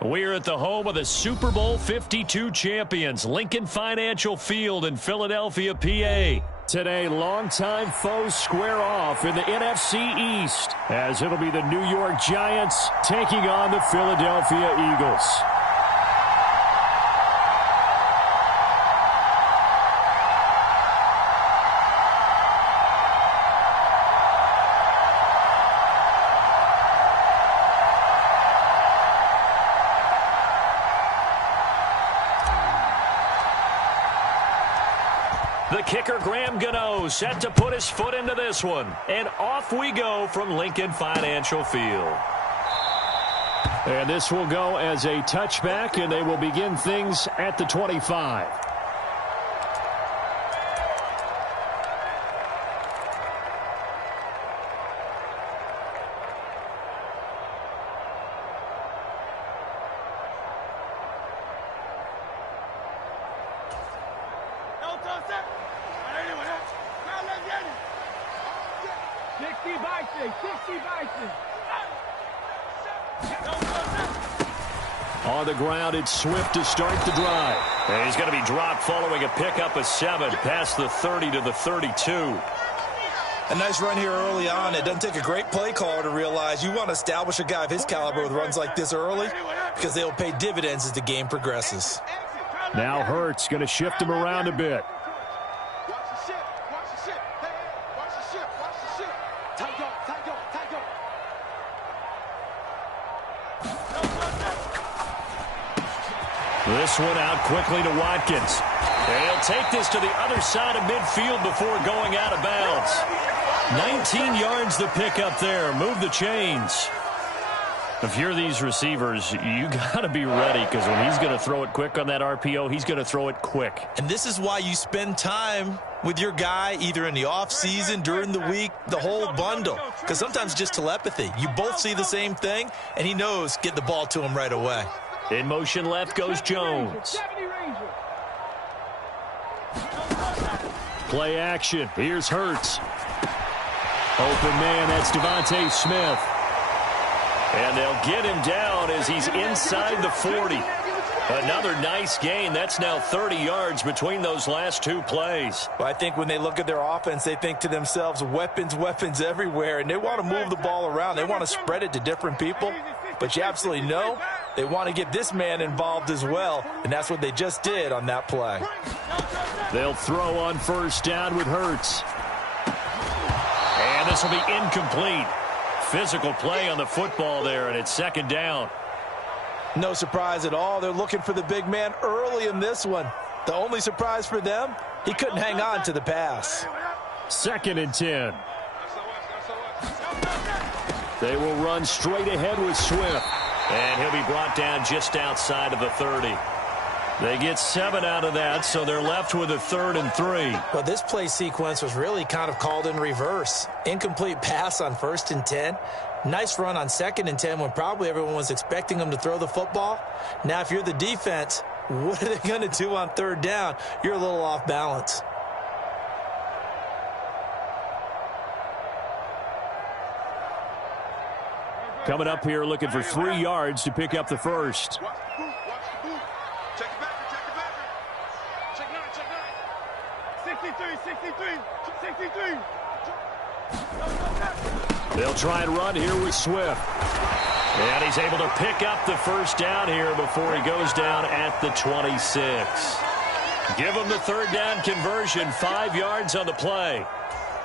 We're at the home of the Super Bowl 52 champions, Lincoln Financial Field in Philadelphia, PA. Today, longtime foes square off in the NFC East, as it'll be the New York Giants taking on the Philadelphia Eagles. The kicker, Graham Gano, set to put his foot into this one. And off we go from Lincoln Financial Field. And this will go as a touchback, and they will begin things at the 25. On the ground, it's Swift to start the drive. And he's going to be dropped following a pickup of 7 past the 30 to the 32. A nice run here early on. It doesn't take a great play caller to realize you want to establish a guy of his caliber with runs like this early because they'll pay dividends as the game progresses. Now Hurts going to shift him around a bit. This one out quickly to Watkins. And he'll take this to the other side of midfield before going out of bounds. 19 yards to pick up there. Move the chains. If you're these receivers, you got to be ready because when he's going to throw it quick on that RPO, he's going to throw it quick. And this is why you spend time with your guy either in the offseason, during the week, the whole bundle. Because sometimes it's just telepathy. You both see the same thing, and he knows get the ball to him right away. In motion left goes Jones. Play action. Here's Hurts. Open man, that's Devontae Smith. And they'll get him down as he's inside the 40. Another nice gain. That's now 30 yards between those last two plays. Well, I think when they look at their offense, they think to themselves, weapons, weapons everywhere. And they want to move the ball around. They want to spread it to different people. But you absolutely know they want to get this man involved as well. And that's what they just did on that play. They'll throw on first down with Hurts. And this will be incomplete. Physical play on the football there, and it's second down. No surprise at all. They're looking for the big man early in this one. The only surprise for them, he couldn't hang on to the pass. 2nd and 10. They will run straight ahead with Swift. And he'll be brought down just outside of the 30. They get 7 out of that, so they're left with a 3rd and 3. Well, this play sequence was really kind of called in reverse. Incomplete pass on 1st and 10. Nice run on 2nd and 10 when probably everyone was expecting them to throw the football. Now, if you're the defense, what are they going to do on 3rd down? You're a little off balance. Coming up here looking for 3 yards to pick up the first. They'll try and run here with Swift. And he's able to pick up the first down here before he goes down at the 26. Give him the 3rd down conversion, 5 yards on the play.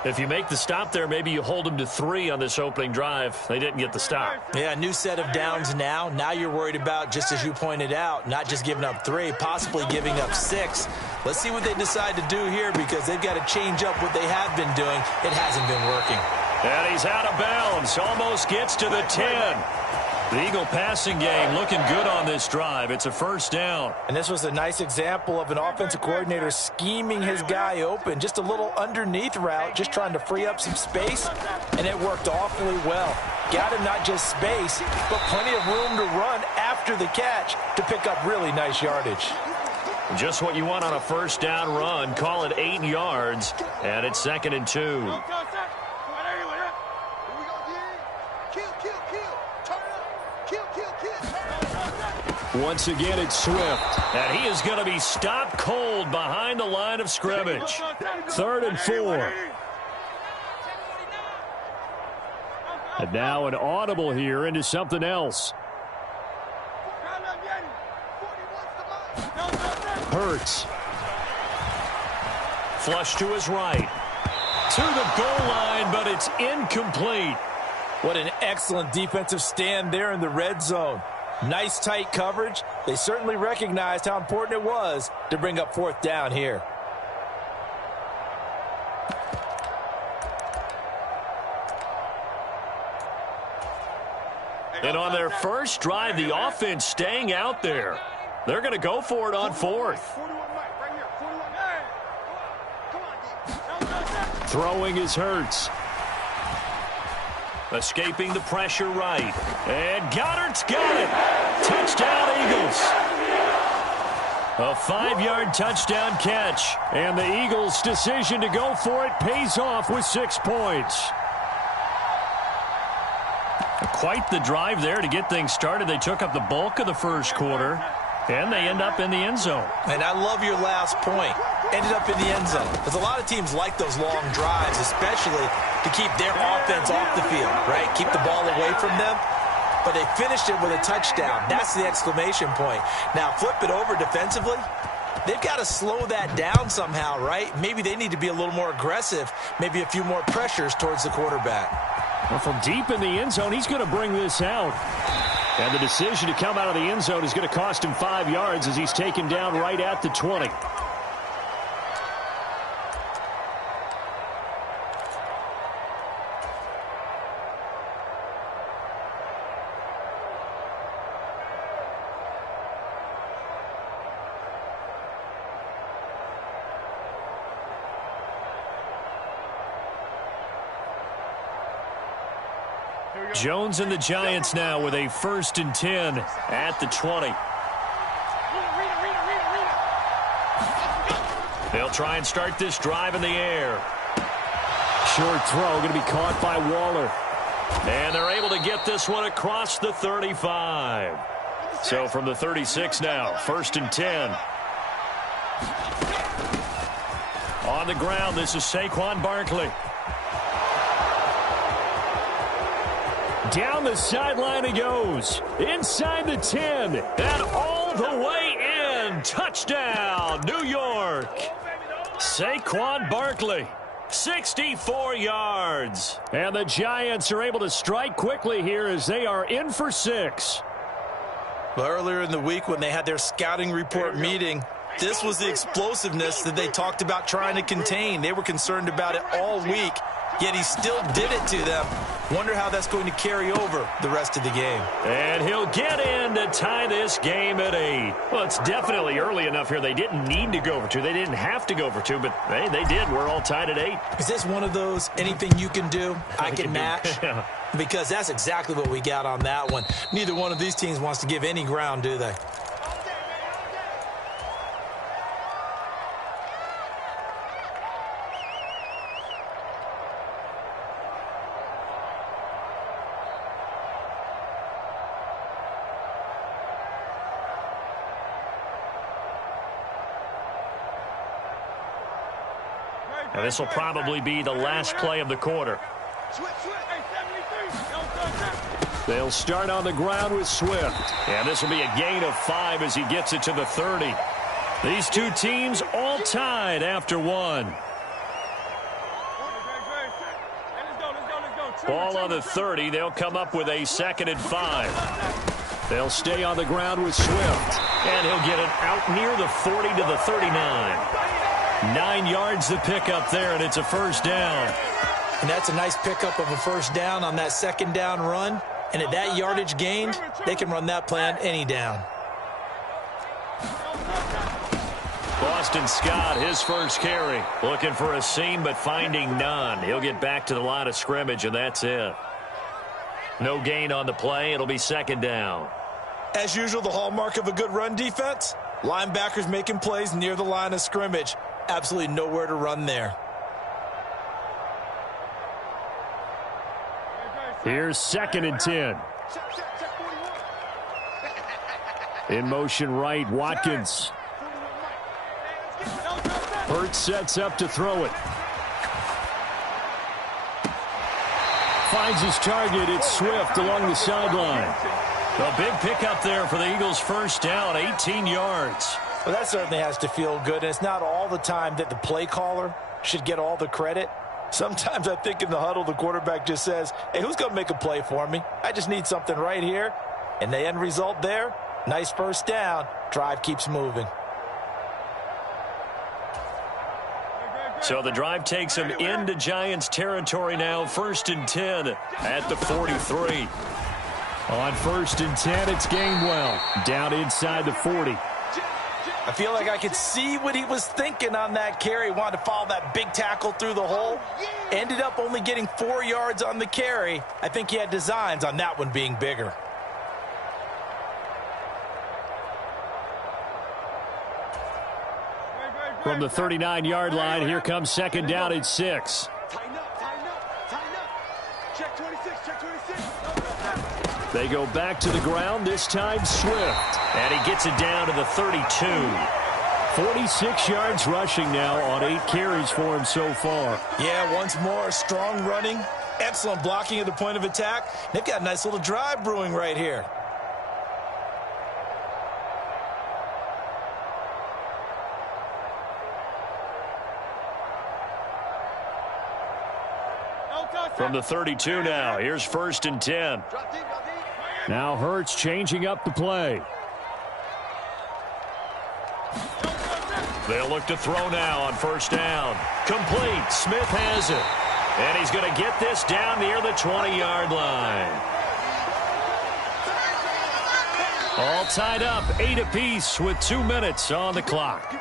If you make the stop there, maybe you hold them to 3 on this opening drive. They didn't get the stop. Yeah, new set of downs now. Now you're worried about, just as you pointed out, not just giving up 3, possibly giving up 6. Let's see what they decide to do here because they've got to change up what they have been doing. It hasn't been working. And he's out of bounds. Almost gets to the 10. The Eagle passing game looking good on this drive. It's a first down. And this was a nice example of an offensive coordinator scheming his guy open. Just a little underneath route, just trying to free up some space, and it worked awfully well. Got him not just space, but plenty of room to run after the catch to pick up really nice yardage. Just what you want on a first down run. Call it 8 yards, and it's 2nd and 2. Once again, it's Swift. And he is going to be stopped cold behind the line of scrimmage. 3rd and 4. And now an audible here into something else. Hurts. Flush to his right. To the goal line, but it's incomplete. What an excellent defensive stand there in the red zone. Nice tight coverage. They certainly recognized how important it was to bring up 4th down here. And on their first drive, the offense staying out there. They're going to go for it on 4th. Throwing is Hurts. Escaping the pressure right. And Goddard's got it. Touchdown, Eagles. A 5-yard touchdown catch. And the Eagles' decision to go for it pays off with 6 points. Quite the drive there to get things started. They took up the bulk of the first quarter, and they end up in the end zone. And I love your last point. Ended up in the end zone. Because a lot of teams like those long drives, especially to keep their offense off the field, right? Keep the ball away from them. But they finished it with a touchdown. That's the exclamation point. Now, flip it over defensively. They've got to slow that down somehow, right? Maybe they need to be a little more aggressive. Maybe a few more pressures towards the quarterback. Well, from deep in the end zone, he's going to bring this out. And the decision to come out of the end zone is going to cost him 5 yards as he's taken down right at the 20. Jones and the Giants now with a 1st and 10 at the 20. They'll try and start this drive in the air. Short throw going to be caught by Waller. And they're able to get this one across the 35. So from the 36 now, 1st and 10. On the ground, this is Saquon Barkley. Down the sideline he goes. Inside the 10. And all the way in. Touchdown, New York. Saquon Barkley. 64 yards. And the Giants are able to strike quickly here as they are in for 6. Well, earlier in the week when they had their scouting report meeting, this was the explosiveness that they talked about trying to contain. They were concerned about it all week, yet he still did it to them. Wonder how that's going to carry over the rest of the game. And he'll get in to tie this game at 8. Well, it's definitely early enough here. They didn't need to go for 2. They didn't have to go for 2, but hey, they did. We're all tied at 8. Is this one of those anything you can do, I can match? Yeah. Because that's exactly what we got on that one. Neither one of these teams wants to give any ground, do they? And this will probably be the last play of the quarter. They'll start on the ground with Swift. And this will be a gain of 5 as he gets it to the 30. These two teams all tied after 1. Ball on the 30. They'll come up with a 2nd and 5. They'll stay on the ground with Swift. And he'll get it out near the 40 to the 39. 9 yards to pick up there, and it's a 1st down. And that's a nice pickup of a 1st down on that 2nd down run. And at that yardage gained, they can run that play on any down. Boston Scott, his first carry. Looking for a seam, but finding none. He'll get back to the line of scrimmage, and that's it. No gain on the play. It'll be 2nd down. As usual, the hallmark of a good run defense, linebackers making plays near the line of scrimmage. Absolutely nowhere to run there. Here's 2nd and 10. In motion right, Watkins. Hurts sets up to throw it. Finds his target. It's Swift along the sideline. A big pickup there for the Eagles' first down, 18 yards. Well, that certainly has to feel good. And it's not all the time that the play caller should get all the credit. Sometimes I think in the huddle, the quarterback just says, hey, who's going to make a play for me? I just need something right here. And the end result there, nice first down. Drive keeps moving. So the drive takes him into Giants territory now. 1st and 10 at the 43. On 1st and 10, it's Gainwell. Down inside the 40. I feel like I could see what he was thinking on that carry. Wanted to follow that big tackle through the hole. Ended up only getting 4 yards on the carry. I think he had designs on that one being bigger. From the 39-yard line, here comes 2nd down and 6. Tighten up. Check 26, check 26. They go back to the ground, this time Swift. And he gets it down to the 32. 46 yards rushing now on 8 carries for him so far. Yeah, once more, strong running, excellent blocking at the point of attack. They've got a nice little drive brewing right here. From the 32 now, here's 1st and 10. Now Hurts changing up the play. They'll look to throw now on 1st down. Complete. Smith has it. And he's going to get this down near the 20-yard line. All tied up, 8 apiece with 2 minutes on the clock.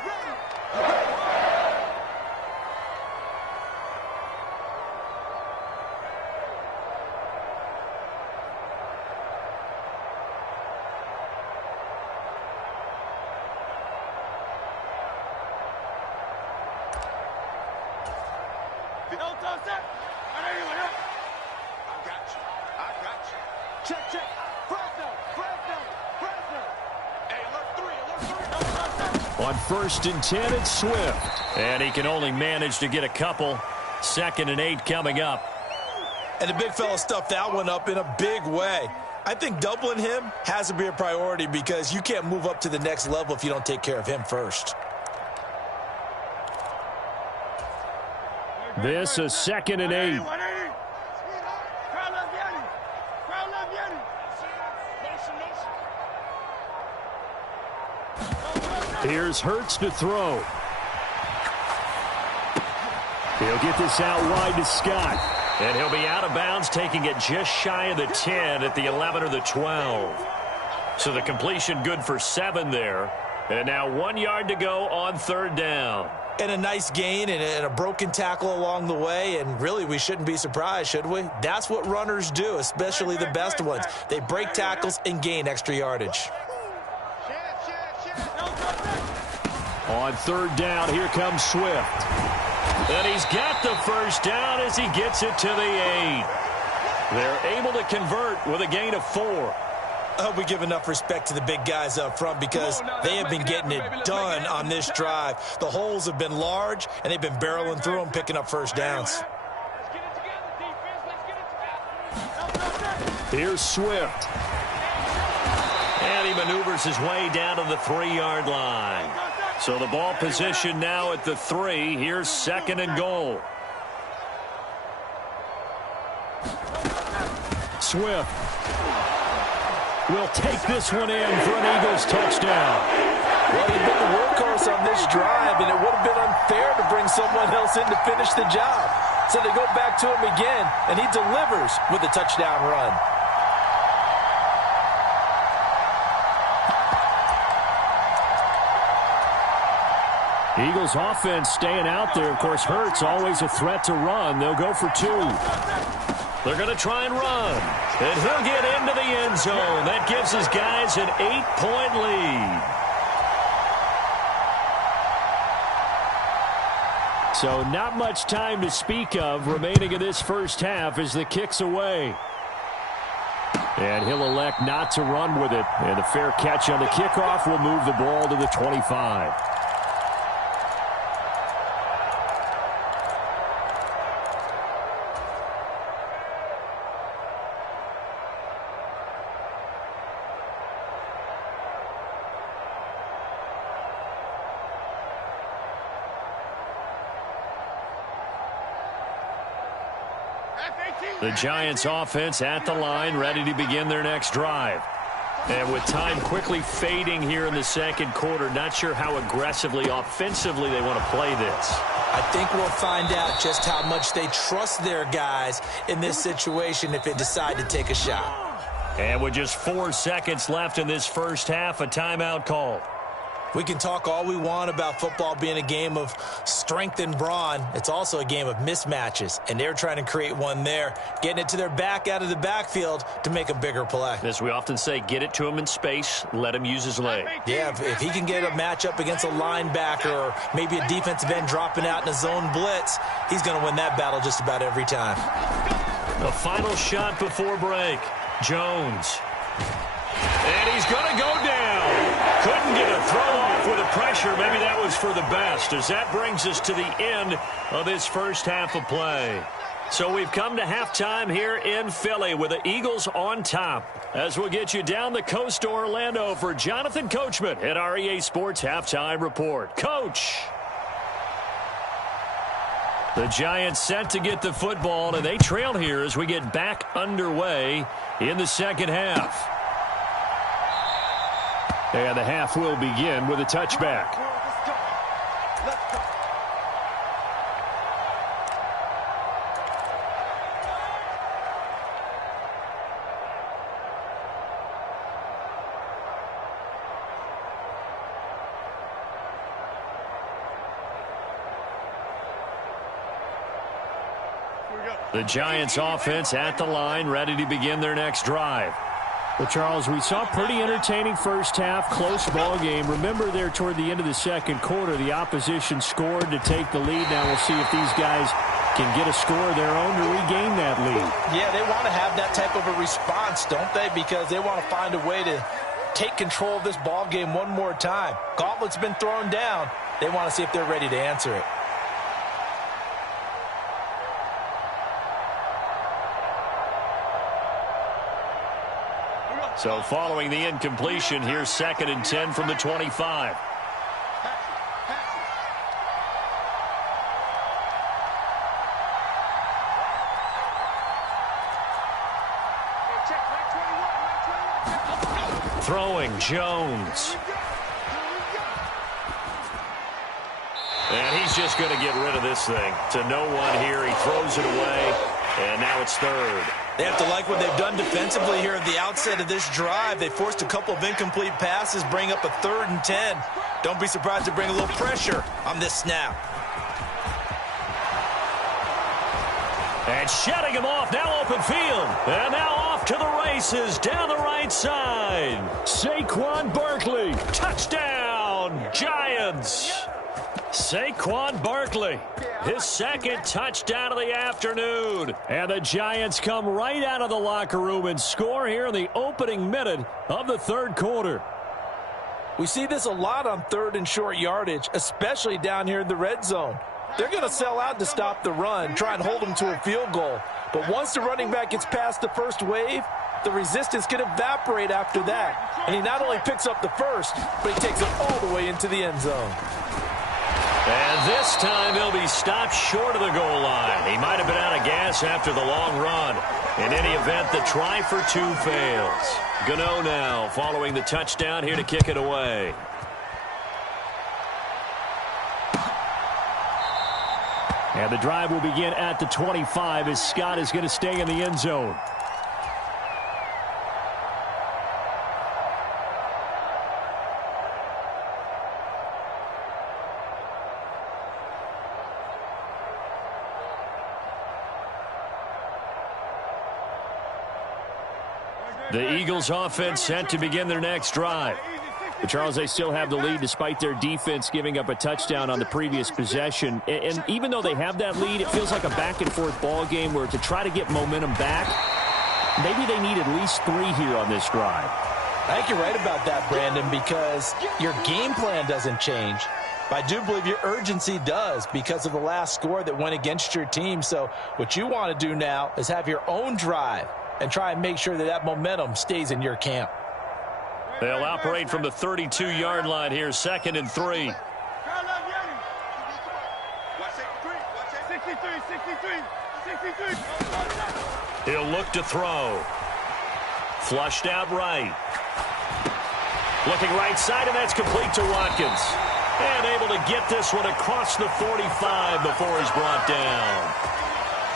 On 1st and 10, it's Swift. And he can only manage to get a couple. 2nd and 8 coming up. And the big fella stuffed that one up in a big way. I think doubling him has to be a priority because you can't move up to the next level if you don't take care of him first. This is 2nd and 8. Here's Hurts to throw. He'll get this out wide to Scott. And he'll be out of bounds, taking it just shy of the 10 at the 11 or the 12. So the completion good for 7 there. And now 1 yard to go on 3rd down. And a nice gain and a broken tackle along the way. And really, we shouldn't be surprised, should we? That's what runners do, especially the best ones. They break tackles and gain extra yardage. On 3rd down, here comes Swift. And he's got the 1st down as he gets it to the 8. They're able to convert with a gain of 4. I hope we give enough respect to the big guys up front because they have been getting it done on this drive. The holes have been large, and they've been barreling through them, picking up 1st downs. Here's Swift. And he maneuvers his way down to the 3-yard line. So the ball position now at the 3. Here's 2nd and goal. Swift will take this one in for an Eagles touchdown. Well, he's been the workhorse on this drive, and it would have been unfair to bring someone else in to finish the job. So they go back to him again, and he delivers with a touchdown run. Eagles offense staying out there. Of course, Hurts always a threat to run. They'll go for 2. They're going to try and run. And he'll get into the end zone. That gives his guys an 8-point lead. So not much time to speak of remaining in this first half as the kick's away. And he'll elect not to run with it. And a fair catch on the kickoff will move the ball to the 25. The Giants offense at the line, ready to begin their next drive. And with time quickly fading here in the second quarter, not sure how aggressively, offensively they want to play this. I think we'll find out just how much they trust their guys in this situation if they decide to take a shot. And with just 4 seconds left in this first half, a timeout call. We can talk all we want about football being a game of strength and brawn. It's also a game of mismatches, and they're trying to create one there, getting it to their back out of the backfield to make a bigger play. As we often say, get it to him in space, let him use his leg. Yeah, if he can get a matchup against a linebacker or maybe a defensive end dropping out in a zone blitz, he's going to win that battle just about every time. The final shot before break. Jones. And he's going to go down. Couldn't get a throw off with the pressure. Maybe that was for the best, as that brings us to the end of this first half of play. So we've come to halftime here in Philly with the Eagles on top. As we'll get you down the coast to Orlando for Jonathan Coachman at our EA Sports Halftime Report. Coach! The Giants set to get the football, and they trail here as we get back underway in the second half. And the half will begin with a touchback. The Giants offense at the line, ready to begin their next drive. Well, Charles, we saw a pretty entertaining first half, close ball game. Remember there toward the end of the second quarter, the opposition scored to take the lead. Now we'll see if these guys can get a score of their own to regain that lead. Yeah, they want to have that type of a response, don't they? Because they want to find a way to take control of this ball game one more time. Gauntlet's been thrown down. They want to see if they're ready to answer it. So following the incompletion, here's 2nd and 10 from the 25. Throwing, Jones. And he's just going to get rid of this thing. To no one here. He throws it away, and now it's 3rd. They have to like what they've done defensively here at the outset of this drive. They forced a couple of incomplete passes, bring up a 3rd and 10. Don't be surprised to bring a little pressure on this snap. And shutting him off, now open field. And now off to the races down the right side. Saquon Barkley, touchdown, Giants. Saquon Barkley, his 2nd touchdown of the afternoon. And the Giants come right out of the locker room and score here in the opening minute of the 3rd quarter. We see this a lot on 3rd and short yardage, especially down here in the red zone. They're going to sell out to stop the run, try and hold them to a field goal. But once the running back gets past the first wave, the resistance can evaporate after that. And he not only picks up the first, but he takes it all the way into the end zone. And this time he'll be stopped short of the goal line. He might have been out of gas after the long run. In any event, the try for 2 fails. Gano now following the touchdown here to kick it away. And the drive will begin at the 25 as Scott is going to stay in the end zone. The Eagles offense set to begin their next drive. But Charles, they still have the lead despite their defense giving up a touchdown on the previous possession. And even though they have that lead, it feels like a back-and-forth ball game where to try to get momentum back, Maybe they need at least 3 here on this drive. I think you're right about that, Brandon, because your game plan doesn't change. But I do believe your urgency does because of the last score that went against your team. So what you want to do now is have your own drive and try and make sure that that momentum stays in your camp. They'll operate from the 32-yard line here, 2nd and 3. He'll look to throw. Flushed out right. Looking right side, and that's complete to Watkins. And able to get this one across the 45 before he's brought down.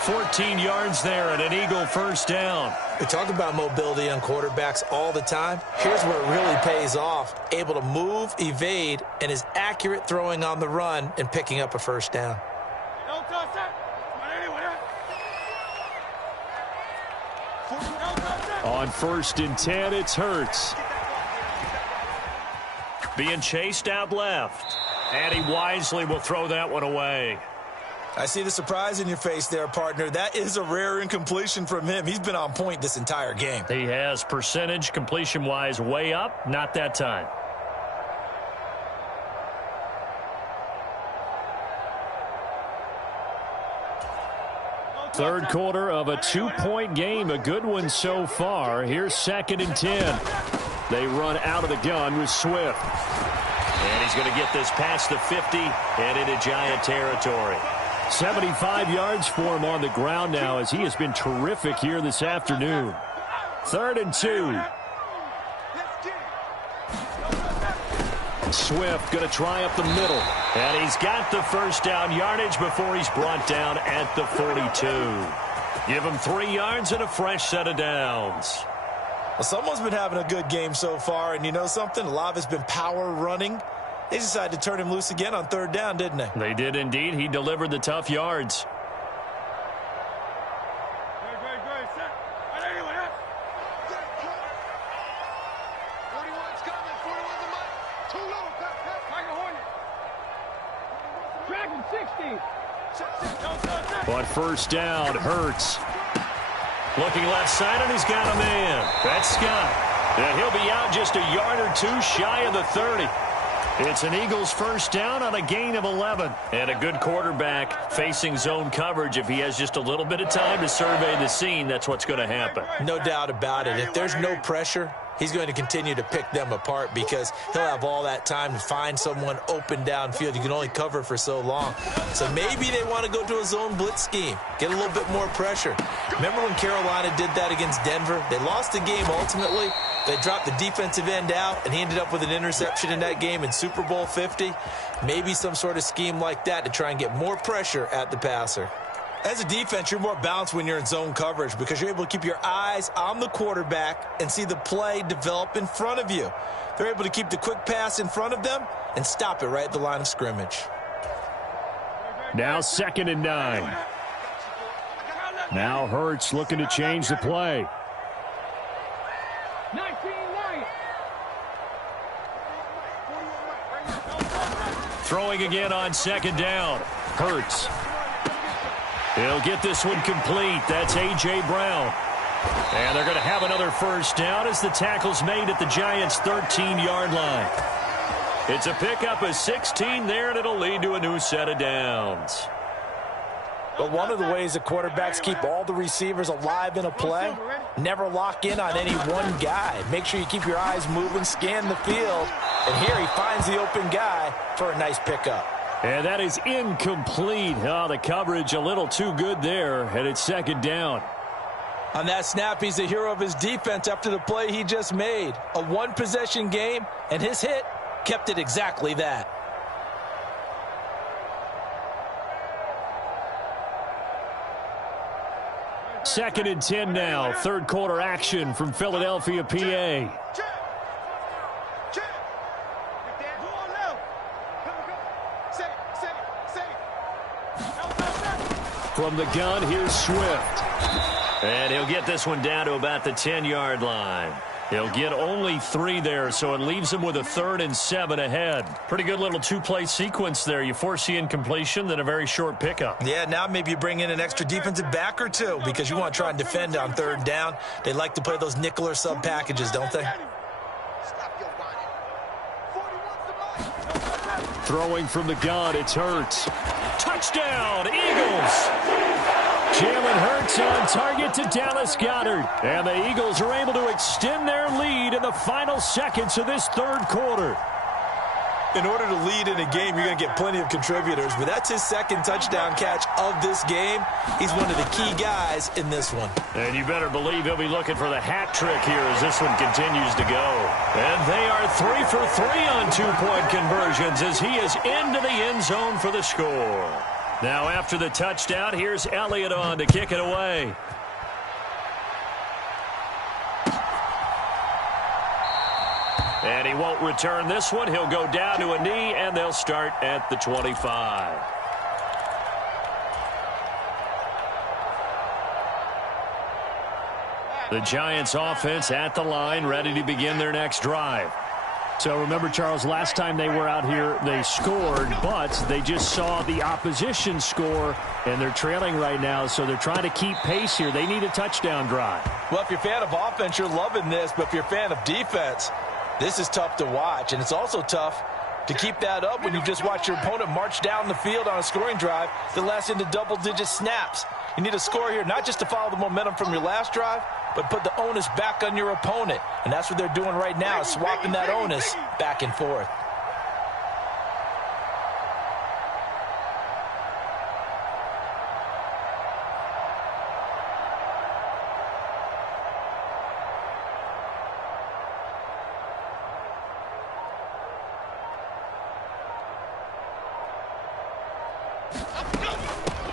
14 yards there and an Eagle first down. We talk about mobility on quarterbacks all the time. Here's where it really pays off. Able to move, evade, and is accurate throwing on the run and picking up a first down. On 1st and 10, it's Hurts. Being chased out left. And he wisely will throw that one away. I see the surprise in your face there, partner. That is a rare incompletion from him. He's been on point this entire game. He has percentage completion-wise way up. Not that time. Third quarter of a 2-point game. A good one so far. Here's 2nd and 10. They run out of the gun with Swift. And he's going to get this past the 50 and into Giant territory. 75 yards for him on the ground now as he has been terrific here this afternoon. 3rd and 2. Swift going to try up the middle. And he's got the first down yardage before he's brought down at the 42. Give him 3 yards and a fresh set of downs. Well, someone's been having a good game so far, and you know something? A lot of it's been power running. They decided to turn him loose again on 3rd down, didn't they? They did indeed. He delivered the tough yards. On 1st down, Hurts. Looking left side, and he's got a man. That's Scott. And he'll be out just a yard or 2 shy of the 30. It's an Eagles first down on a gain of 11. And a good quarterback facing zone coverage. If he has just a little bit of time to survey the scene, that's what's going to happen. No doubt about it. If there's no pressure, he's going to continue to pick them apart because he'll have all that time to find someone open downfield. You can only cover for so long. So maybe they want to go to a zone blitz scheme, get a little bit more pressure. Remember when Carolina did that against Denver? They lost the game ultimately. They dropped the defensive end out, and he ended up with an interception in that game in Super Bowl 50. Maybe some sort of scheme like that to try and get more pressure at the passer. As a defense, you're more balanced when you're in zone coverage because you're able to keep your eyes on the quarterback and see the play develop in front of you. They're able to keep the quick pass in front of them and stop it right at the line of scrimmage. Now 2nd and 9. Now Hurts looking to change the play. Throwing again on 2nd down. Hurts. He'll get this one complete. That's A.J. Brown. And they're going to have another first down as the tackle's made at the Giants' 13-yard line. It's a pickup of 16 there, and it'll lead to a new set of downs. But one of the ways that quarterbacks keep all the receivers alive in a play, never lock in on any one guy. Make sure you keep your eyes moving, scan the field, and here he finds the open guy for a nice pickup. And that is incomplete. Oh, the coverage a little too good there, and it's 2nd down. On that snap, he's the hero of his defense after the play he just made. A one-possession game, and his hit kept it exactly that. Second and 10 now. 3rd quarter action from Philadelphia, PA. From the gun, here's Swift. And he'll get this one down to about the 10-yard line. He'll get only 3 there, so it leaves him with a 3rd and 7 ahead. Pretty good little 2-play sequence there. You force the incompletion, then a very short pickup. Yeah, now maybe you bring in an extra defensive back or 2 because you want to try and defend on 3rd down. They like to play those nickel or sub packages, don't they? Throwing from the gun, it's Hurts. Touchdown, Eagles! Jalen Hurts on target to Dallas Goedert. And the Eagles are able to extend their lead in the final seconds of this 3rd quarter. In order to lead in a game, you're going to get plenty of contributors, but that's his 2nd touchdown catch of this game. He's one of the key guys in this one. And you better believe he'll be looking for the hat trick here as this one continues to go. And they are 3 for 3 on 2-point conversions as he is into the end zone for the score. Now after the touchdown, here's Elliott on to kick it away. And he won't return this one. He'll go down to a knee, and they'll start at the 25. The Giants offense at the line, ready to begin their next drive. So remember, Charles, last time they were out here, they scored, but they just saw the opposition score, and they're trailing right now, so they're trying to keep pace here. They need a touchdown drive. Well, if you're a fan of offense, you're loving this, but if you're a fan of defense, this is tough to watch, and it's also tough to keep that up when you just watch your opponent march down the field on a scoring drive that lasts into double-digit snaps. You need a score here, not just to follow the momentum from your last drive, but put the onus back on your opponent. And that's what they're doing right now, swapping that onus back and forth.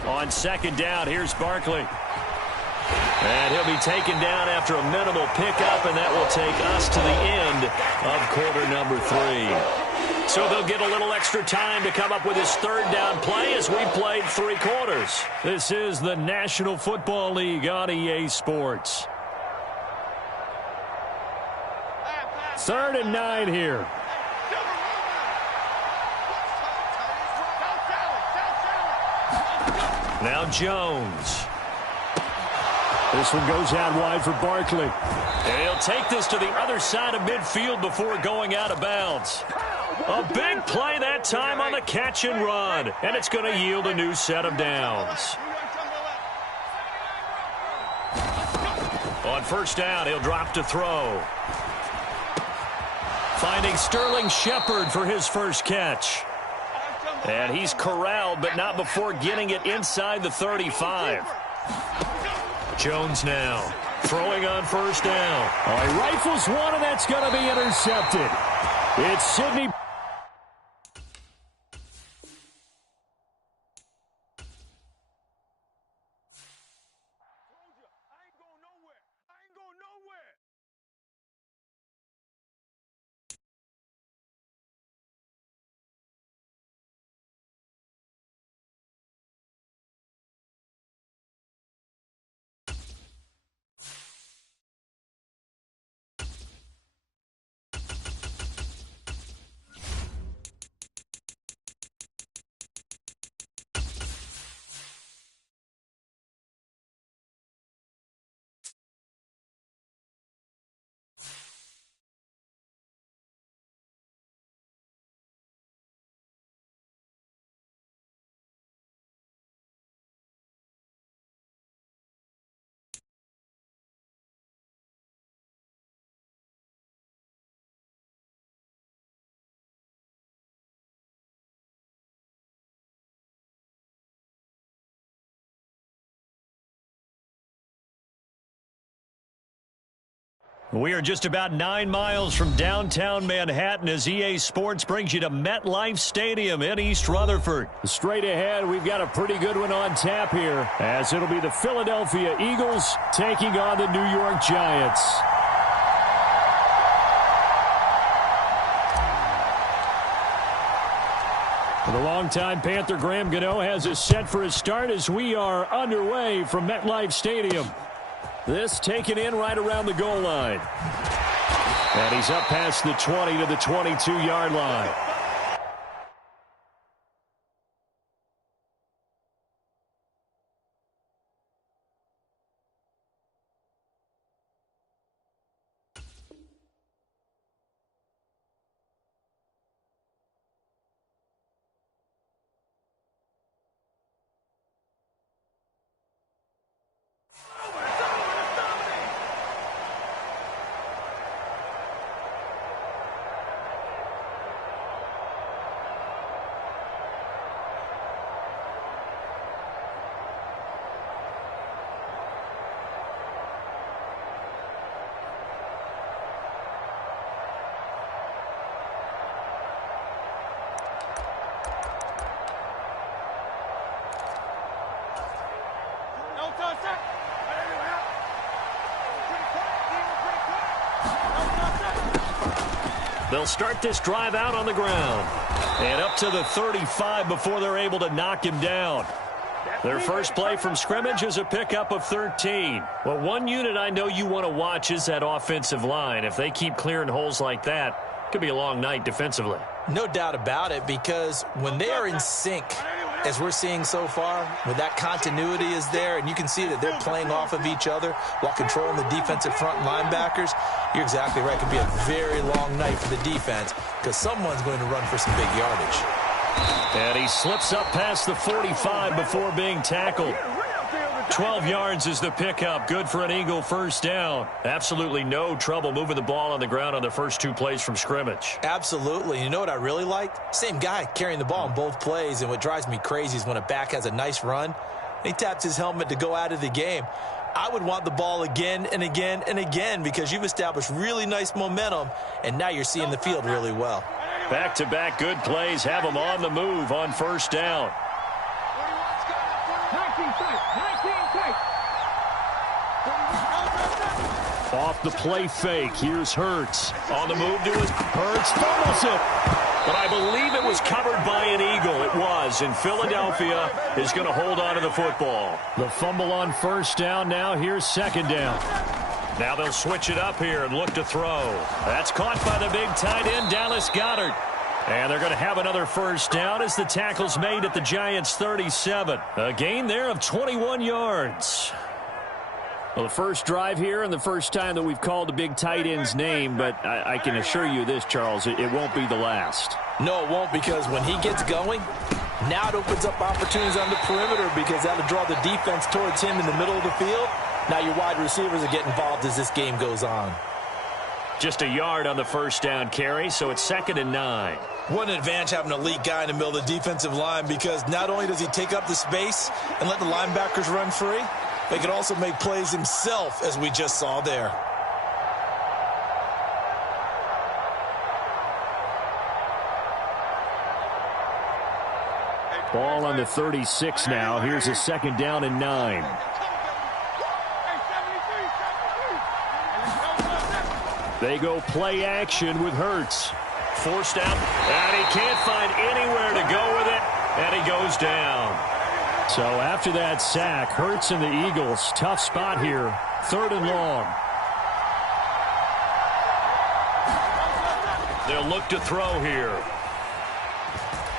On 2nd down, here's Barkley. And he'll be taken down after a minimal pickup, and that will take us to the end of quarter number 3. So they'll get a little extra time to come up with his 3rd down play as we've played 3 quarters. This is the National Football League on EA Sports. 3rd and 9 here. Now Jones. This one goes out wide for Barkley. And he'll take this to the other side of midfield before going out of bounds. A big play that time on the catch and run. And it's going to yield a new set of downs. On 1st down, he'll drop to throw. Finding Sterling Shepard for his first catch. And he's corralled, but not before getting it inside the 35. Jones now throwing on 1st down. All right, rifles one, and that's going to be intercepted. It's Sidney. We are just about 9 miles from downtown Manhattan as EA Sports brings you to MetLife Stadium in East Rutherford. Straight ahead, we've got a pretty good one on tap here, as it'll be the Philadelphia Eagles taking on the New York Giants. The longtime Panther Graham Gano has us set for his start as we are underway from MetLife Stadium. This taken in right around the goal line. And he's up past the 20 to the 22-yard line. They'll start this drive out on the ground. And up to the 35 before they're able to knock him down. Their first play from scrimmage is a pickup of 13. Well, one unit I know you want to watch is that offensive line. If they keep clearing holes like that, it could be a long night defensively. No doubt about it, because when they are in sync, as we're seeing so far, when that continuity is there, and you can see that they're playing off of each other while controlling the defensive front linebackers, you're exactly right. It could be a very long night for the defense because someone's going to run for some big yardage. And he slips up past the 45 before being tackled. 12 yards is the pickup. Good for an Eagle first down. Absolutely no trouble moving the ball on the ground on the first two plays from scrimmage. Absolutely. You know what I really liked? Same guy carrying the ball on both plays, and what drives me crazy is when a back has a nice run, and he taps his helmet to go out of the game. I would want the ball again and again and again because you've established really nice momentum, and now you're seeing the field really well. Back-to-back good plays have them on the move on first down. 19 tight. Off the play fake, here's Hurts. On the move to it, Hurts fumbles it. But I believe it was covered by an Eagle. It was, and Philadelphia is going to hold on to the football. The fumble on first down now. Here's second down. Now they'll switch it up here and look to throw. That's caught by the big tight end, Dallas Goedert. And they're going to have another first down as the tackle's made at the Giants' 37. A gain there of 21 yards. Well, the first drive here and the first time that we've called the big tight end's name, but I can assure you this, Charles, it won't be the last. No, it won't, because when he gets going, now it opens up opportunities on the perimeter because that'll draw the defense towards him in the middle of the field. Now your wide receivers will get involved as this game goes on. Just a yard on the first down carry, so it's 2nd and 9. What an advantage having an elite guy in the middle of the defensive line, because not only does he take up the space and let the linebackers run free, but he can also make plays himself, as we just saw there. Ball on the 36 now. Here's a 2nd down and 9. They go play action with Hurts. Forced out, and he can't find anywhere to go with it, and he goes down. So after that sack, Hurts and the Eagles, tough spot here, 3rd and long. They'll look to throw here.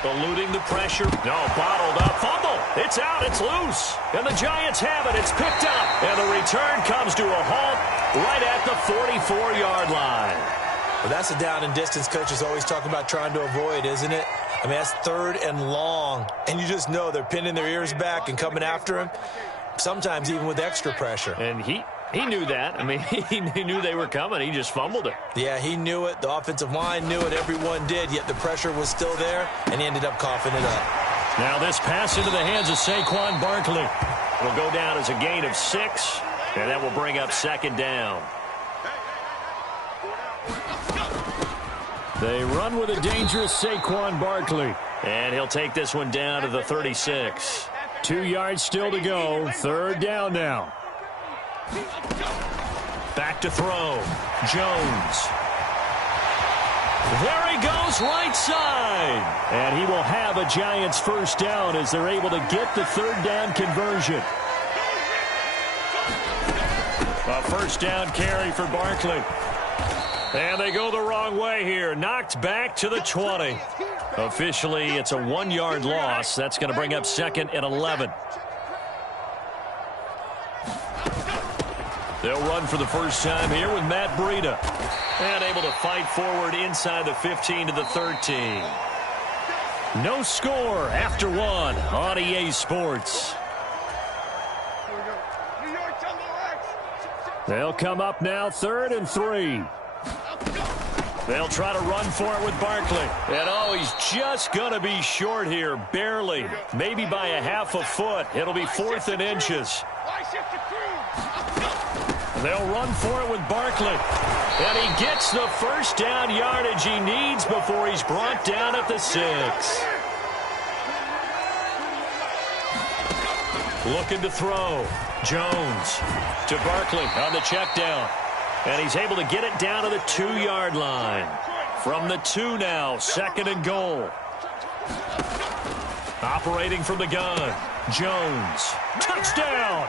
Eluding the pressure. No, bottled up. Fumble. It's out. It's loose. And the Giants have it. It's picked up. And the return comes to a halt right at the 44-yard line. Well, that's a down and distance coaches always talking about trying to avoid, isn't it? I mean, that's 3rd and long. And you just know they're pinning their ears back and coming after him, sometimes even with extra pressure. And he knew that. I mean, he knew they were coming. He just fumbled it. Yeah, he knew it. The offensive line knew it. Everyone did, yet the pressure was still there, and he ended up coughing it up. Now this pass into the hands of Saquon Barkley will go down as a gain of 6, and that will bring up 2nd down. They run with a dangerous Saquon Barkley. And he'll take this one down to the 36. 2 yards still to go. 3rd down now. Back to throw. Jones. There he goes, right side. And he will have a Giants first down as they're able to get the 3rd down conversion. A first down carry for Barkley. And they go the wrong way here. Knocked back to the 20. Officially, it's a 1-yard loss. That's going to bring up 2nd and 11. They'll run for the first time here with Matt Breida. And able to fight forward inside the 15 to the 13. No score after 1 on EA Sports. They'll come up now 3rd and 3. They'll try to run for it with Barkley. And, oh, he's just going to be short here, barely. Maybe by a half a foot. It'll be 4th and inches. They'll run for it with Barkley. And he gets the first down yardage he needs before he's brought down at the 6. Looking to throw. Jones to Barkley on the check down. And he's able to get it down to the 2-yard line. From the 2 now, 2nd and goal. Operating from the gun. Jones. Touchdown.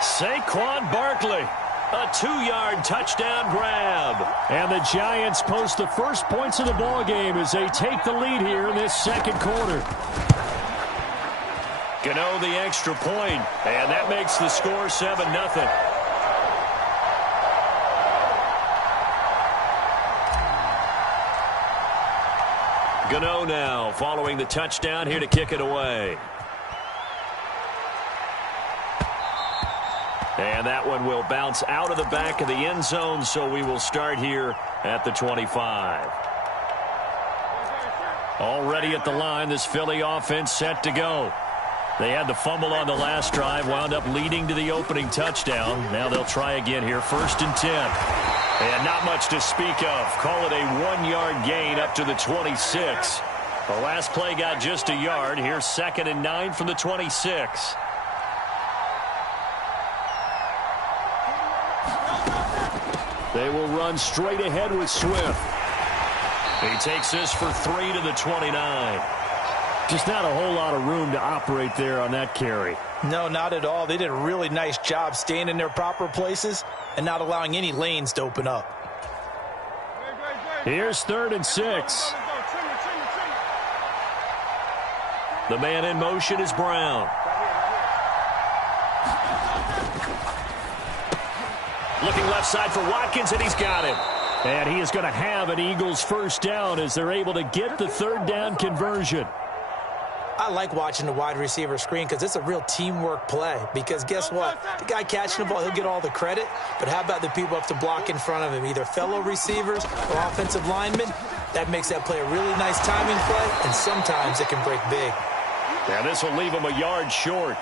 Saquon Barkley. A 2-yard touchdown grab. And the Giants post the first points of the ball game as they take the lead here in this 2nd quarter. Gano the extra point, and that makes the score 7-0. Gano now following the touchdown here to kick it away. And that one will bounce out of the back of the end zone, so we will start here at the 25. Already at the line, this Philly offense set to go. They had the fumble on the last drive, wound up leading to the opening touchdown. Now they'll try again here, 1st and 10. And not much to speak of. Call it a 1-yard gain up to the 26. The last play got just a yard. Here's 2nd and 9 from the 26. They will run straight ahead with Swift. He takes this for 3 to the 29. Just not a whole lot of room to operate there on that carry. No, not at all. They did a really nice job staying in their proper places and not allowing any lanes to open up. Here's 3rd and 6. The man in motion is Brown. Looking left side for Watkins, and he's got him. And he is going to have an Eagles first down as they're able to get the 3rd down conversion. I like watching the wide receiver screen because it's a real teamwork play. Because guess what? The guy catching the ball, he'll get all the credit. But how about the people up to block in front of him, either fellow receivers or offensive linemen? That makes that play a really nice timing play, and sometimes it can break big. Yeah, this will leave him a yard short.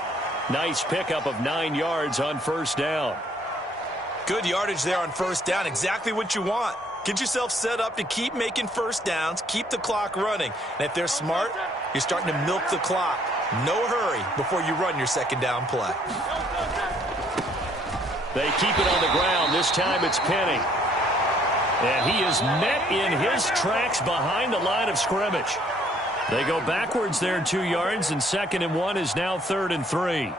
Nice pickup of 9 yards on first down. Good yardage there on first down. Exactly what you want. Get yourself set up to keep making first downs, keep the clock running. And if they're smart, you're starting to milk the clock. No hurry before you run your second down play. They keep it on the ground. This time it's Penny. And he is met in his tracks behind the line of scrimmage. They go backwards there 2 yards, and 2nd and 1 is now 3rd and 3.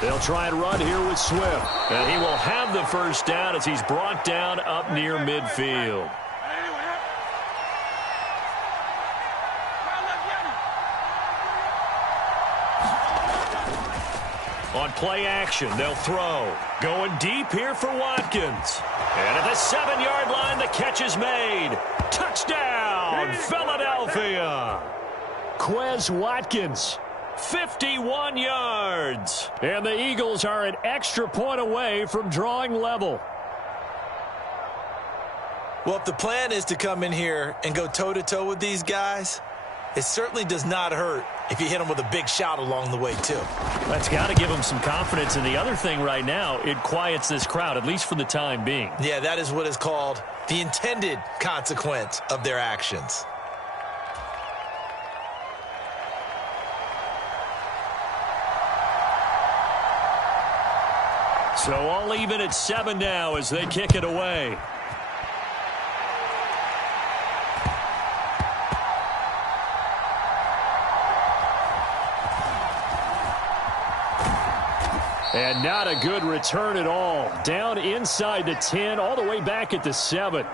They'll try and run here with Swift. And he will have the first down as he's brought down up near midfield. On play action, they'll throw. Going deep here for Watkins. And at the 7-yard line, the catch is made. Touchdown, Philadelphia. Quez Watkins. 51 yards. And the Eagles are an extra point away from drawing level. Well, if the plan is to come in here and go toe-to-toe with these guys, it certainly does not hurt if you hit them with a big shot along the way, too. That's got to give them some confidence. And the other thing right now, it quiets this crowd, at least for the time being. Yeah, that is what is called the intended consequence of their actions. So all even at 7 now as they kick it away. And not a good return at all. Down inside the 10, all the way back at the 7.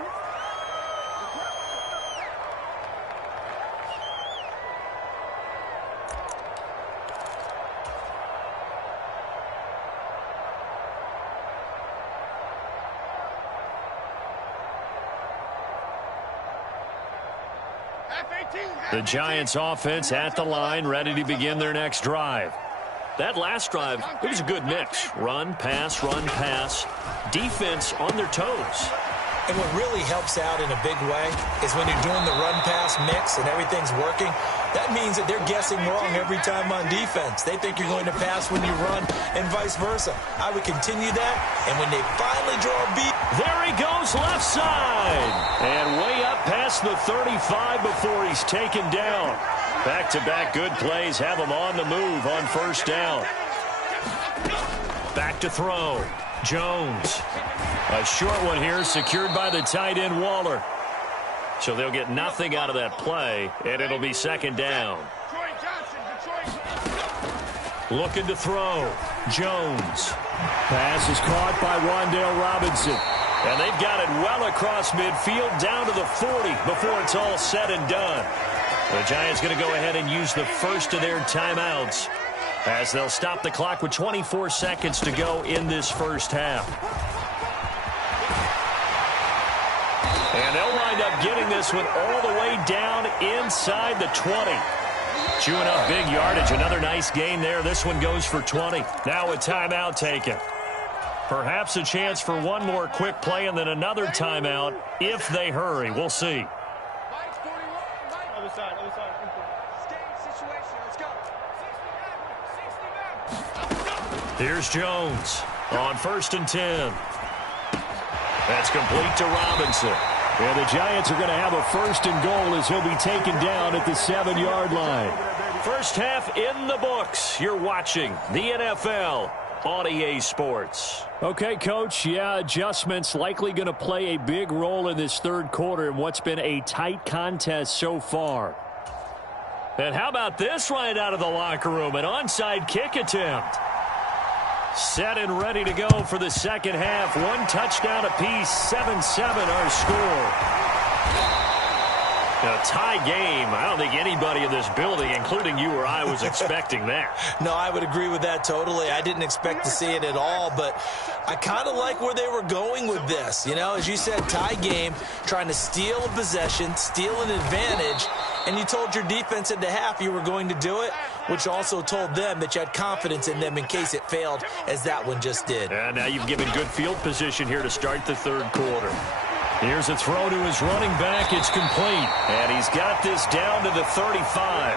The Giants offense at the line, ready to begin their next drive. That last drive, it was a good mix. Run, pass, defense on their toes. And what really helps out in a big way is when you're doing the run-pass mix and everything's working, that means that they're guessing wrong every time on defense. They think you're going to pass when you run and vice versa. I would continue that, and when they finally draw a beat. There he goes left side. And way up past the 35 before he's taken down. Back-to-back good plays have him on the move on first down. Back to throw. Jones. A short one here secured by the tight end Waller. So they'll get nothing out of that play, and it'll be second down. Looking to throw. Jones. Pass is caught by Wan'Dale Robinson. And they've got it well across midfield down to the 40 before it's all said and done. The Giants going to go ahead and use the first of their timeouts as they'll stop the clock with 24 seconds to go in this first half. And they'll wind up getting this one all the way down inside the 20. Chewing up big yardage. Another nice gain there. This one goes for 20. Now a timeout taken. Perhaps a chance for one more quick play and then another timeout if they hurry. We'll see. Here's Jones on 1st and 10. That's complete to Robinson. And the Giants are going to have a 1st and goal as he'll be taken down at the 7-yard line. First half in the books. You're watching the NFL on EA Sports. Okay, Coach, yeah, adjustments likely going to play a big role in this third quarter in what's been a tight contest so far. And how about this right out of the locker room? An onside kick attempt. Set and ready to go for the second half. One touchdown apiece, 7-7 our score. A tie game. I don't think anybody in this building, including you or I, was expecting that. No, I would agree with that totally. I didn't expect to see it at all, but I kind of like where they were going with this. You know, as you said, tie game, trying to steal a possession, steal an advantage, and you told your defense at the half you were going to do it, which also told them that you had confidence in them in case it failed, as that one just did. And now you've given good field position here to start the third quarter. Here's a throw to his running back. It's complete. And he's got this down to the 35.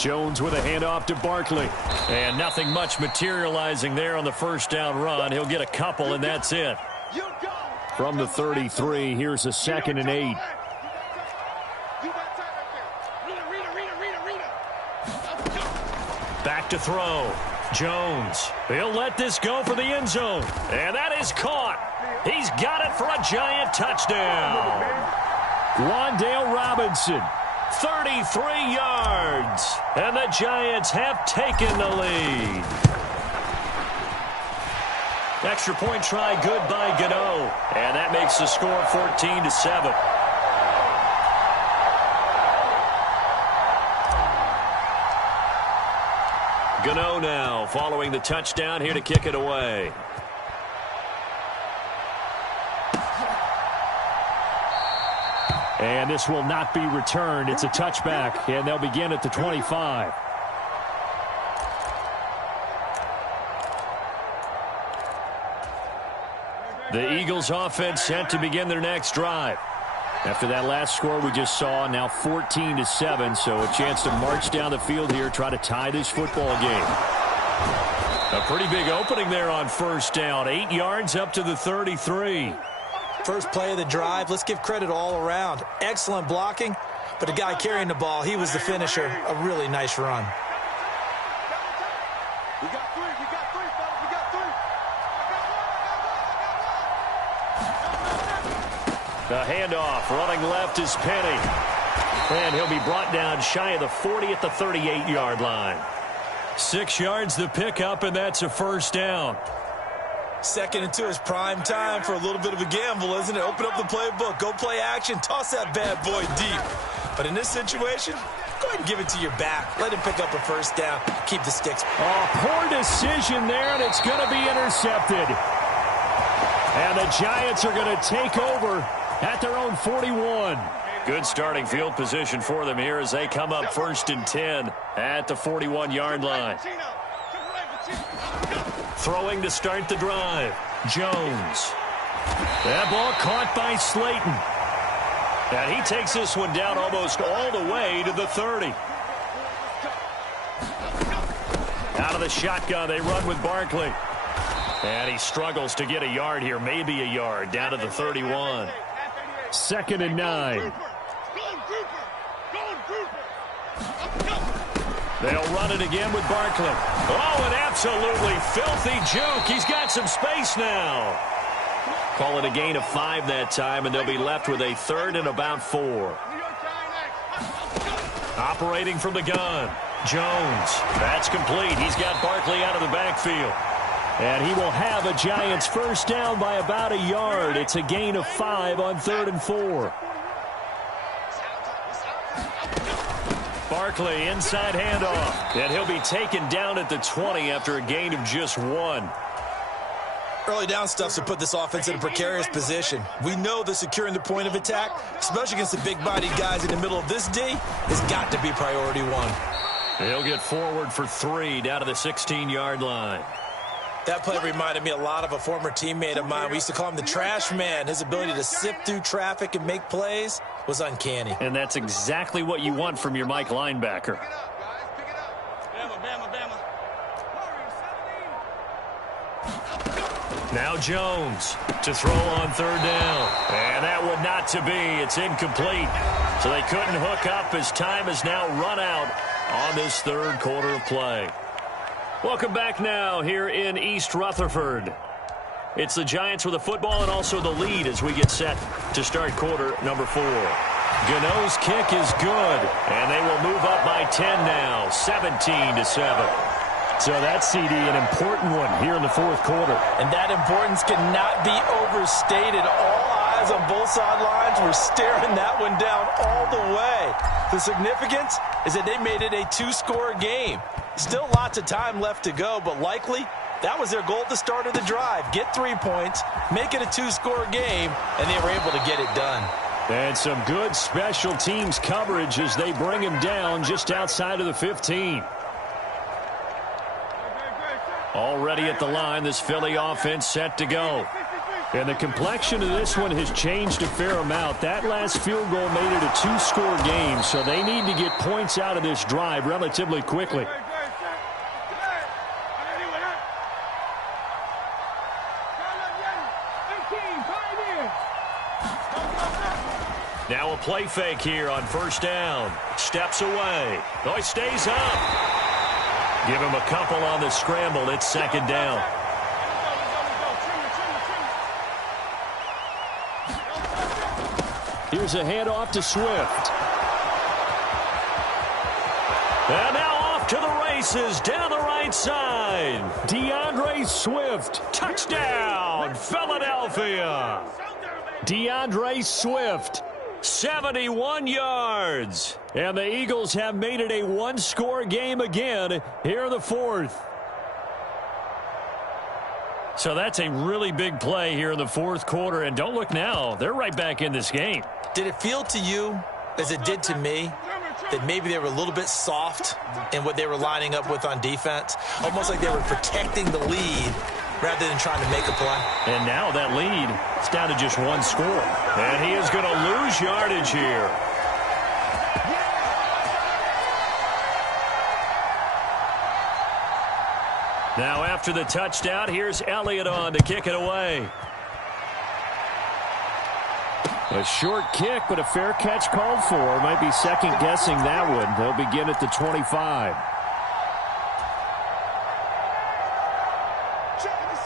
Jones with a handoff to Barkley. And nothing much materializing there on the first down run. He'll get a couple, and that's it. From the 33, here's a 2nd and 8. Back to throw. Jones. He'll let this go for the end zone. And that is caught. He's got it for a Giant touchdown. Wan'Dale Robinson, 33 yards. And the Giants have taken the lead. Extra point try good by Gano. And that makes the score 14-7. Gano now following the touchdown here to kick it away. And this will not be returned. It's a touchback, and they'll begin at the 25. The Eagles offense set to begin their next drive. After that last score we just saw, now 14-7, so a chance to march down the field here, try to tie this football game. A pretty big opening there on first down. 8 yards up to the 33. First play of the drive, let's give credit all around. Excellent blocking, but the guy carrying the ball, he was the finisher. A really nice run. We got three, fellas, we got three. The handoff, running left is Penny. And he'll be brought down shy of the 40 at the 38-yard line. 6 yards the pickup, and that's a first down. 2nd and 2 is prime time for a little bit of a gamble, isn't it? Open up the playbook, go play action, toss that bad boy deep. But in this situation, go ahead and give it to your back. Let him pick up a first down. Keep the sticks. Oh, poor decision there, and it's going to be intercepted. And the Giants are going to take over at their own 41. Good starting field position for them here as they come up 1st and 10 at the 41-yard line. Throwing to start the drive. Jones. That ball caught by Slayton. And he takes this one down almost all the way to the 30. Out of the shotgun, they run with Barkley. And he struggles to get a yard here, maybe a yard, down to the 31. 2nd and 9. They'll run it again with Barkley. Oh, an absolutely filthy juke. He's got some space now. Call it a gain of 5 that time, and they'll be left with a 3rd and about 4. Operating from the gun. Jones. That's complete. He's got Barkley out of the backfield. And he will have a Giants first down by about a yard. It's a gain of 5 on 3rd and 4. Barkley, inside handoff. And he'll be taken down at the 20 after a gain of just 1. Early down stuff to put this offense in a precarious position. We know that securing the point of attack, especially against the big-bodied guys in the middle of this D, has got to be priority 1. He'll get forward for 3 down to the 16-yard line. That play reminded me a lot of a former teammate of mine. We used to call him the trash man. His ability to sift through traffic and make plays was uncanny. And that's exactly what you want from your Mike linebacker. Now Jones to throw on 3rd down. And that one not to be. It's incomplete. So they couldn't hook up as time has now run out on this 3rd quarter of play. Welcome back now here in East Rutherford. It's the Giants with the football and also the lead as we get set to start quarter number 4. Gano's kick is good, and they will move up by 10 now, 17-7. So that's, CD, an important one here in the 4th quarter. And that importance cannot be overstated. All eyes on both sidelines were staring that one down all the way. The significance is that they made it a 2-score game. Still lots of time left to go, but likely that was their goal at the start of the drive. Get 3 points, make it a 2-score game, and they were able to get it done. And some good special teams coverage as they bring him down just outside of the 15. Already at the line, this Philly offense set to go. And the complexion of this one has changed a fair amount. That last field goal made it a 2-score game, so they need to get points out of this drive relatively quickly. Now a play fake here on 1st down. Steps away. Oh, he stays up. Give him a couple on the scramble. It's 2nd down. Here's a handoff to Swift. And now off to the races down the right side. DeAndre Swift. Touchdown, Philadelphia. DeAndre Swift. 71 yards. And the Eagles have made it a 1-score game again here in the 4th. So that's a really big play here in the 4th quarter. And don't look now. They're right back in this game. Did it feel to you, as it did to me, that maybe they were a little bit soft in what they were lining up with on defense? Almost like they were protecting the lead rather than trying to make a play. And now that lead is down to just 1 score. And he is going to lose yardage here. Now after the touchdown, here's Elliott on to kick it away. A short kick, but a fair catch called for. Might be second-guessing that one. They'll begin at the 25.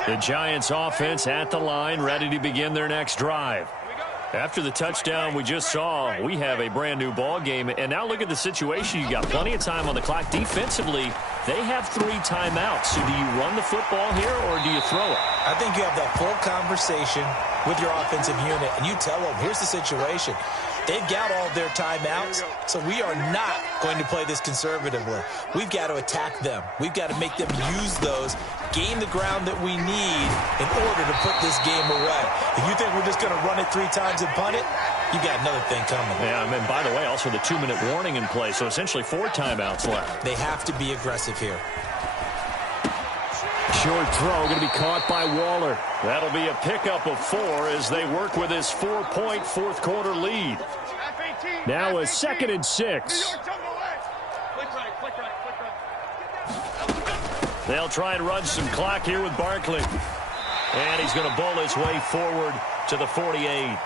The Giants offense at the line, ready to begin their next drive. After the touchdown we just saw, we have a brand new ball game. And now look at the situation. You got plenty of time on the clock. Defensively, they have 3 timeouts. So do you run the football here or do you throw it? I think you have that full conversation with your offensive unit, and you tell them, here's the situation. They've got all their timeouts, so we are not going to play this conservatively. We've got to attack them. We've got to make them use those, gain the ground that we need in order to put this game away. If you think we're just going to run it 3 times and punt it, you got another thing coming. Yeah, and by the way, also the 2-minute warning in play, so essentially 4 timeouts left. They have to be aggressive here. Short throw going to be caught by Waller. That'll be a pickup of 4 as they work with his 4-point fourth-quarter lead. Now a 2nd and 6. They'll try and run some clock here with Barkley. And he's going to bowl his way forward to the 48.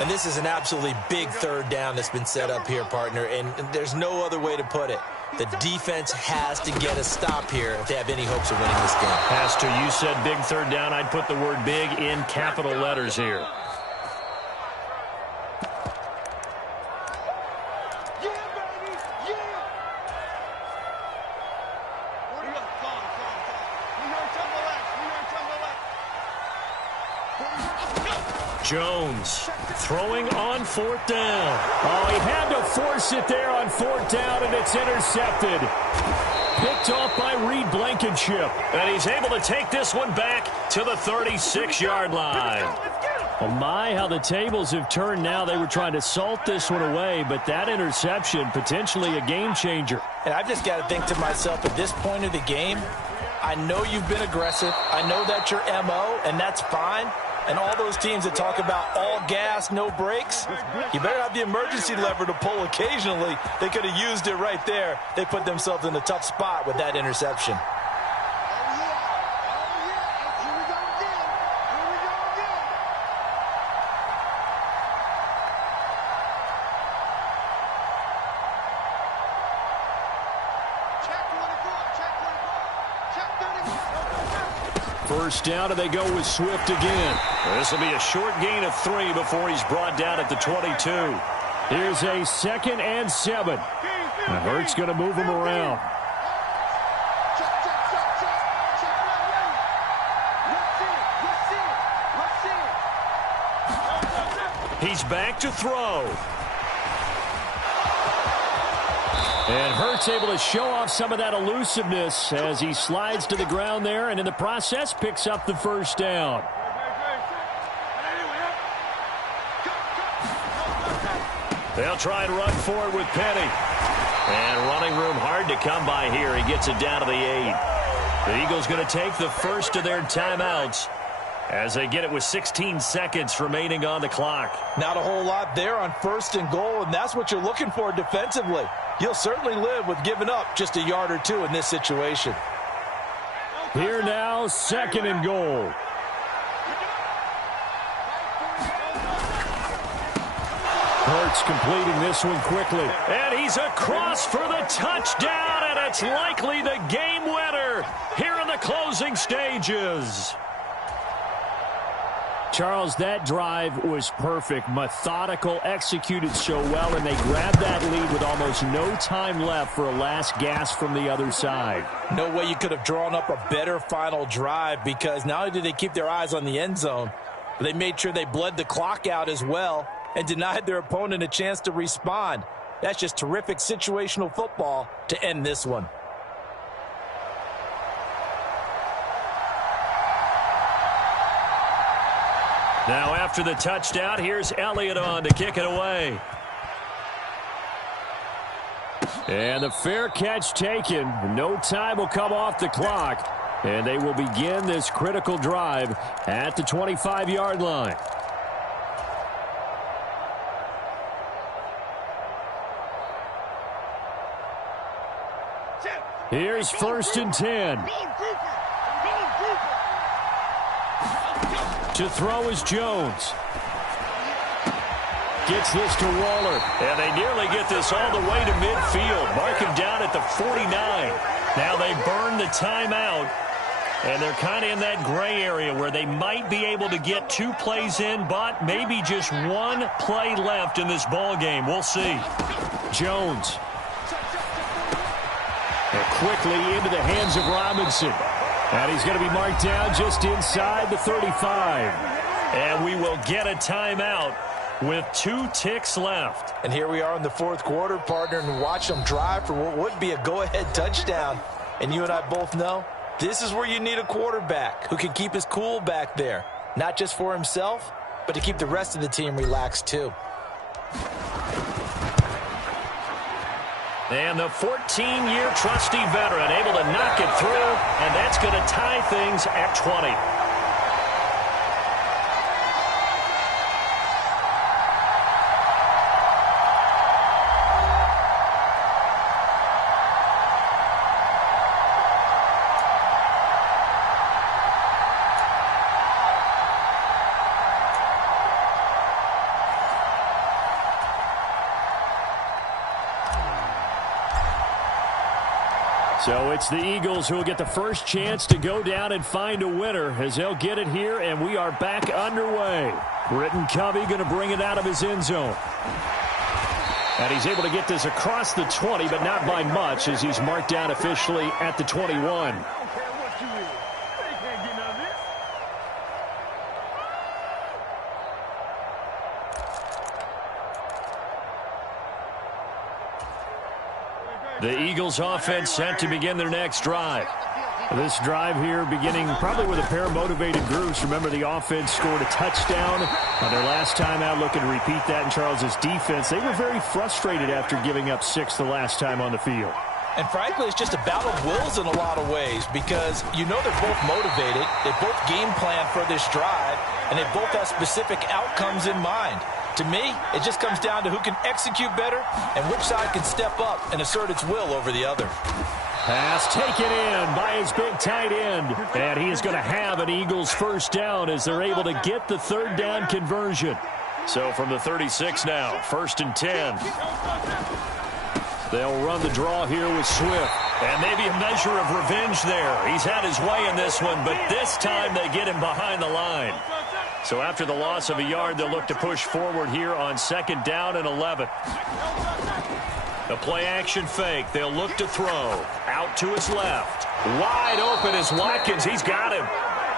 And this is an absolutely big 3rd down that's been set up here, partner, and there's no other way to put it. The defense has to get a stop here if they have any hopes of winning this game. Has to. You said big 3rd down. I'd put the word big in capital letters here. Jones throwing on 4th down. Oh, he had to force it there on 4th down, and it's intercepted. Picked off by Reed Blankenship. And he's able to take this one back to the 36-yard line. Oh, my, how the tables have turned now. They were trying to salt this one away, but that interception, potentially a game changer. And I've just got to think to myself, at this point of the game, I know you've been aggressive. I know that's your MO, and that's fine. And all those teams that talk about all gas, no brakes, you better have the emergency lever to pull occasionally. They could have used it right there. They put themselves in a tough spot with that interception. First down, and they go with Swift again. This will be a short gain of 3 before he's brought down at the 22. Here's a 2nd and 7. Now Hurts going to move him around. He's back to throw. And Hurts able to show off some of that elusiveness as he slides to the ground there, and in the process picks up the 1st down. They'll try and run forward with Penny. And running room hard to come by here. He gets it down to the 8. The Eagles going to take the first of their timeouts as they get it with 16 seconds remaining on the clock. Not a whole lot there on 1st and goal, and that's what you're looking for defensively. You'll certainly live with giving up just a yard or 2 in this situation. Here now, 2nd and goal. Hurts completing this one quickly. And he's across for the touchdown, and it's likely the game winner here in the closing stages. Charles, that drive was perfect, methodical, executed so well, and they grabbed that lead with almost no time left for a last gasp from the other side. No way you could have drawn up a better final drive, because not only did they keep their eyes on the end zone, but they made sure they bled the clock out as well and denied their opponent a chance to respond. That's just terrific situational football to end this one. Now after the touchdown, here's Elliott on to kick it away. And the fair catch taken. No time will come off the clock. And they will begin this critical drive at the 25-yard line. Here's 1st and 10. To throw is Jones. gets this to Waller. And they nearly get this all the way to midfield. Mark him down at the 49. Now they burn the timeout. And they're kind of in that gray area where they might be able to get 2 plays in, but maybe just 1 play left in this ball game. We'll see. Jones. And quickly into the hands of Robinson. And he's going to be marked down just inside the 35. And we will get a timeout with 2 ticks left. And here we are in the 4th quarter, partner, and watch them drive for what would be a go-ahead touchdown. And you and I both know this is where you need a quarterback who can keep his cool back there. Not just for himself, but to keep the rest of the team relaxed too. And the 14-year trusty veteran able to knock it through, and that's going to tie things at 20. So it's the Eagles who will get the first chance to go down and find a winner as they'll get it here, and we are back underway. Britton Covey going to bring it out of his end zone. And he's able to get this across the 20, but not by much as he's marked down officially at the 21. The Eagles offense set to begin their next drive. This drive here beginning probably with a pair of motivated groups. Remember, the offense scored a touchdown on their last time out, looking to repeat that in Charles's defense. They were very frustrated after giving up 6 the last time on the field. And frankly, it's just a battle of wills in a lot of ways because you know they're both motivated. They both game plan for this drive, and they both have specific outcomes in mind. To me, it just comes down to who can execute better and which side can step up and assert its will over the other. Pass taken in by his big tight end. And he is going to have an Eagles first down as they're able to get the 3rd down conversion. So from the 36 now, 1st and 10. They'll run the draw here with Swift. And maybe a measure of revenge there. He's had his way in this one, but this time they get him behind the line. So after the loss of a yard, they'll look to push forward here on 2nd down and 11. The play-action fake. They'll look to throw. Out to his left. Wide open is Watkins. He's got him.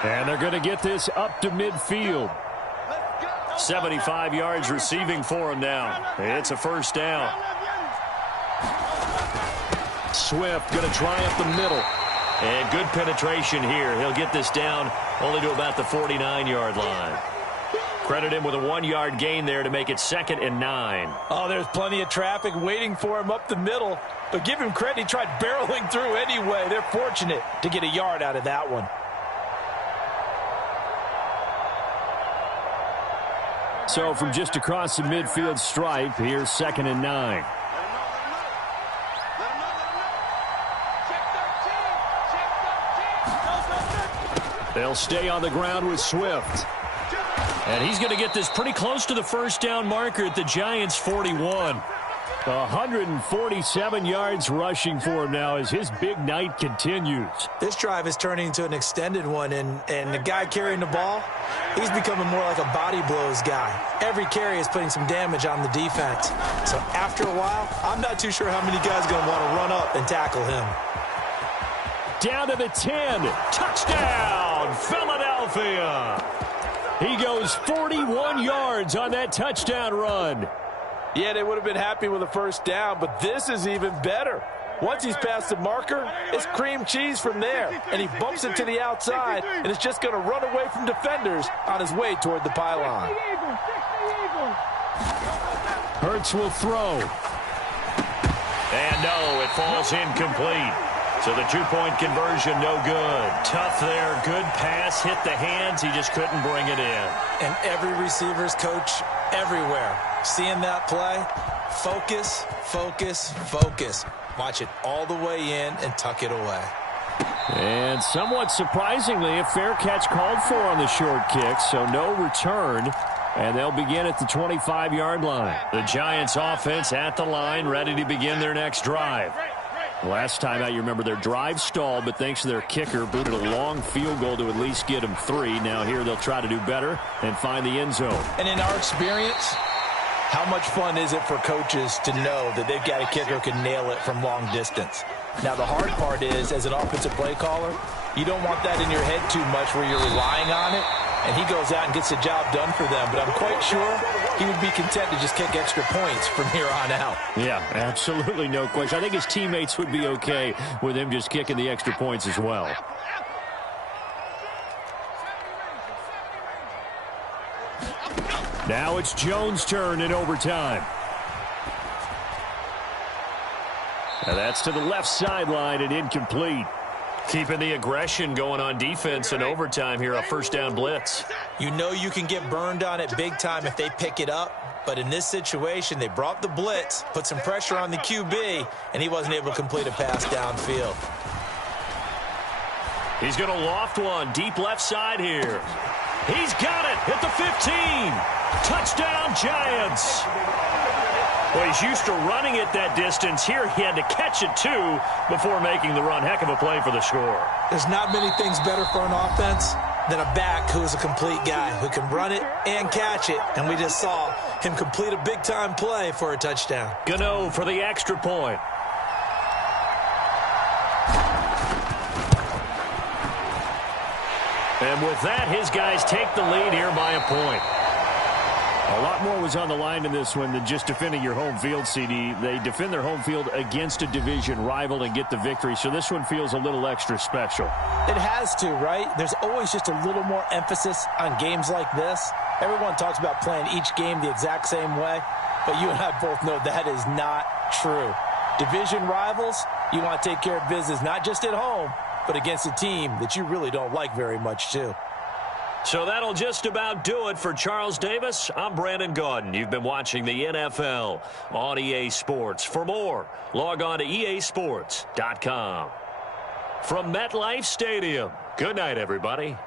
And they're going to get this up to midfield. 75 yards receiving for him now. It's a first down. Swift going to try up the middle. And good penetration here. He'll get this down only to about the 49-yard line. Credit him with a 1-yard gain there to make it 2nd and 9. Oh, there's plenty of traffic waiting for him up the middle. But give him credit, he tried barreling through anyway. They're fortunate to get a yard out of that one. So from just across the midfield stripe, here's 2nd and 9. They'll stay on the ground with Swift. And he's going to get this pretty close to the first down marker at the Giants' 41. 147 yards rushing for him now as his big night continues. This drive is turning into an extended one, and the guy carrying the ball, he's becoming more like a body blows guy. Every carry is putting some damage on the defense. So after a while, I'm not too sure how many guys are going to want to run up and tackle him. Down to the 10. Touchdown, Philadelphia. He goes 41 yards on that touchdown run. Yeah, they would have been happy with a first down, but this is even better. Once he's past the marker, it's cream cheese from there, and he bumps it to the outside, and it's just going to run away from defenders on his way toward the pylon. Hurts will throw. And no, it falls incomplete. So the 2-point conversion, no good. Tough there, good pass, hit the hands, he just couldn't bring it in. And every receiver's coach everywhere, seeing that play, focus, focus, focus. Watch it all the way in and tuck it away. And somewhat surprisingly, a fair catch called for on the short kick, so no return. And they'll begin at the 25-yard line. The Giants offense at the line, ready to begin their next drive. Last time out, you remember their drive stalled, but thanks to their kicker, booted a long field goal to at least get them 3. Now here they'll try to do better and find the end zone. And in our experience, how much fun is it for coaches to know that they've got a kicker who can nail it from long distance? Now, the hard part is, as an offensive play caller, you don't want that in your head too much where you're relying on it, and he goes out and gets the job done for them. But I'm quite sure he would be content to just kick extra points from here on out. Yeah, absolutely no question. I think his teammates would be okay with him just kicking the extra points as well. Now it's Jones' turn in overtime. And that's to the left sideline and incomplete. Keeping the aggression going on defense in overtime here, a first down blitz. You know you can get burned on it big time if they pick it up, but in this situation, they brought the blitz, put some pressure on the QB, and he wasn't able to complete a pass downfield. He's going to loft one deep left side here. He's got it at the 15. Touchdown, Giants. Well, he's used to running it that distance. Here he had to catch it, too, before making the run. Heck of a play for the score. There's not many things better for an offense than a back who is a complete guy who can run it and catch it. And we just saw him complete a big-time play for a touchdown. Gano for the extra point. And with that, his guys take the lead here by a point. A lot more was on the line in this one than just defending your home field, CD. They defend their home field against a division rival and get the victory, so this one feels a little extra special. It has to, right? There's always just a little more emphasis on games like this. Everyone talks about playing each game the exact same way, but you and I both know that is not true. Division rivals, you want to take care of business not just at home, but against a team that you really don't like very much, too. So that'll just about do it for Charles Davis. I'm Brandon Gaudin. You've been watching the NFL on EA Sports. For more, log on to easports.com. From MetLife Stadium, good night, everybody.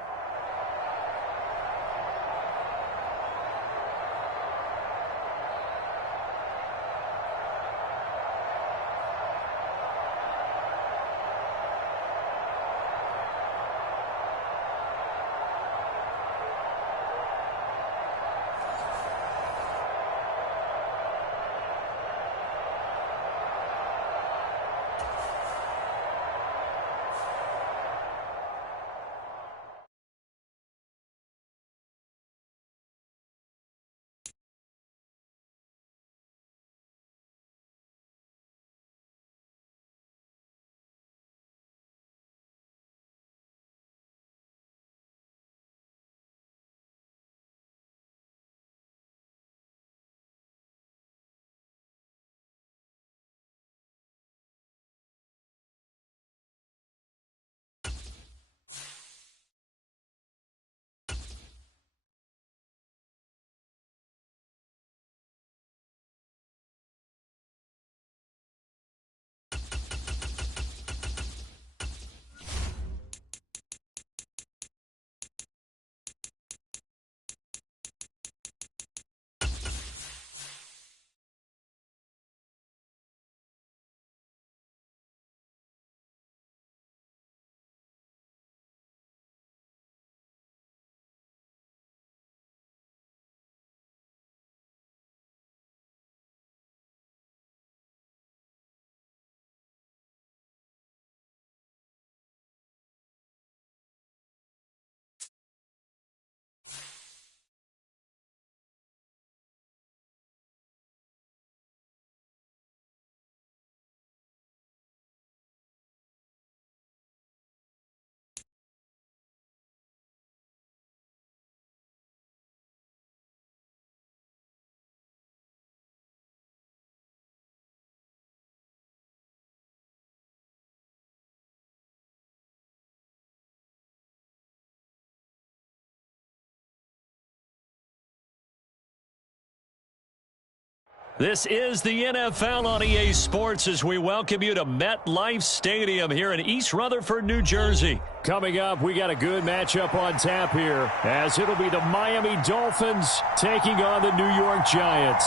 This is the NFL on EA Sports as we welcome you to MetLife Stadium here in East Rutherford, New Jersey. Coming up, we got a good matchup on tap here as it'll be the Miami Dolphins taking on the New York Giants.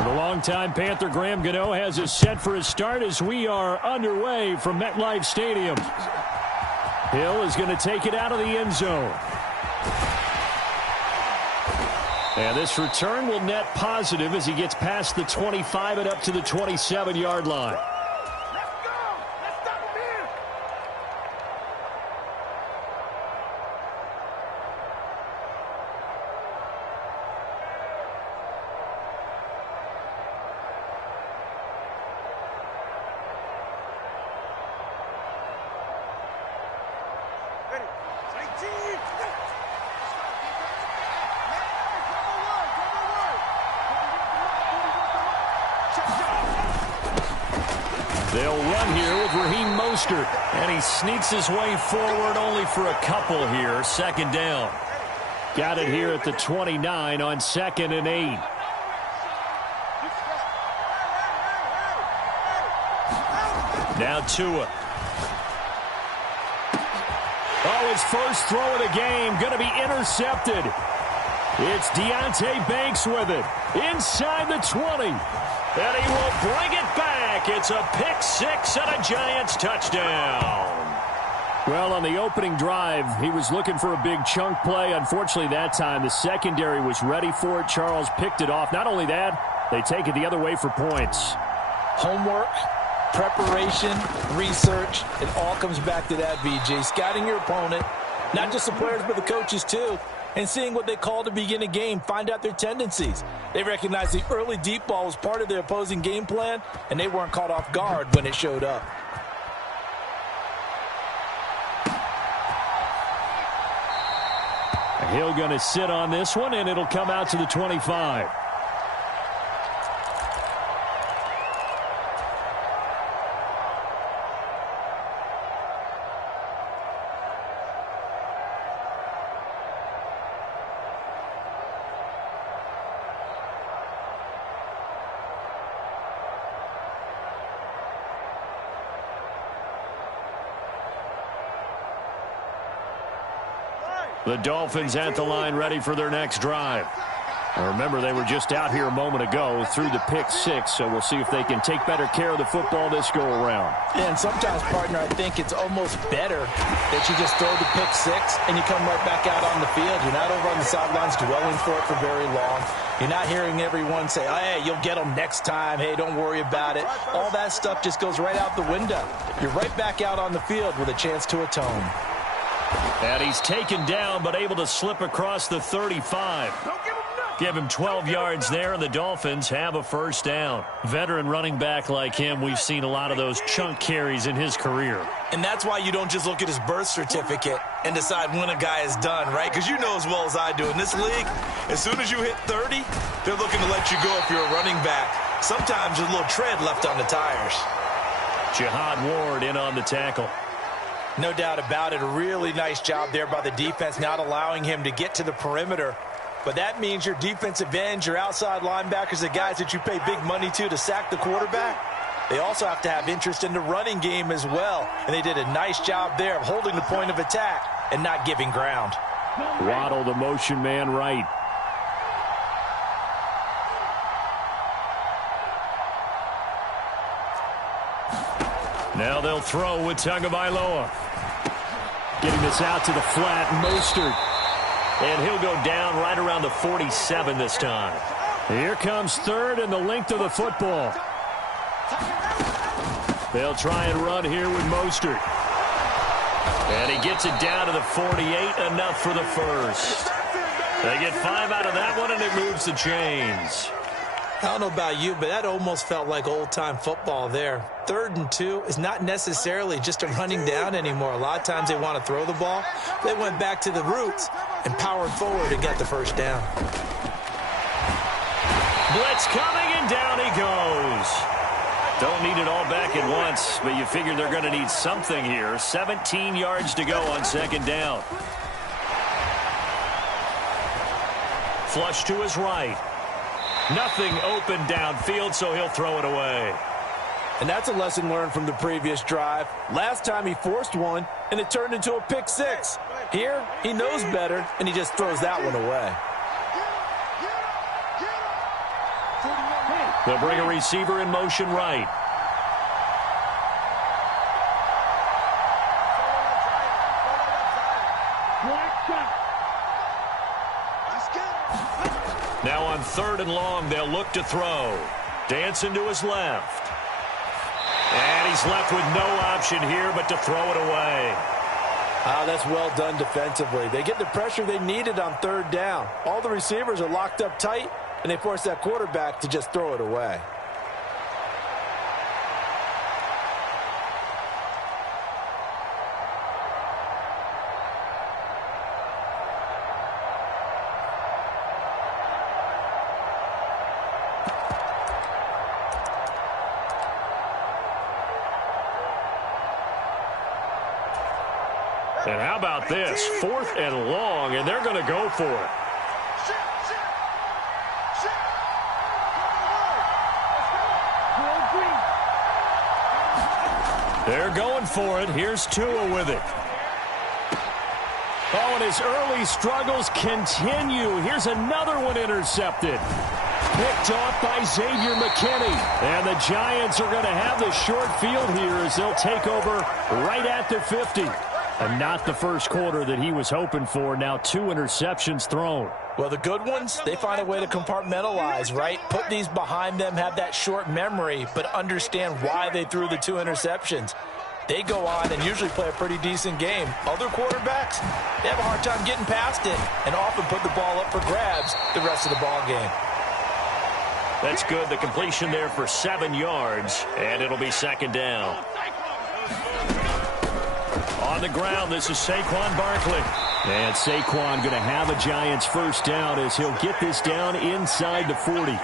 The longtime Panther Graham Gano has us set for his start as we are underway from MetLife Stadium. Hill is going to take it out of the end zone. And this return will net positive as he gets past the 25 and up to the 27-yard line. They'll run here with Raheem Mostert. And he sneaks his way forward only for a couple here. Second down. Got it here at the 29 on 2nd and 8. Now Tua. Oh, his first throw of the game going to be intercepted. It's Deonte Banks with it. Inside the 20. And he will bring it back. It's a pick six and a Giants touchdown. Well, on the opening drive, he was looking for a big chunk play. Unfortunately, that time, the secondary was ready for it. Charles picked it off. Not only that, they take it the other way for points. Homework, preparation, research, it all comes back to that, VJ. Scouting your opponent, not just the players, but the coaches too, and seeing what they call to begin a game, find out their tendencies. They recognize the early deep ball was part of their opposing game plan, and they weren't caught off guard when it showed up. Hill going to sit on this one, and it'll come out to the 25. The Dolphins at the line ready for their next drive. Now remember, they were just out here a moment ago through the pick six, so we'll see if they can take better care of the football this go-around. Yeah, and sometimes, partner, I think it's almost better that you just throw the pick six and you come right back out on the field. You're not over on the sidelines dwelling for it for very long. You're not hearing everyone say, oh, hey, you'll get them next time. Hey, don't worry about it. All that stuff just goes right out the window. You're right back out on the field with a chance to atone. And he's taken down but able to slip across the 35. Give him 12 yards there, and the Dolphins have a first down. Veteran running back like him, we've seen a lot of those chunk carries in his career. And that's why you don't just look at his birth certificate and decide when a guy is done, right? Because you know as well as I do, in this league, as soon as you hit 30, they're looking to let you go if you're a running back. Sometimes there's a little tread left on the tires. Jihad Ward in on the tackle. No doubt about it. A really nice job there by the defense, not allowing him to get to the perimeter. But that means your defensive ends, your outside linebackers, the guys that you pay big money to sack the quarterback, they also have to have interest in the running game as well. And they did a nice job there of holding the point of attack and not giving ground. Waddle, the motion man, right. Now they'll throw with Tagovailoa. Getting this out to the flat, Mostert. And he'll go down right around the 47 this time. Here comes third and the length of the football. They'll try and run here with Mostert. And he gets it down to the 48, enough for the first. They get 5 out of that one, and it moves the chains. I don't know about you, but that almost felt like old-time football there. 3rd and 2 is not necessarily just a running down anymore. A lot of times they want to throw the ball. They went back to the roots and powered forward and got the first down. Blitz coming, and down he goes. Don't need it all back at once, but you figure they're going to need something here. 17 yards to go on second down. Flush to his right. Nothing open downfield, so he'll throw it away. And that's a lesson learned from the previous drive. Last time he forced one, and it turned into a pick six. Here, he knows better, and he just throws that one away. They'll bring a receiver in motion right. Now on 3rd and long, they'll look to throw. Dancing to his left. And he's left with no option here but to throw it away. That's well done defensively. They get the pressure they needed on 3rd down. All the receivers are locked up tight, and they force that quarterback to just throw it away. And how about this? 4th and long, and they're going to go for it. They're going for it. Here's Tua with it. Oh, and his early struggles continue. Here's another one intercepted. Picked off by Xavier McKinney. And the Giants are going to have the short field here as they'll take over right at the 50. And not the first quarter that he was hoping for. Now 2 interceptions thrown. Well, the good ones, they find a way to compartmentalize, right? Put these behind them, have that short memory, but understand why they threw the 2 interceptions. They go on and usually play a pretty decent game. Other quarterbacks, they have a hard time getting past it and often put the ball up for grabs the rest of the ball game. That's good. The completion there for 7 yards, and it'll be 2nd down. On the ground, this is Saquon Barkley. And Saquon going to have a Giants first down as he'll get this down inside the 40.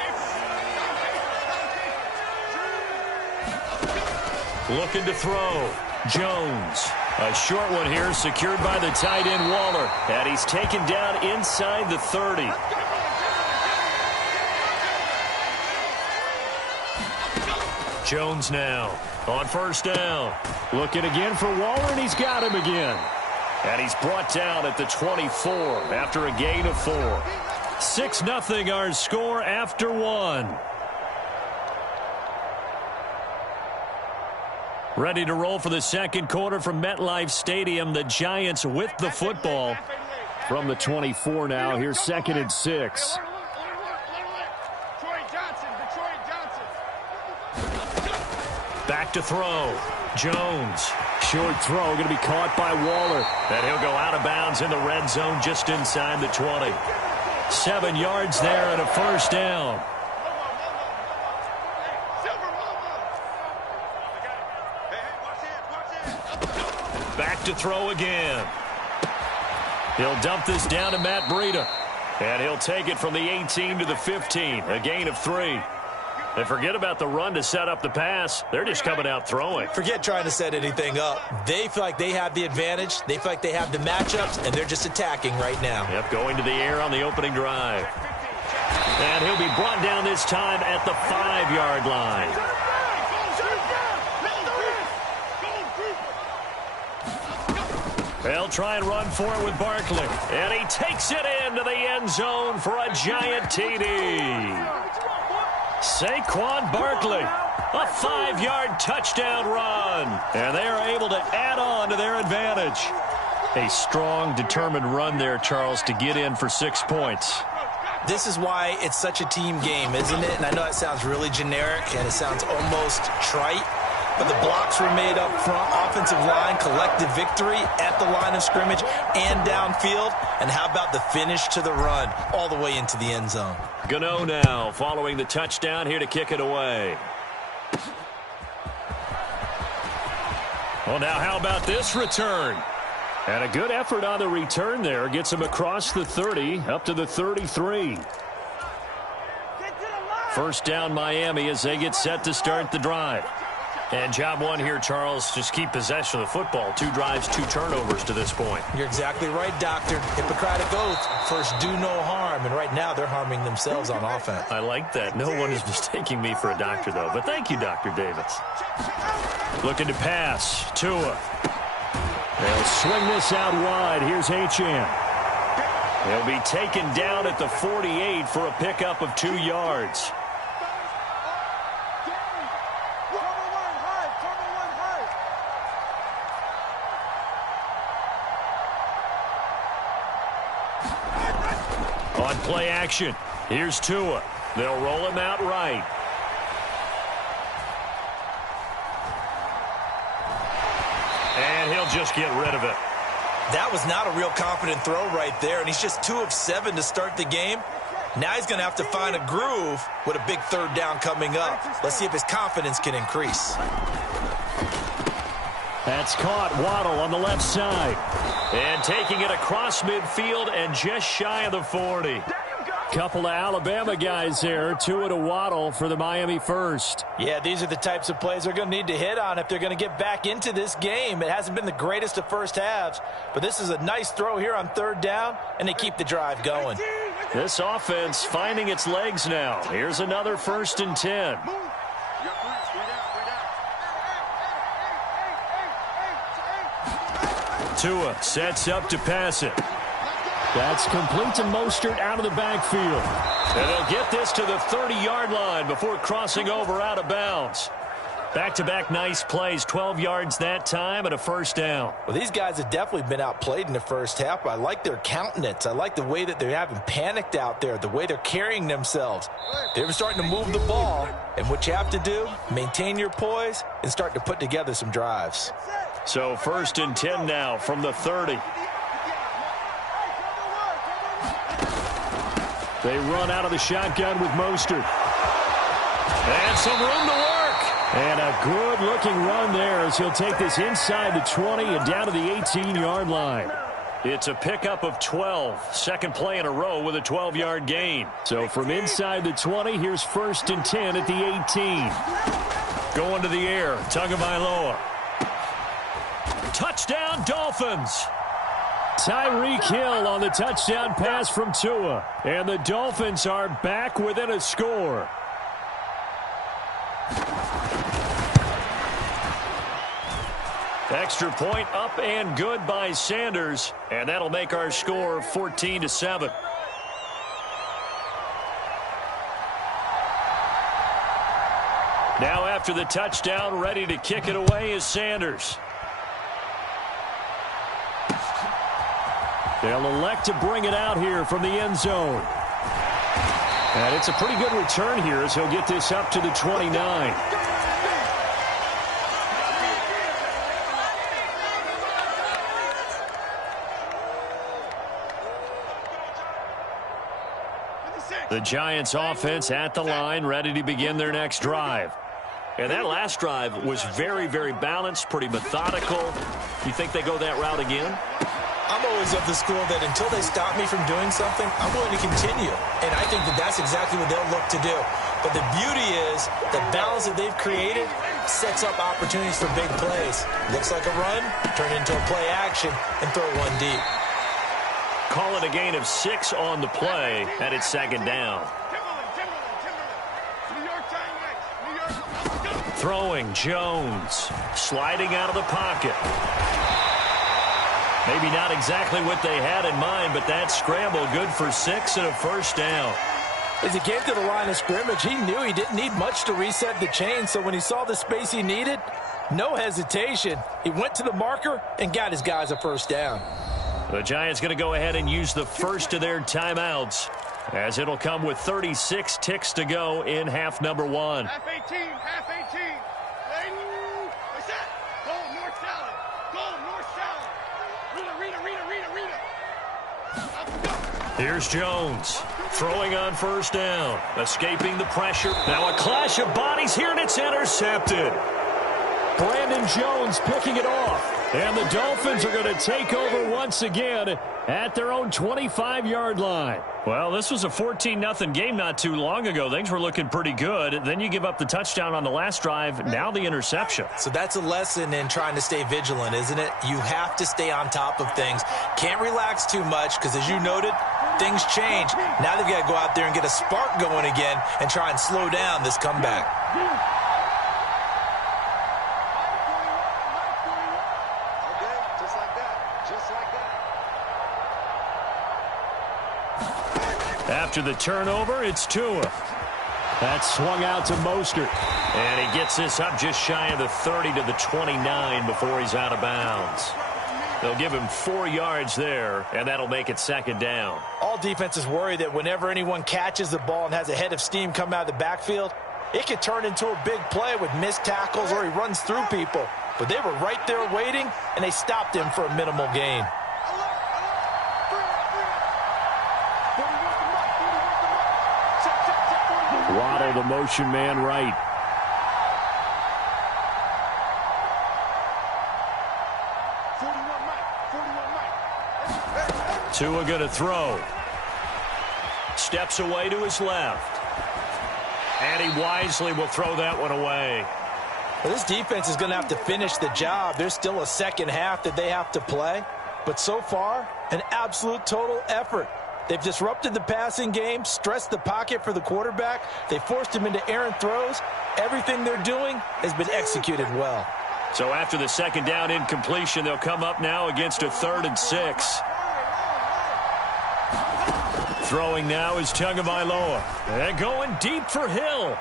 Looking to throw. Jones. A short one here secured by the tight end Waller. And he's taken down inside the 30. Jones now on first down. Looking again for Waller, and he's got him again. And he's brought down at the 24 after a gain of 4. 6-0 our score after 1. Ready to roll for the second quarter from MetLife Stadium. The Giants with the football from the 24 now. Here's 2nd and 6. Back to throw. Jones. Short throw going to be caught by Waller. And he'll go out of bounds in the red zone just inside the 20. 7 yards there and a first down. Back to throw again. He'll dump this down to Matt Breida. And he'll take it from the 18 to the 15. A gain of 3. And forget about the run to set up the pass. They're just coming out throwing. Forget trying to set anything up. They feel like they have the advantage. They feel like they have the matchups, and they're just attacking right now. Yep, going to the air on the opening drive. And he'll be brought down this time at the 5-yard line. They'll try and run for it with Barkley. And he takes it into the end zone for a giant TD. Saquon Barkley, a 5-yard touchdown run. And they are able to add on to their advantage. A strong, determined run there, Charles, to get in for 6 points. This is why it's such a team game, isn't it? And I know it sounds really generic and it sounds almost trite, but the blocks were made up front, offensive line, collective victory at the line of scrimmage and downfield. And how about the finish to the run all the way into the end zone? Gano now following the touchdown here to kick it away. Well, now how about this return? And a good effort on the return there. Gets him across the 30, up to the 33. First down Miami as they get set to start the drive. And job one here, Charles, just keep possession of the football. 2 drives, 2 turnovers to this point. You're exactly right, Doctor. Hippocratic oath, first do no harm. And right now they're harming themselves on offense. I like that. No one is mistaking me for a doctor, though. But thank you, Dr. Davis. Looking to pass. Tua. They'll swing this out wide. Here's Achane. He'll be taken down at the 48 for a pickup of 2 yards. On play action, here's Tua. They'll roll him out right. And he'll just get rid of it. That was not a real confident throw right there, and he's just 2 of 7 to start the game. Now he's going to have to find a groove with a big 3rd down coming up. Let's see if his confidence can increase. That's caught. Waddle on the left side. And taking it across midfield and just shy of the 40. Couple of Alabama guys there. Tua to Waddle for the Miami first. Yeah, these are the types of plays they're going to need to hit on if they're going to get back into this game. It hasn't been the greatest of first halves, but this is a nice throw here on 3rd down, and they keep the drive going. This offense finding its legs now. Here's another 1st and 10. Tua sets up to pass it. That's complete to Mostert out of the backfield. And they'll get this to the 30-yard line before crossing over out of bounds. Back-to-back nice plays, 12 yards that time and a 1st down. Well, these guys have definitely been outplayed in the first half. I like their countenance. I like the way that they haven't panicked out there, the way they're carrying themselves. They're starting to move the ball, and what you have to do, maintain your poise and start to put together some drives. So 1st and 10 now from the 30. They run out of the shotgun with Mostert. And some room to work. And a good-looking run there as he'll take this inside the 20 and down to the 18-yard line. It's a pickup of 12. Second play in a row with a 12-yard gain. So from inside the 20, here's 1st and 10 at the 18. Going to the air, Tagovailoa. Touchdown, Dolphins. Tyreek Hill on the touchdown pass from Tua. And the Dolphins are back within a score. Extra point up and good by Sanders. And that'll make our score 14-7. Now after the touchdown, ready to kick it away is Sanders. They'll elect to bring it out here from the end zone. And it's a pretty good return here as he'll get this up to the 29. The Giants offense at the line, ready to begin their next drive. And that last drive was very, very balanced, pretty methodical. You think they go that route again? I'm always of the school that until they stop me from doing something, I'm going to continue. And I think that that's exactly what they'll look to do. But the beauty is the balance that they've created sets up opportunities for big plays. Looks like a run, turn into a play action, and throw one deep. Call it a gain of 6 on the play, and it's 2nd down. Throwing, Jones. Sliding out of the pocket. Maybe not exactly what they had in mind, but that scramble good for 6 and a 1st down. As he came to the line of scrimmage, he knew he didn't need much to reset the chain, so when he saw the space he needed, no hesitation. He went to the marker and got his guys a 1st down. The Giants going to go ahead and use the first of their timeouts, as it'll come with 36 ticks to go in half number 1. Half 18, half 18. What's that? Go north salad. Go north salad. Rita. Here's Jones throwing on 1st down, escaping the pressure. Now a clash of bodies here, and it's intercepted. Brandon Jones picking it off. And the Dolphins are going to take over once again at their own 25-yard line. Well, this was a 14-0 game not too long ago. Things were looking pretty good. Then you give up the touchdown on the last drive. Now the interception. So that's a lesson in trying to stay vigilant, isn't it? You have to stay on top of things. Can't relax too much because, as you noted, things change. Now they've got to go out there and get a spark going again and try and slow down this comeback. After the turnover, it's Tua. That's swung out to Mostert. And he gets this up just shy of the 30 to the 29 before he's out of bounds. They'll give him 4 yards there, and that'll make it second down. All defenses worry that whenever anyone catches the ball and has a head of steam come out of the backfield, it could turn into a big play with missed tackles or he runs through people. But they were right there waiting, and they stopped him for a minimal gain. Waddle, the motion man, right. Tua going to throw. Steps away to his left. And he wisely will throw that one away. Well, this defense is going to have to finish the job. There's still a second half that they have to play. But so far, an absolute total effort. They've disrupted the passing game, stressed the pocket for the quarterback. They forced him into errant throws. Everything they're doing has been executed well. So after the second down incompletion, they'll come up now against a 3rd and 6. Throwing now is Tagovailoa. And going deep for Hill.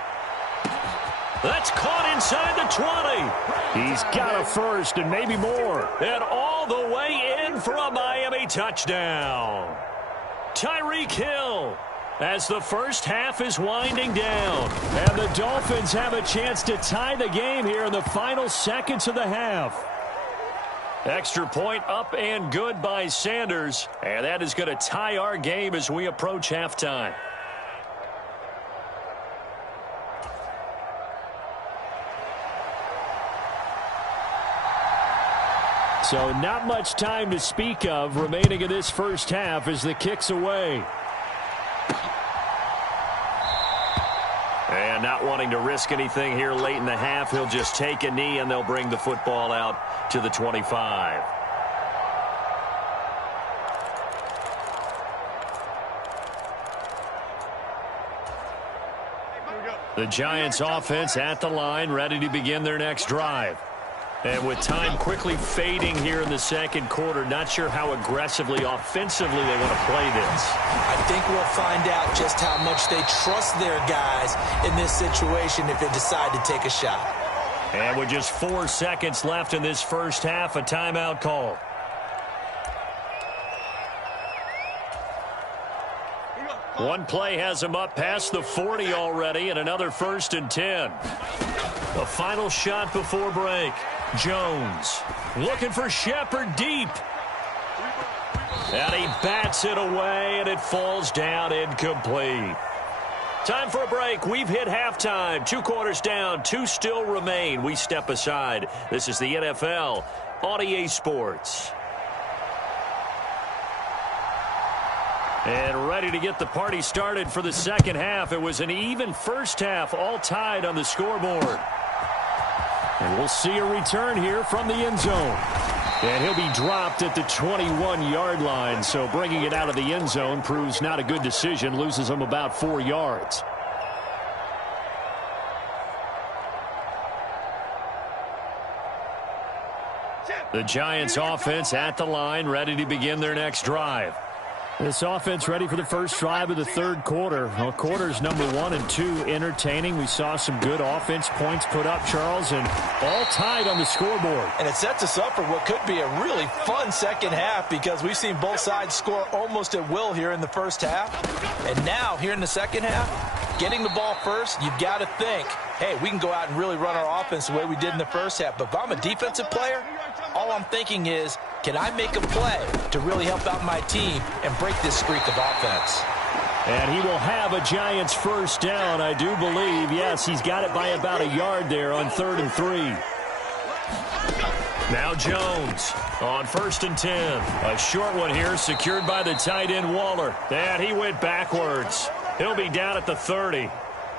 That's caught inside the 20. He's got a first and maybe more. And all the way in for a Miami touchdown. Tyreek Hill as the first half is winding down. And the Dolphins have a chance to tie the game here in the final seconds of the half. Extra point up and good by Sanders. And that is going to tie our game as we approach halftime. So not much time to speak of remaining in this first half as the kick's away. And not wanting to risk anything here late in the half, he'll just take a knee and they'll bring the football out to the 25. The Giants offense at the line, ready to begin their next drive. And with time quickly fading here in the second quarter, not sure how aggressively, offensively they want to play this. I think we'll find out just how much they trust their guys in this situation if they decide to take a shot. And with just 4 seconds left in this first half, a timeout call. One play has him up past the 40 already, and another 1st and 10. The final shot before break. Jones looking for Shepard deep. And he bats it away, and it falls down incomplete. Time for a break. We've hit halftime. 2 quarters down, 2 still remain. We step aside. This is the NFL on EA Sports. And ready to get the party started for the second half. It was an even first half, all tied on the scoreboard. And we'll see a return here from the end zone. And he'll be dropped at the 21-yard line, so bringing it out of the end zone proves not a good decision, loses him about 4 yards. The Giants offense at the line, ready to begin their next drive. This offense ready for the first drive of the third quarter. Well, quarters number 1 and 2 entertaining. We saw some good offense points put up, Charles, and all tied on the scoreboard. And it sets us up for what could be a really fun second half because we've seen both sides score almost at will here in the first half. And now, here in the second half, getting the ball first, you've got to think, hey, we can go out and really run our offense the way we did in the first half. But if I'm a defensive player, all I'm thinking is, can I make a play to really help out my team and break this streak of offense? And he will have a Giants first down, I do believe. Yes, he's got it by about a yard there on 3rd and 3. Now Jones on 1st and 10. A short one here secured by the tight end Waller. And he went backwards. He'll be down at the 30.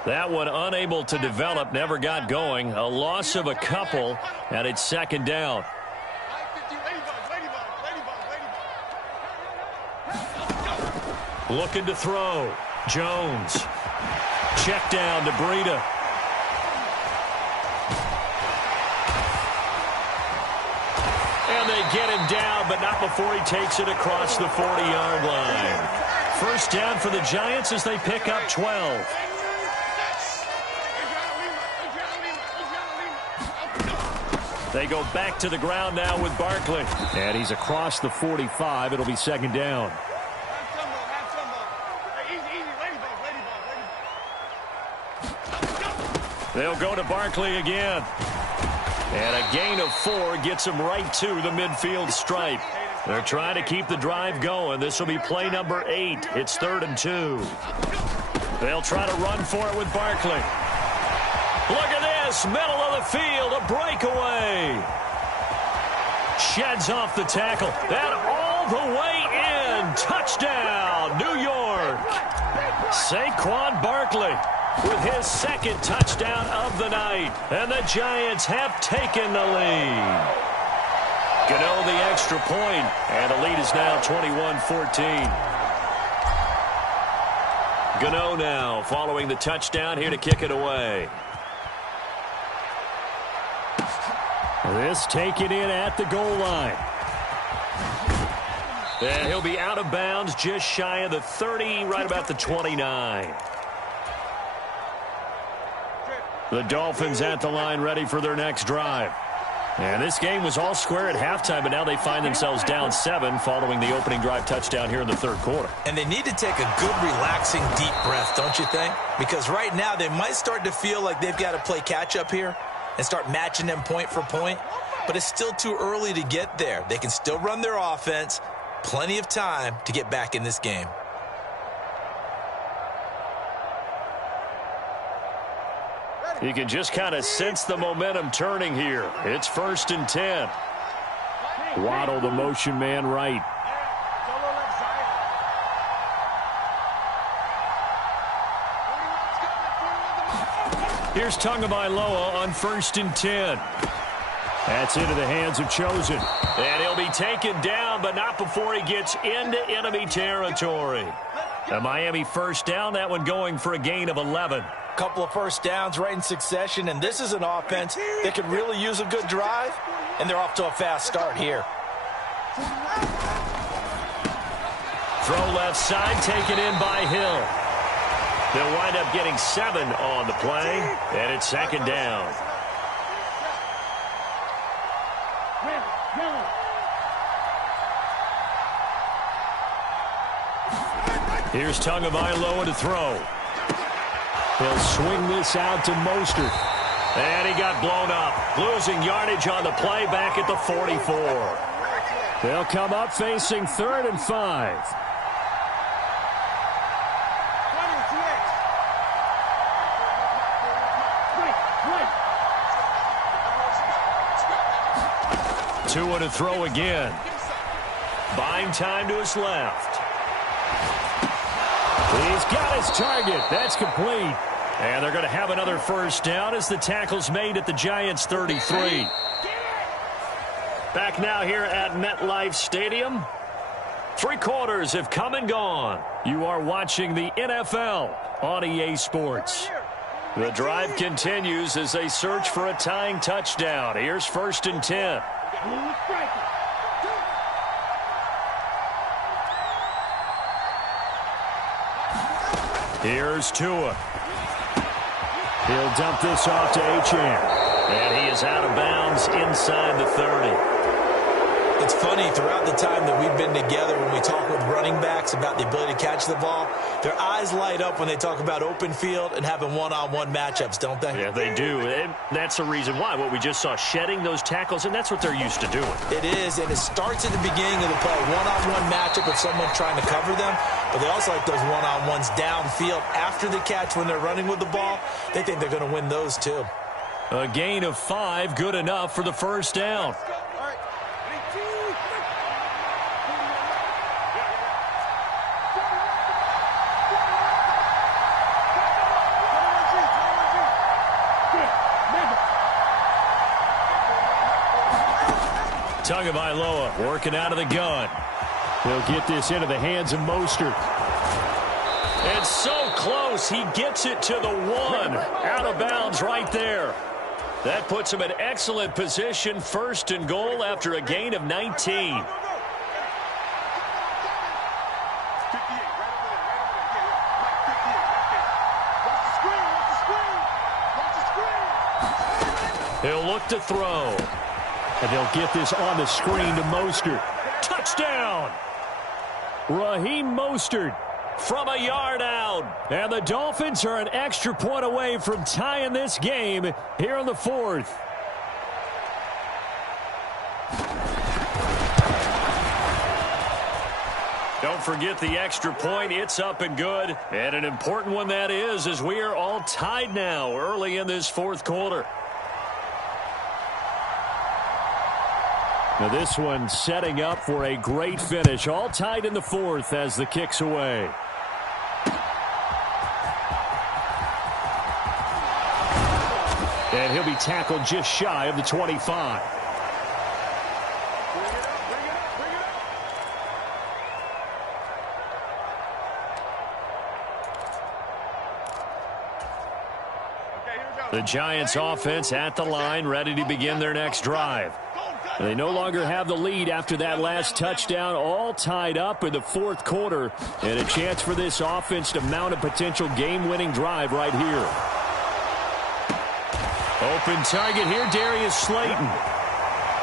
That one unable to develop, never got going. A loss of a couple, and it's 2nd down. Looking to throw. Jones. Check down to Breida. And they get him down, but not before he takes it across the 40-yard line. 1st down for the Giants as they pick up 12. They go back to the ground now with Barkley. And he's across the 45. It'll be 2nd down. They'll go to Barkley again. And a gain of 4 gets him right to the midfield stripe. They're trying to keep the drive going. This will be play number 8. It's 3rd and 2. They'll try to run for it with Barkley. Look at this. Middle of the field. A breakaway. Sheds off the tackle. And all the way in. Touchdown, New York. Saquon Barkley with his 2nd touchdown of the night. And the Giants have taken the lead. Gano the extra point, and the lead is now 21-14. Gano now following the touchdown here to kick it away. This taken in at the goal line. And he'll be out of bounds just shy of the 30, right about the 29. The Dolphins at the line ready for their next drive. And this game was all square at halftime, but now they find themselves down 7 following the opening drive touchdown here in the 3rd quarter. And they need to take a good, relaxing, deep breath, don't you think? Because right now they might start to feel like they've got to play catch-up here and start matching them point for point. But it's still too early to get there. They can still run their offense. Plenty of time to get back in this game. You can just kind of sense the momentum turning here. It's 1st and 10. Waddle, the motion man, right. Here's Tagovailoa on 1st and 10. That's into the hands of Chosen. And he'll be taken down, but not before he gets into enemy territory. A Miami 1st down, that one going for a gain of 11. Couple of 1st downs right in succession, and this is an offense that could really use a good drive, and they're off to a fast start here. Throw left side, taken in by Hill. They'll wind up getting 7 on the play, and it's 2nd down. Here's Tagovailoa to throw. He'll swing this out to Mostert. And he got blown up. Losing yardage on the play back at the 44. They'll come up facing 3rd and 5. Tua to throw again. Buying time to his left. He's got his target. That's complete. And they're going to have another 1st down as the tackle's made at the Giants' 33. Back now here at MetLife Stadium. 3 quarters have come and gone. You are watching the NFL on EA Sports. The drive continues as they search for a tying touchdown. Here's 1st and 10. Here's Tua. He'll dump this off to Achane. And he is out of bounds inside the 30. It's funny, throughout the time that we've been together, when we talk with running backs about the ability to catch the ball, their eyes light up when they talk about open field and having one-on-one matchups, don't they? Yeah, they do. And that's the reason why. What we just saw, shedding those tackles, and that's what they're used to doing. It is, and it starts at the beginning of the play. One-on-one matchup with someone trying to cover them, but they also like those one-on-ones downfield after the catch when they're running with the ball. They think they're going to win those too. A gain of 5, good enough for the first down. Tagovailoa working out of the gun. He'll get this into the hands of Mostert. And so close, he gets it to the 1. Out of bounds right there. That puts him in excellent position, 1st and goal after a gain of 19. He'll look to throw. And they'll get this on the screen to Mostert. Touchdown! Raheem Mostert From a yard out. And the Dolphins are an extra point away from tying this game here in the 4th. Don't forget the extra point. It's up and good. And an important one that is, as we are all tied now early in this 4th quarter. Now this one setting up for a great finish. All tied in the 4th as the kick's away. And he'll be tackled just shy of the 25. The Giants offense at the line, ready to begin their next drive. They no longer have the lead after that last touchdown, all tied up in the 4th quarter, and a chance for this offense to mount a potential game-winning drive right here. Open target here, Darius Slayton.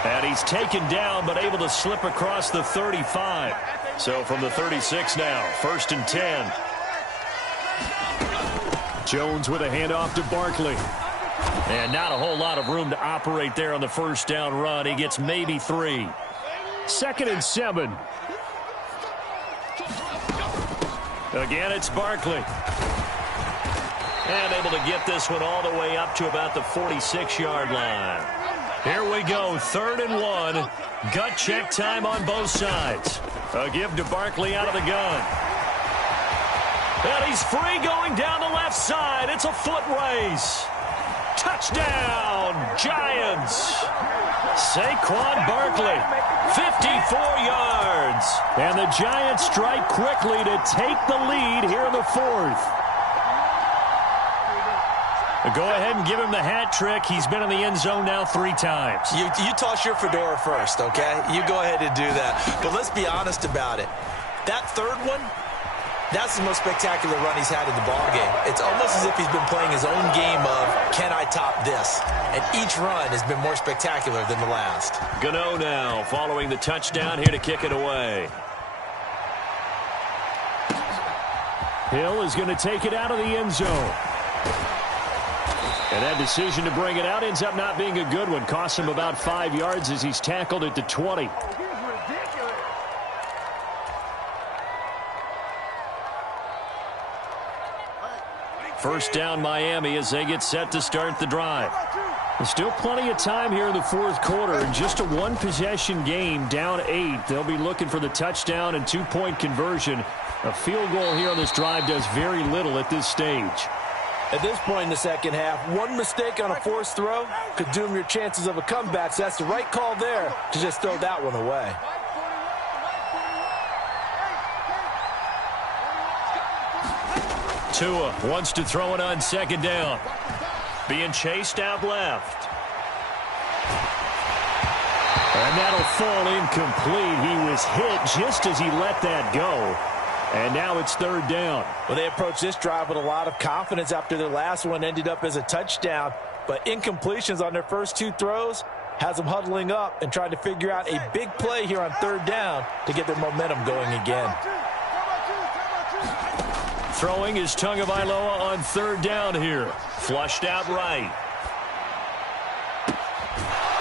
And he's taken down, but able to slip across the 35. So from the 36 now, 1st and 10. Jones with a handoff to Barkley. And not a whole lot of room to operate there on the first down run. He gets maybe 3. 2nd and 7. Again, it's Barkley. And able to get this one all the way up to about the 46-yard line. Here we go, 3rd and 1. Gut check time on both sides. A give to Barkley out of the gun. And he's free going down the left side. It's a foot race. Touchdown, Giants. Saquon Barkley, 54 yards. And the Giants strike quickly to take the lead here in the 4th. Go ahead and give him the hat trick. He's been in the end zone now 3 times. You toss your fedora first, okay? You go ahead and do that. But let's be honest about it. That 3rd one, that's the most spectacular run he's had in the ballgame. It's almost as if he's been playing his own game of, can I top this? And each run has been more spectacular than the last. Gano now following the touchdown here to kick it away. Hill is going to take it out of the end zone. And that decision to bring it out ends up not being a good one. Costs him about 5 yards as he's tackled at the 20. First down Miami as they get set to start the drive. There's still plenty of time here in the 4th quarter. And just a 1-possession game, down 8. They'll be looking for the touchdown and 2-point conversion. A field goal here on this drive does very little at this stage. At this point in the second half, one mistake on a forced throw could doom your chances of a comeback. So that's the right call there to just throw that one away. Tua wants to throw it on 2nd down. Being chased out left. And that'll fall incomplete. He was hit just as he let that go. And now it's 3rd down. Well, they approached this drive with a lot of confidence after their last one ended up as a touchdown. But incompletions on their first 2 throws has them huddling up and trying to figure out a big play here on 3rd down to get their momentum going again. Throwing is Tagovailoa on 3rd down here. Flushed out right.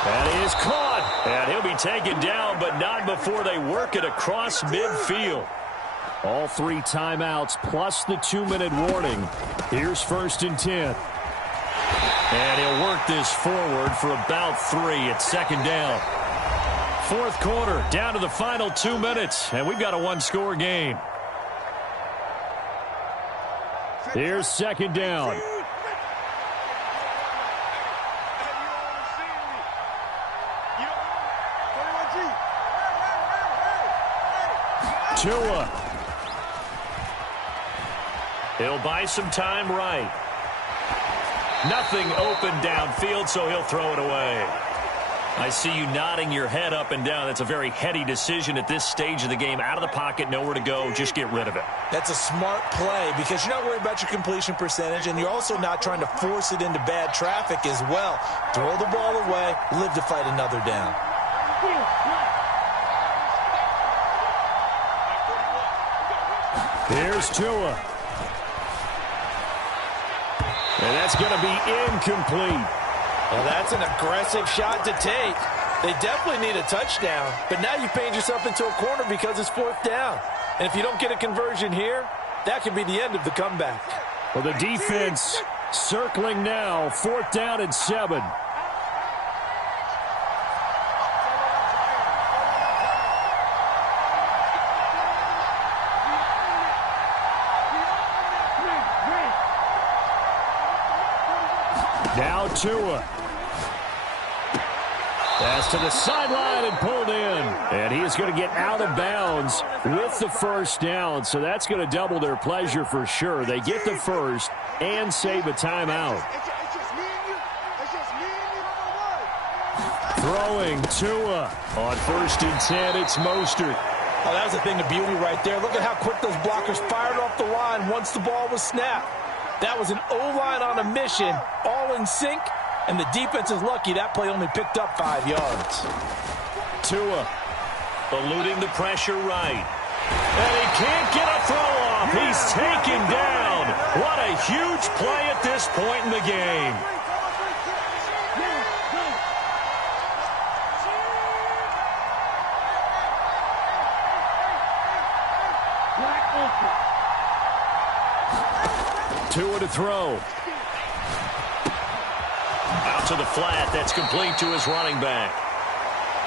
That is caught. And he'll be taken down, but not before they work it across midfield. All 3 timeouts plus the 2-minute warning. Here's 1st and 10. And he'll work this forward for about 3 at second down. Fourth quarter, down to the final 2 minutes, and we've got a one-score game. Here's second down. Tua. He'll buy some time right. Nothing open downfield, so he'll throw it away. I see you nodding your head up and down. That's a very heady decision at this stage of the game. Out of the pocket, nowhere to go. Just get rid of it. That's a smart play because you're not worried about your completion percentage, and you're also not trying to force it into bad traffic as well. Throw the ball away, live to fight another down. Here's Tua. And that's going to be incomplete. Well, that's an aggressive shot to take. They definitely need a touchdown, but now you paint yourself into a corner because it's fourth down. And if you don't get a conversion here, that could be the end of the comeback. Well, the defense circling now, fourth down and 7. Now Tua. Pass to the sideline and pulled in. And he is going to get out of bounds with the first down. So that's going to double their pleasure for sure. They get the first and save a timeout. Throwing Tua. On first and 10, it's Mostert. Oh, that was a thing of beauty right there. Look at how quick those blockers fired off the line once the ball was snapped. That was an O-line on a mission, all in sync, and the defense is lucky that play only picked up 5 yards. Tua eluding the pressure right. And he can't get a throw off. He's taken down. What a huge play at this point in the game. Tua to throw. Out to the flat. That's complete to his running back.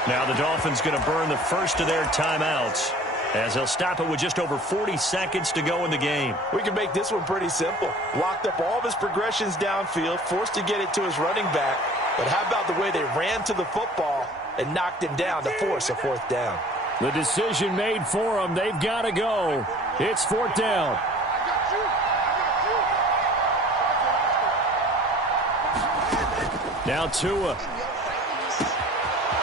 Now the Dolphins going to burn the first of their timeouts as they'll stop it with just over 40 seconds to go in the game. We can make this one pretty simple. Locked up all of his progressions downfield, forced to get it to his running back. But how about the way they ran to the football and knocked him down to force a fourth down? The decision made for them. They've got to go. It's fourth down. Now Tua.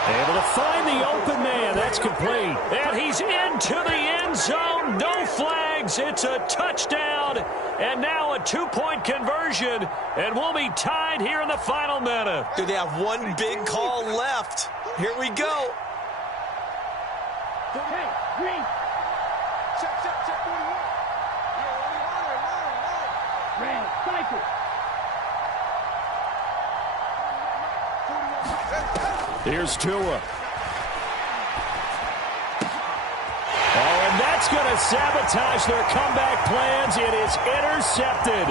Able to find the open man. That's complete. And he's into the end zone. No flags. It's a touchdown. And now a two-point conversion. And we'll be tied here in the final minute. Do they have one big call left? Here we go. Hey, Green. Check 41. Red, cycle. Here's Tua. Oh, and that's going to sabotage their comeback plans. It is intercepted.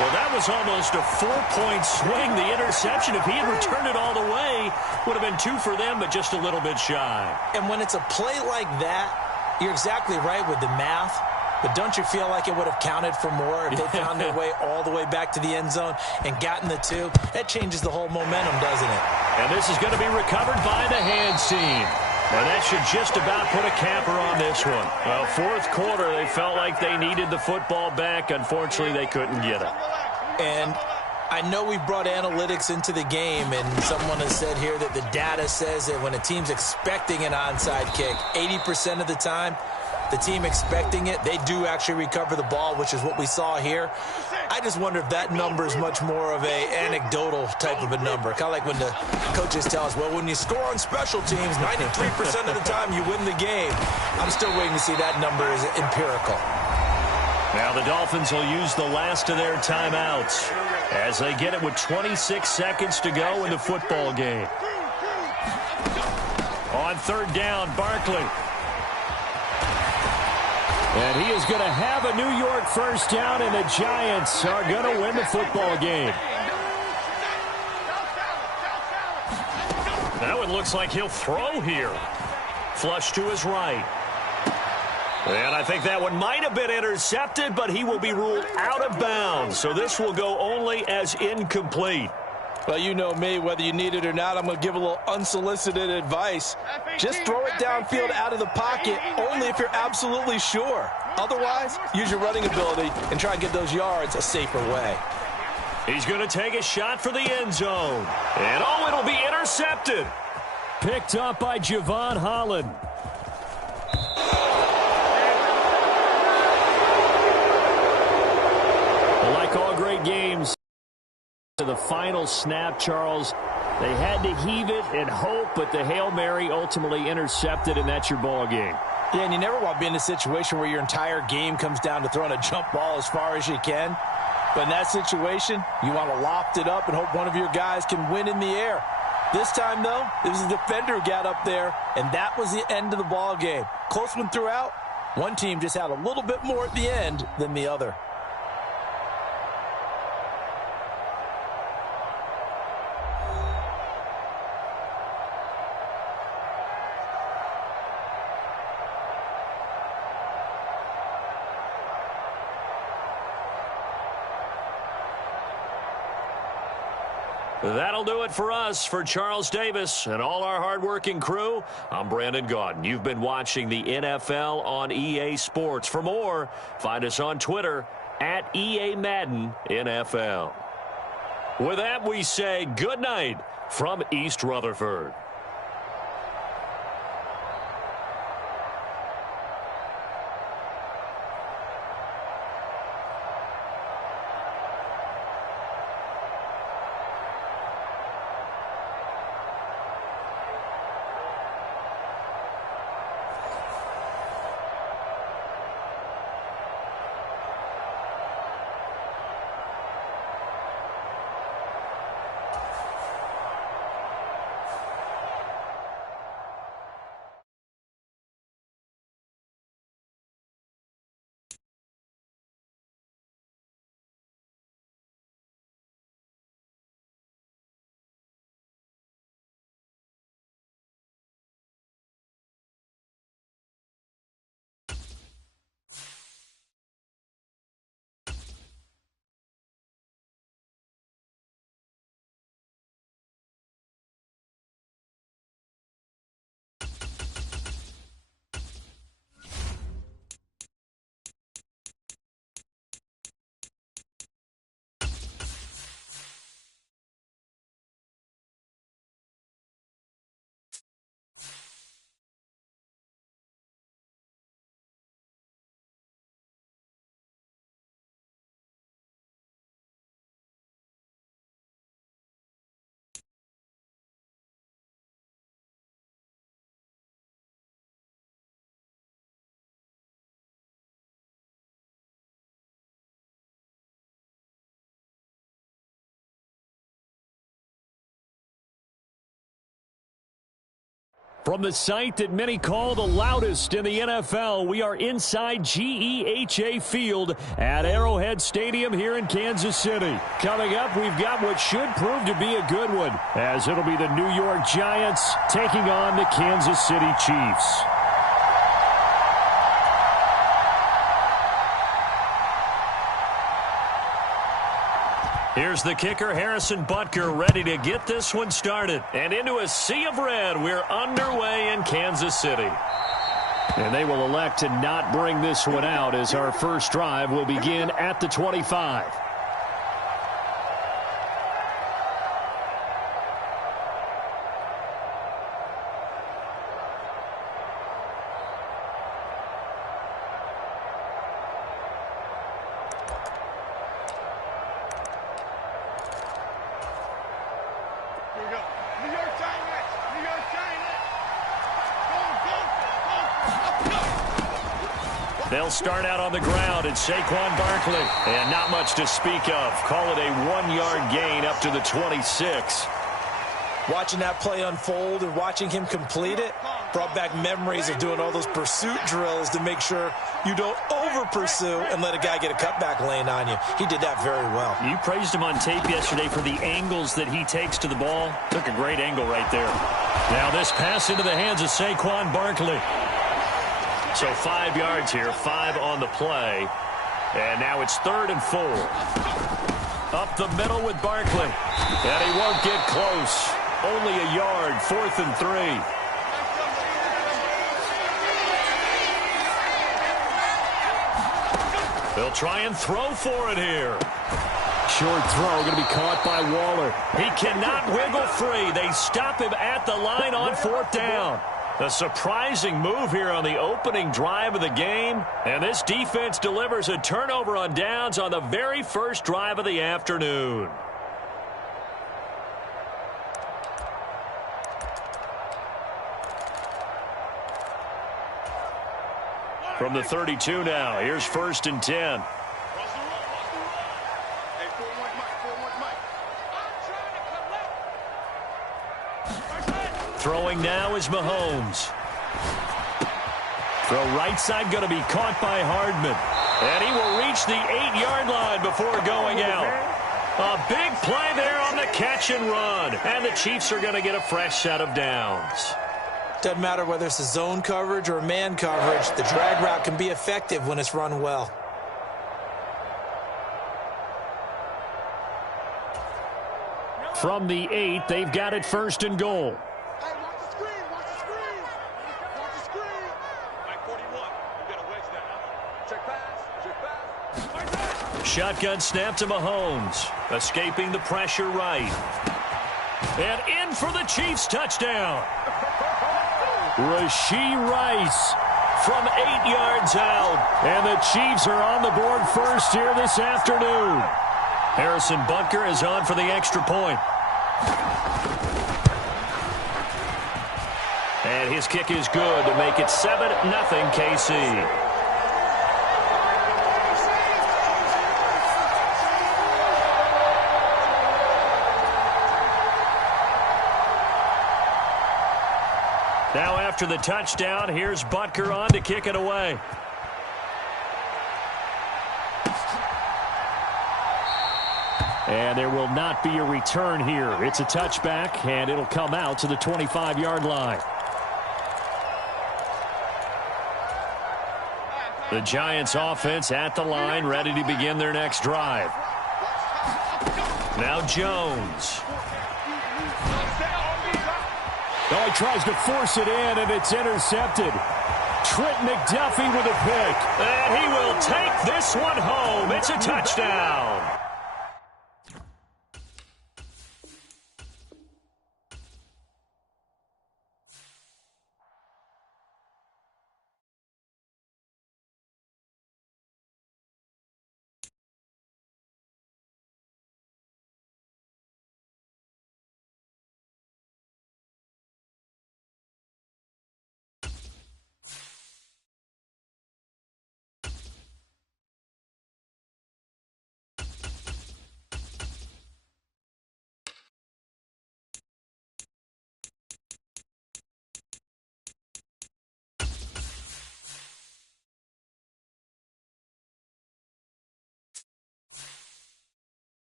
Well, that was almost a 4-point swing. The interception, if he had returned it all the way, would have been 2 for them, but just a little bit shy. And when it's a play like that, you're exactly right with the math. But don't you feel like it would have counted for more if they found their way all the way back to the end zone and gotten the 2? That changes the whole momentum, doesn't it? And this is going to be recovered by the hands team. And that should just about put a capper on this one. Well, fourth quarter, they felt like they needed the football back. Unfortunately, they couldn't get it. And I know we brought analytics into the game, and someone has said here that the data says that when a team's expecting an onside kick, 80% of the time, the team expecting it, they do actually recover the ball, which is what we saw here. I just wonder if that number is much more of a anecdotal type of a number. Kind of like when the coaches tell us, well, when you score on special teams, 93% of the time you win the game. I'm still waiting to see that number is empirical. Now the Dolphins will use the last of their timeouts as they get it with 26 seconds to go in the football game. On third down, Barkley. And he is going to have a New York first down, and the Giants are going to win the football game. That one looks like he'll throw here. Flush to his right. And I think that one might have been intercepted, but he will be ruled out of bounds. So this will go only as incomplete. Well, you know me, whether you need it or not, I'm going to give a little unsolicited advice. Just throw it downfield out of the pocket, only if you're absolutely sure. Otherwise, use your running ability and try and get those yards a safer way. He's going to take a shot for the end zone. And, oh, it'll be intercepted. Picked up by Javon Holland. Well, like all great games, to the final snap, Charles, they had to heave it and hope, but the Hail Mary ultimately intercepted, and that's your ball game. Yeah, and you never want to be in a situation where your entire game comes down to throwing a jump ball as far as you can. But in that situation, you want to loft it up and hope one of your guys can win in the air. This time, though, it was a defender who got up there, and that was the end of the ball game. Close one throughout. One team just had a little bit more at the end than the other. That'll do it for us. For Charles Davis and all our hardworking crew, I'm Brandon Gaudin. You've been watching the NFL on EA Sports. For more, find us on Twitter at EA Madden NFL. With that, we say good night from East Rutherford. From the site that many call the loudest in the NFL, we are inside GEHA Field at Arrowhead Stadium here in Kansas City. Coming up, we've got what should prove to be a good one, as it'll be the New York Giants taking on the Kansas City Chiefs. Here's the kicker, Harrison Butker, ready to get this one started. And into a sea of red, we're underway in Kansas City. And they will elect to not bring this one out, as our first drive will begin at the 25. They'll start out on the ground at Saquon Barkley. And not much to speak of. Call it a 1-yard gain up to the 26. Watching that play unfold and watching him complete it brought back memories of doing all those pursuit drills to make sure you don't over-pursue and let a guy get a cutback lane on you. He did that very well. You praised him on tape yesterday for the angles that he takes to the ball. Took a great angle right there. Now this pass into the hands of Saquon Barkley. So 5 yards here, 5 on the play. And now it's 3rd and 4. Up the middle with Barkley. And he won't get close. Only a yard, 4th and 3. They'll try and throw for it here. Short throw going to be caught by Waller. He cannot wiggle free. They stop him at the line on 4th down. A surprising move here on the opening drive of the game. And this defense delivers a turnover on downs on the very first drive of the afternoon. From the 32 now, here's 1st and 10. Throwing now is Mahomes. Throw right side going to be caught by Hardman. And he will reach the 8-yard line before going out. A big play there on the catch and run. And the Chiefs are going to get a fresh set of downs. Doesn't matter whether it's a zone coverage or man coverage. The drag route can be effective when it's run well. From the 8, they've got it 1st and goal. Hey, watch the screen, watch the screen. Watch the screen. Mike 41, you got to wedge that. Check pass. Shotgun snap to Mahomes. Escaping the pressure right. And in for the Chiefs touchdown. Rashee Rice From 8 yards out. And the Chiefs are on the board first here this afternoon. Harrison Butker is on for the extra point. And his kick is good to make it 7-0 KC. Now after the touchdown, here's Butker on to kick it away. And there will not be a return here. It's a touchback, and it'll come out to the 25-yard line. The Giants offense at the line, ready to begin their next drive. Now Jones. Oh, he tries to force it in, and it's intercepted. Trent McDuffie with a pick. And he will take this one home. It's a touchdown.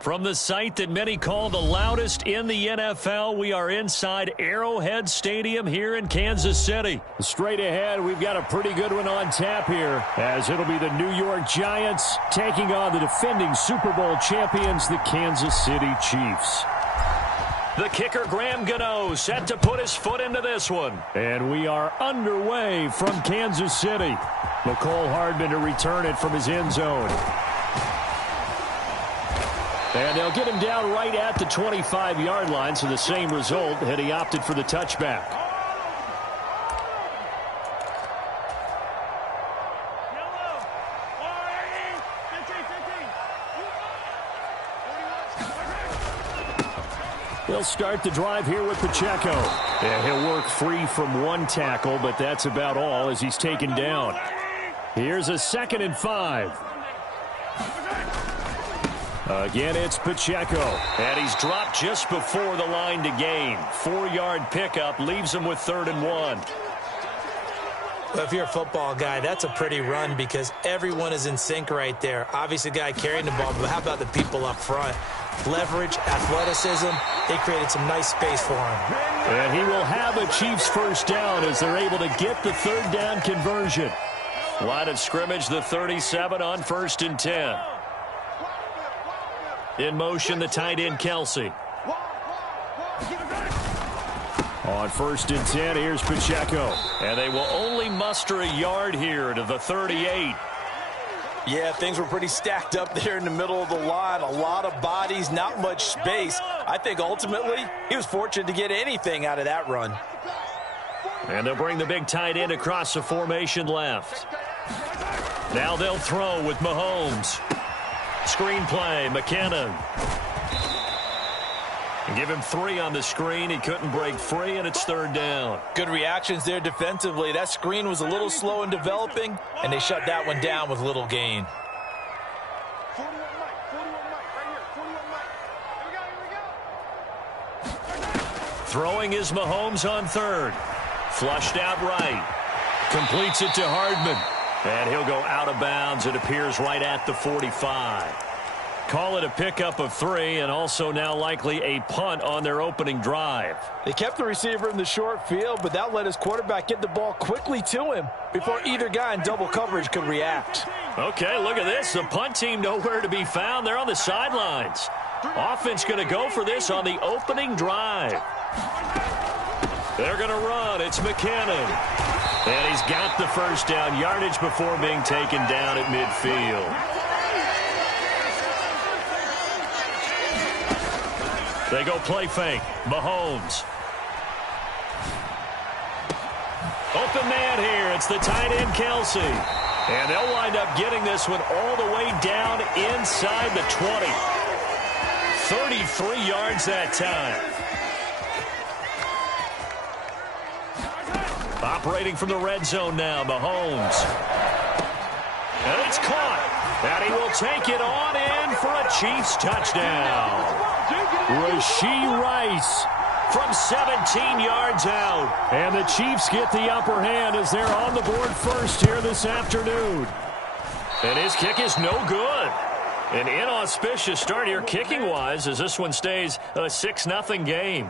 From the site that many call the loudest in the NFL, we are inside Arrowhead Stadium here in Kansas City. Straight ahead, we've got a pretty good one on tap here, as it'll be the New York Giants taking on the defending Super Bowl champions, the Kansas City Chiefs. The kicker, Graham Gano, set to put his foot into this one. And we are underway from Kansas City. McCole Hardman to return it from his end zone. And they'll get him down right at the 25-yard line, so the same result had he opted for the touchback. He'll start the drive here with Pacheco. And he'll work free from one tackle, but that's about all as he's taken down. Here's a 2nd and 5. Again, it's Pacheco. And he's dropped just before the line to gain. 4-yard pickup leaves him with 3rd and 1. Well, if you're a football guy, that's a pretty run because everyone is in sync right there. Obviously, the guy carrying the ball, but how about the people up front? Leverage, athleticism, they created some nice space for him. And he will have a Chiefs first down as they're able to get the 3rd down conversion. Line of scrimmage, the 37 on 1st and 10. In motion, the tight end, Kelsey. On 1st and 10, here's Pacheco. And they will only muster a yard here to the 38. Yeah, things were pretty stacked up there in the middle of the line. A lot of bodies, not much space. I think ultimately he was fortunate to get anything out of that run. And they'll bring the big tight end across the formation left. Now they'll throw with Mahomes. Screen play, McKinnon. Give him 3 on the screen. He couldn't break free, and it's 3rd down. Good reactions there defensively. That screen was a little slow in developing, and they shut that one down with little gain. 41 Mike, right here, 41 Mike. Here we go. Throwing is Mahomes on 3rd. Flushed out right. Completes it to Hardman. And he'll go out of bounds. It appears right at the 45. Call it a pickup of 3, and also now likely a punt on their opening drive. They kept the receiver in the short field, but that let his quarterback get the ball quickly to him before either guy in double coverage could react. Okay, look at this. The punt team nowhere to be found. They're on the sidelines. Offense going to go for this on the opening drive. They're going to run. It's McKinnon. And he's got the first down yardage before being taken down at midfield. They go play fake. Mahomes. Open man here. It's the tight end, Kelsey. And they'll wind up getting this one all the way down inside the 20. 33 yards that time. Operating from the red zone now, Mahomes. And it's caught. And he will take it on in for a Chiefs touchdown. Rashee Rice from 17 yards out. And the Chiefs get the upper hand as they're on the board first here this afternoon. And his kick is no good. An inauspicious start here kicking-wise as this one stays a 6-0 game.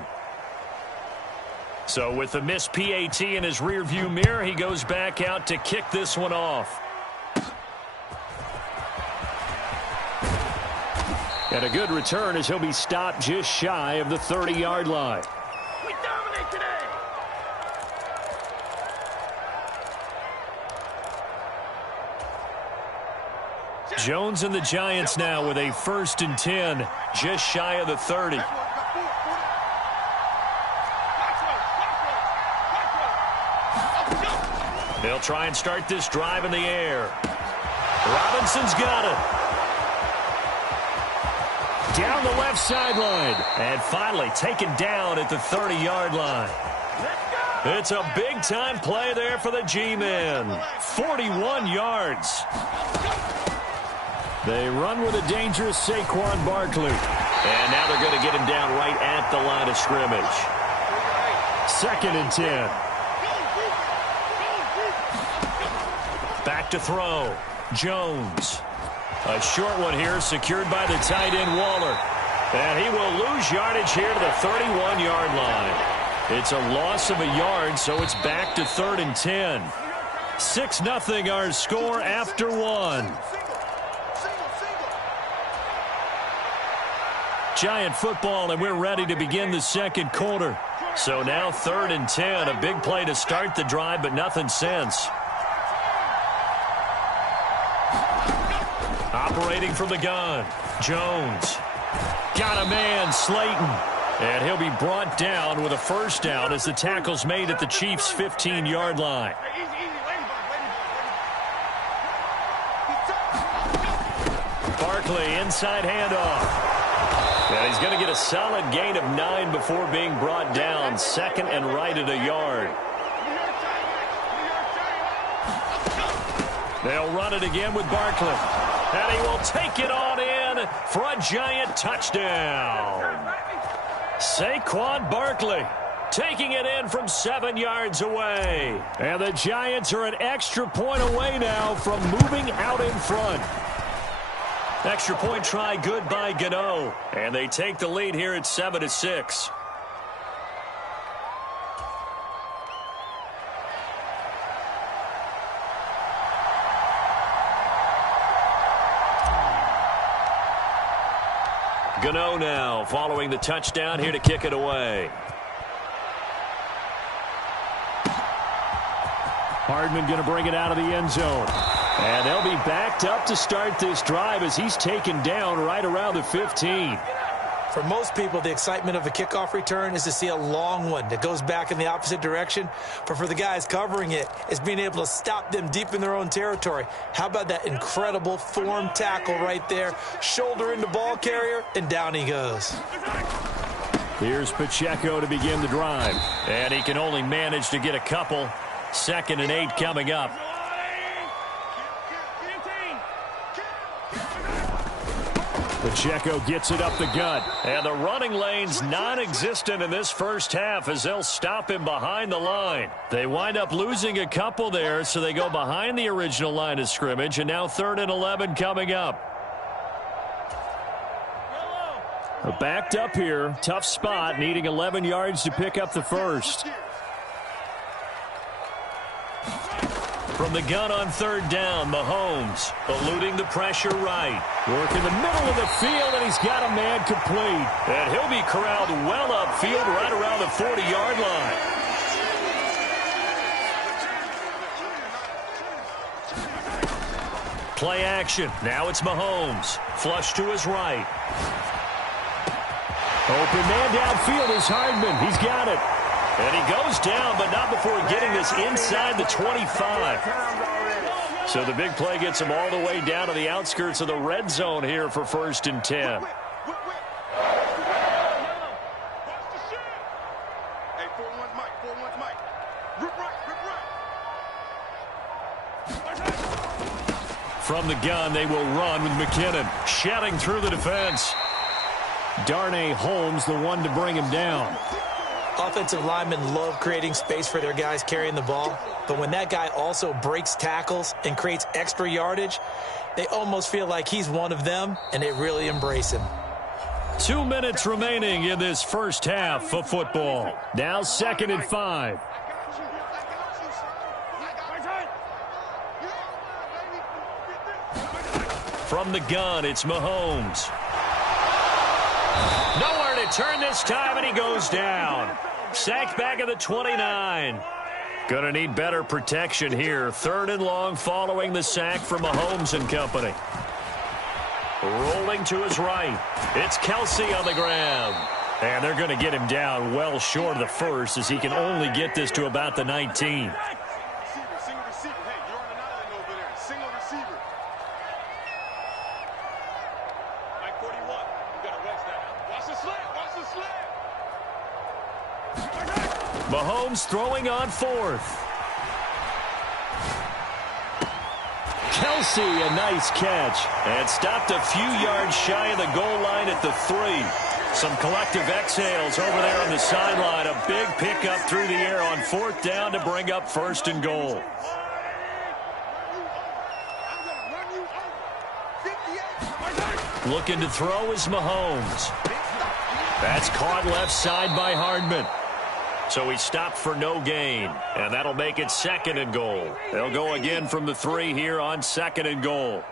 So with the missed PAT in his rearview mirror, he goes back out to kick this one off. And a good return as he'll be stopped just shy of the 30-yard line. We dominate today. Jones and the Giants now with a 1st and 10, just shy of the 30. They'll try and start this drive in the air. Robinson's got it. Down the left sideline. And finally taken down at the 30-yard line. It's a big-time play there for the G-men. 41 yards. They run with a dangerous Saquon Barkley. And now they're going to get him down right at the line of scrimmage. 2nd and 10. Back to throw. Jones. A short one here secured by the tight end Waller. And he will lose yardage here to the 31-yard line. It's a loss of a yard, so it's back to 3rd and 10. 6-0 our score after 1. Giant football, and we're ready to begin the second quarter. So now 3rd and 10. A big play to start the drive, but nothing since. Operating from the gun, Jones. Got a man, Slayton. And he'll be brought down with a first down as the tackle's made at the Chiefs' 15-yard line. Barkley, inside handoff. And he's going to get a solid gain of 9 before being brought down. Second and right at a yard. They'll run it again with Barkley. And he will take it on in for a giant touchdown. Saquon Barkley taking it in from 7 yards away. And the Giants are an extra point away now from moving out in front. Extra point try good by Gano. And they take the lead here at 7-6. Gano now following the touchdown here to kick it away. Hardman going to bring it out of the end zone. And they'll be backed up to start this drive as he's taken down right around the 15. For most people, the excitement of a kickoff return is to see a long one that goes back in the opposite direction. But for the guys covering it, it's being able to stop them deep in their own territory. How about that incredible form tackle right there? Shoulder into ball carrier, and down he goes. Here's Pacheco to begin the drive. And he can only manage to get a couple. 2nd and 8 coming up. Pacheco gets it up the gut. And the running lane's non-existent in this first half as they'll stop him behind the line. They wind up losing a couple there, so they go behind the original line of scrimmage. And now 3rd and 11 coming up. Backed up here. Tough spot, needing 11 yards to pick up the first. From the gun on 3rd down, Mahomes eluding the pressure right. Work in the middle of the field, and he's got a man complete. And he'll be corralled well upfield right around the 40-yard line. Play action. Now it's Mahomes. Flush to his right. Open man downfield is Hardman. He's got it. And he goes down, but not before getting this inside the 25. So the big play gets him all the way down to the outskirts of the red zone here for 1st and 10. From the gun, they will run with McKinnon, shedding through the defense. Darnay Holmes, the one to bring him down. Offensive linemen love creating space for their guys carrying the ball, but when that guy also breaks tackles and creates extra yardage, they almost feel like he's one of them, and they really embrace him. 2 minutes remaining in this first half of football. Now 2nd and 5. From the gun, it's Mahomes. Nowhere to turn this time, and he goes down. Sacked back at the 29. Going to need better protection here. 3rd and long following the sack from Mahomes and company. Rolling to his right. It's Kelsey on the ground. And they're going to get him down well short of the first as he can only get this to about the 19. Mahomes throwing on 4th. Kelsey, a nice catch. And stopped a few yards shy of the goal line at the 3. Some collective exhales over there on the sideline. A big pickup through the air on 4th down to bring up 1st and goal. Looking to throw is Mahomes. That's caught left side by Hardman. So he stopped for no gain, and that'll make it 2nd and goal. They'll go again from the 3 here on 2nd and goal.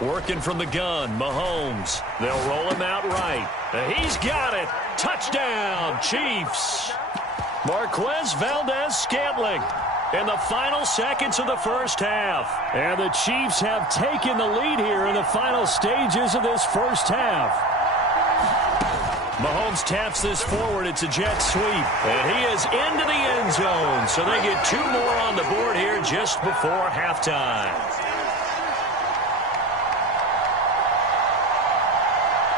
Working from the gun, Mahomes. They'll roll him out right. And he's got it. Touchdown, Chiefs. Marquez Valdez-Scantling. in the final seconds of the first half. And the Chiefs have taken the lead here in the final stages of this first half. Mahomes taps this forward. It's a jet sweep. And he is into the end zone. So they get 2 more on the board here just before halftime.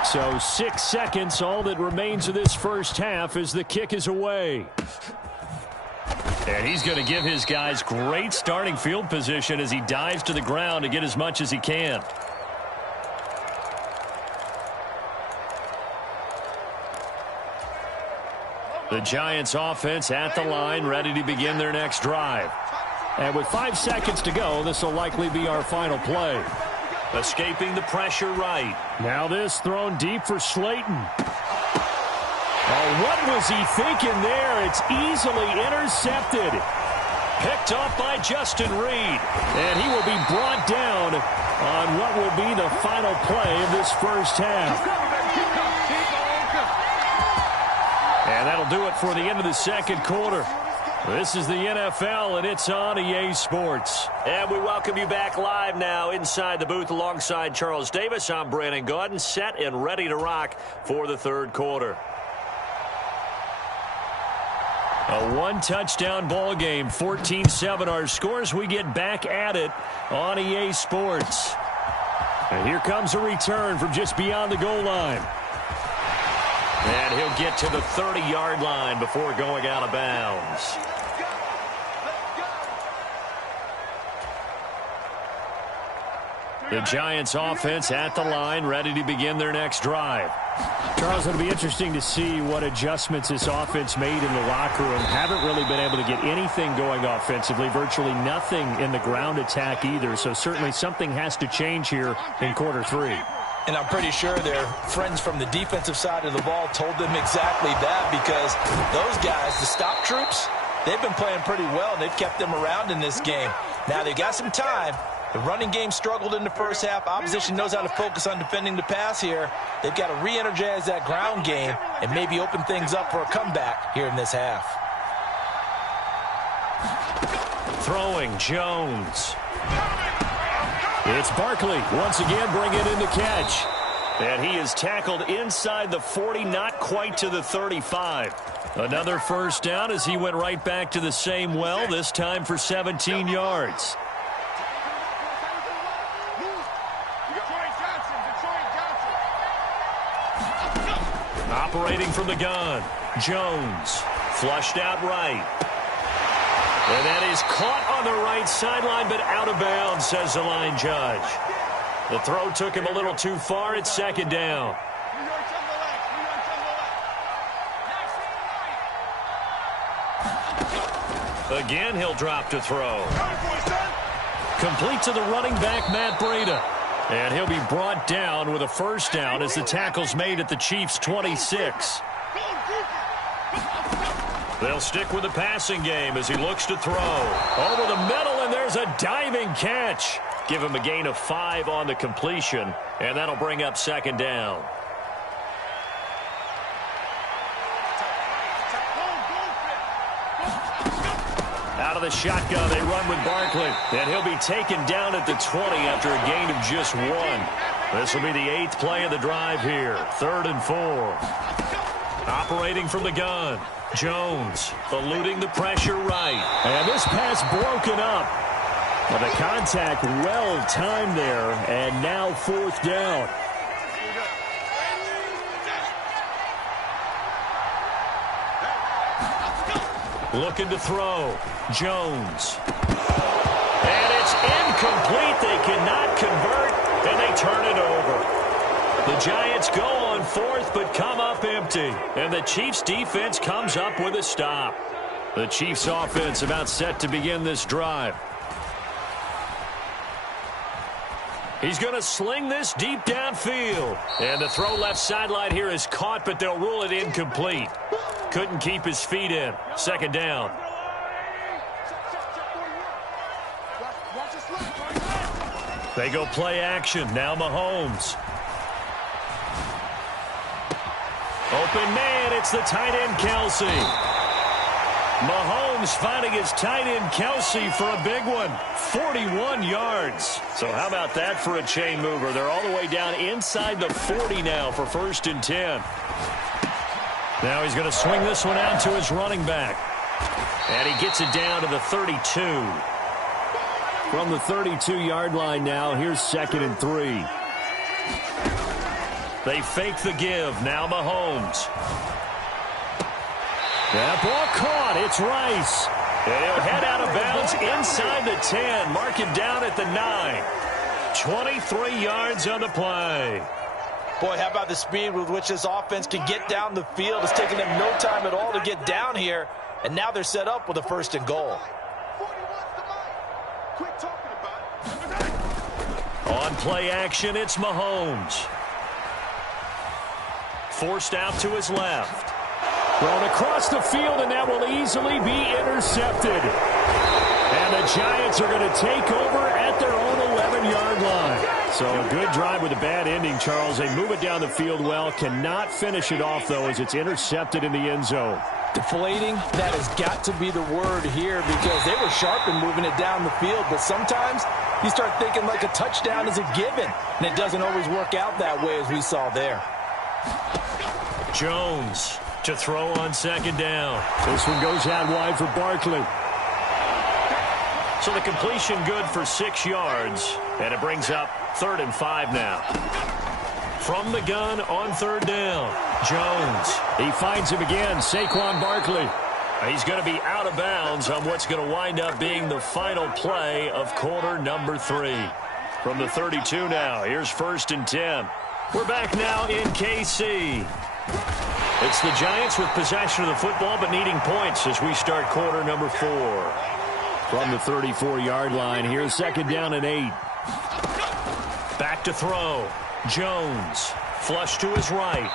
So 6 seconds, all that remains of this first half as the kick is away. And he's going to give his guys great starting field position as he dives to the ground to get as much as he can. The Giants offense at the line, ready to begin their next drive. And with 5 seconds to go, this will likely be our final play. Escaping the pressure right. Now this thrown deep for Slayton. Oh, what was he thinking there? It's easily intercepted. Picked off by Justin Reed. And he will be brought down on what will be the final play of this first half. And that'll do it for the end of the second quarter. This is the NFL, and it's on EA Sports. And we welcome you back live now inside the booth alongside Charles Davis. I'm Brandon Gaudin, set and ready to rock for the third quarter. A one-touchdown ball game, 14-7 our scores. We get back at it on EA Sports. And here comes a return from just beyond the goal line. And he'll get to the 30-yard line before going out of bounds. The Giants offense at the line, ready to begin their next drive. Charles, it'll be interesting to see what adjustments this offense made in the locker room. Haven't really been able to get anything going offensively, virtually nothing in the ground attack either. So certainly something has to change here in quarter 3. And I'm pretty sure their friends from the defensive side of the ball told them exactly that, because those guys, the stop troops, they've been playing pretty well, and they've kept them around in this game. Now, they got some time. The running game struggled in the first half. Opposition knows how to focus on defending the pass here. They've got to re-energize that ground game and maybe open things up for a comeback here in this half. Throwing, Jones. It's Barkley once again bringing in the catch. And he is tackled inside the 40, not quite to the 35. Another first down as he went right back to the same well, this time for 17 yards. Operating from the gun, Jones, flushed out right. And that is caught on the right sideline, but out of bounds, says the line judge. The throw took him a little too far. It's second down. Again, he'll drop to throw. Complete to the running back, Matt Breida. And he'll be brought down with a first down as the tackle's made at the Chiefs' 26. They'll stick with the passing game as he looks to throw. Over the middle, and there's a diving catch. Give him a gain of 5 on the completion, and that'll bring up second down. Out of the shotgun, they run with Barkley. And he'll be taken down at the 20 after a gain of just 1. This will be the 8th play of the drive here. 3rd and 4. Operating from the gun. Jones eluding the pressure right. And this pass broken up. But the contact well timed there. And now 4th down. Looking to throw. Jones. And it's incomplete. They cannot convert, and they turn it over. The Giants go on 4th, but come up empty. And the Chiefs' defense comes up with a stop. The Chiefs' offense about set to begin this drive. He's going to sling this deep downfield. And the throw left sideline here is caught, but they'll rule it incomplete. Couldn't keep his feet in. Second down. They go play action. Now Mahomes. Open man. It's the tight end, Kelsey. Mahomes finding his tight end Kelsey for a big one. 41 yards. So how about that for a chain mover? They're all the way down inside the 40 now for 1st and 10. Now he's going to swing this one out to his running back. And he gets it down to the 32. From the 32-yard line now, here's 2nd and 3. They fake the give. Now Mahomes. That ball caught. It's Rice. And he'll head out of bounds inside the 10. Mark him down at the 9. 23 yards on the play. Boy, how about the speed with which this offense can get down the field? It's taking them no time at all to get down here. And now they're set up with a 1st and goal. On play action, it's Mahomes. Forced out to his left. Thrown across the field, and that will easily be intercepted. And the Giants are going to take over at their own 11-yard line. So a good drive with a bad ending, Charles. They move it down the field well. Cannot finish it off, though, as it's intercepted in the end zone. Deflating, that has got to be the word here, because they were sharp in moving it down the field. But sometimes you start thinking like a touchdown is a given, and it doesn't always work out that way, as we saw there. Jones to throw on 2nd down. This one goes out wide for Barkley. So the completion good for 6 yards, and it brings up 3rd and 5 now. From the gun on 3rd down, Jones. He finds him again, Saquon Barkley. He's going to be out of bounds on what's going to wind up being the final play of quarter number 3. From the 32 now, here's 1st and 10. We're back now in KC. It's the Giants with possession of the football, but needing points as we start quarter number 4. From the 34-yard line, here's 2nd down and 8. Back to throw. Jones, flush to his right.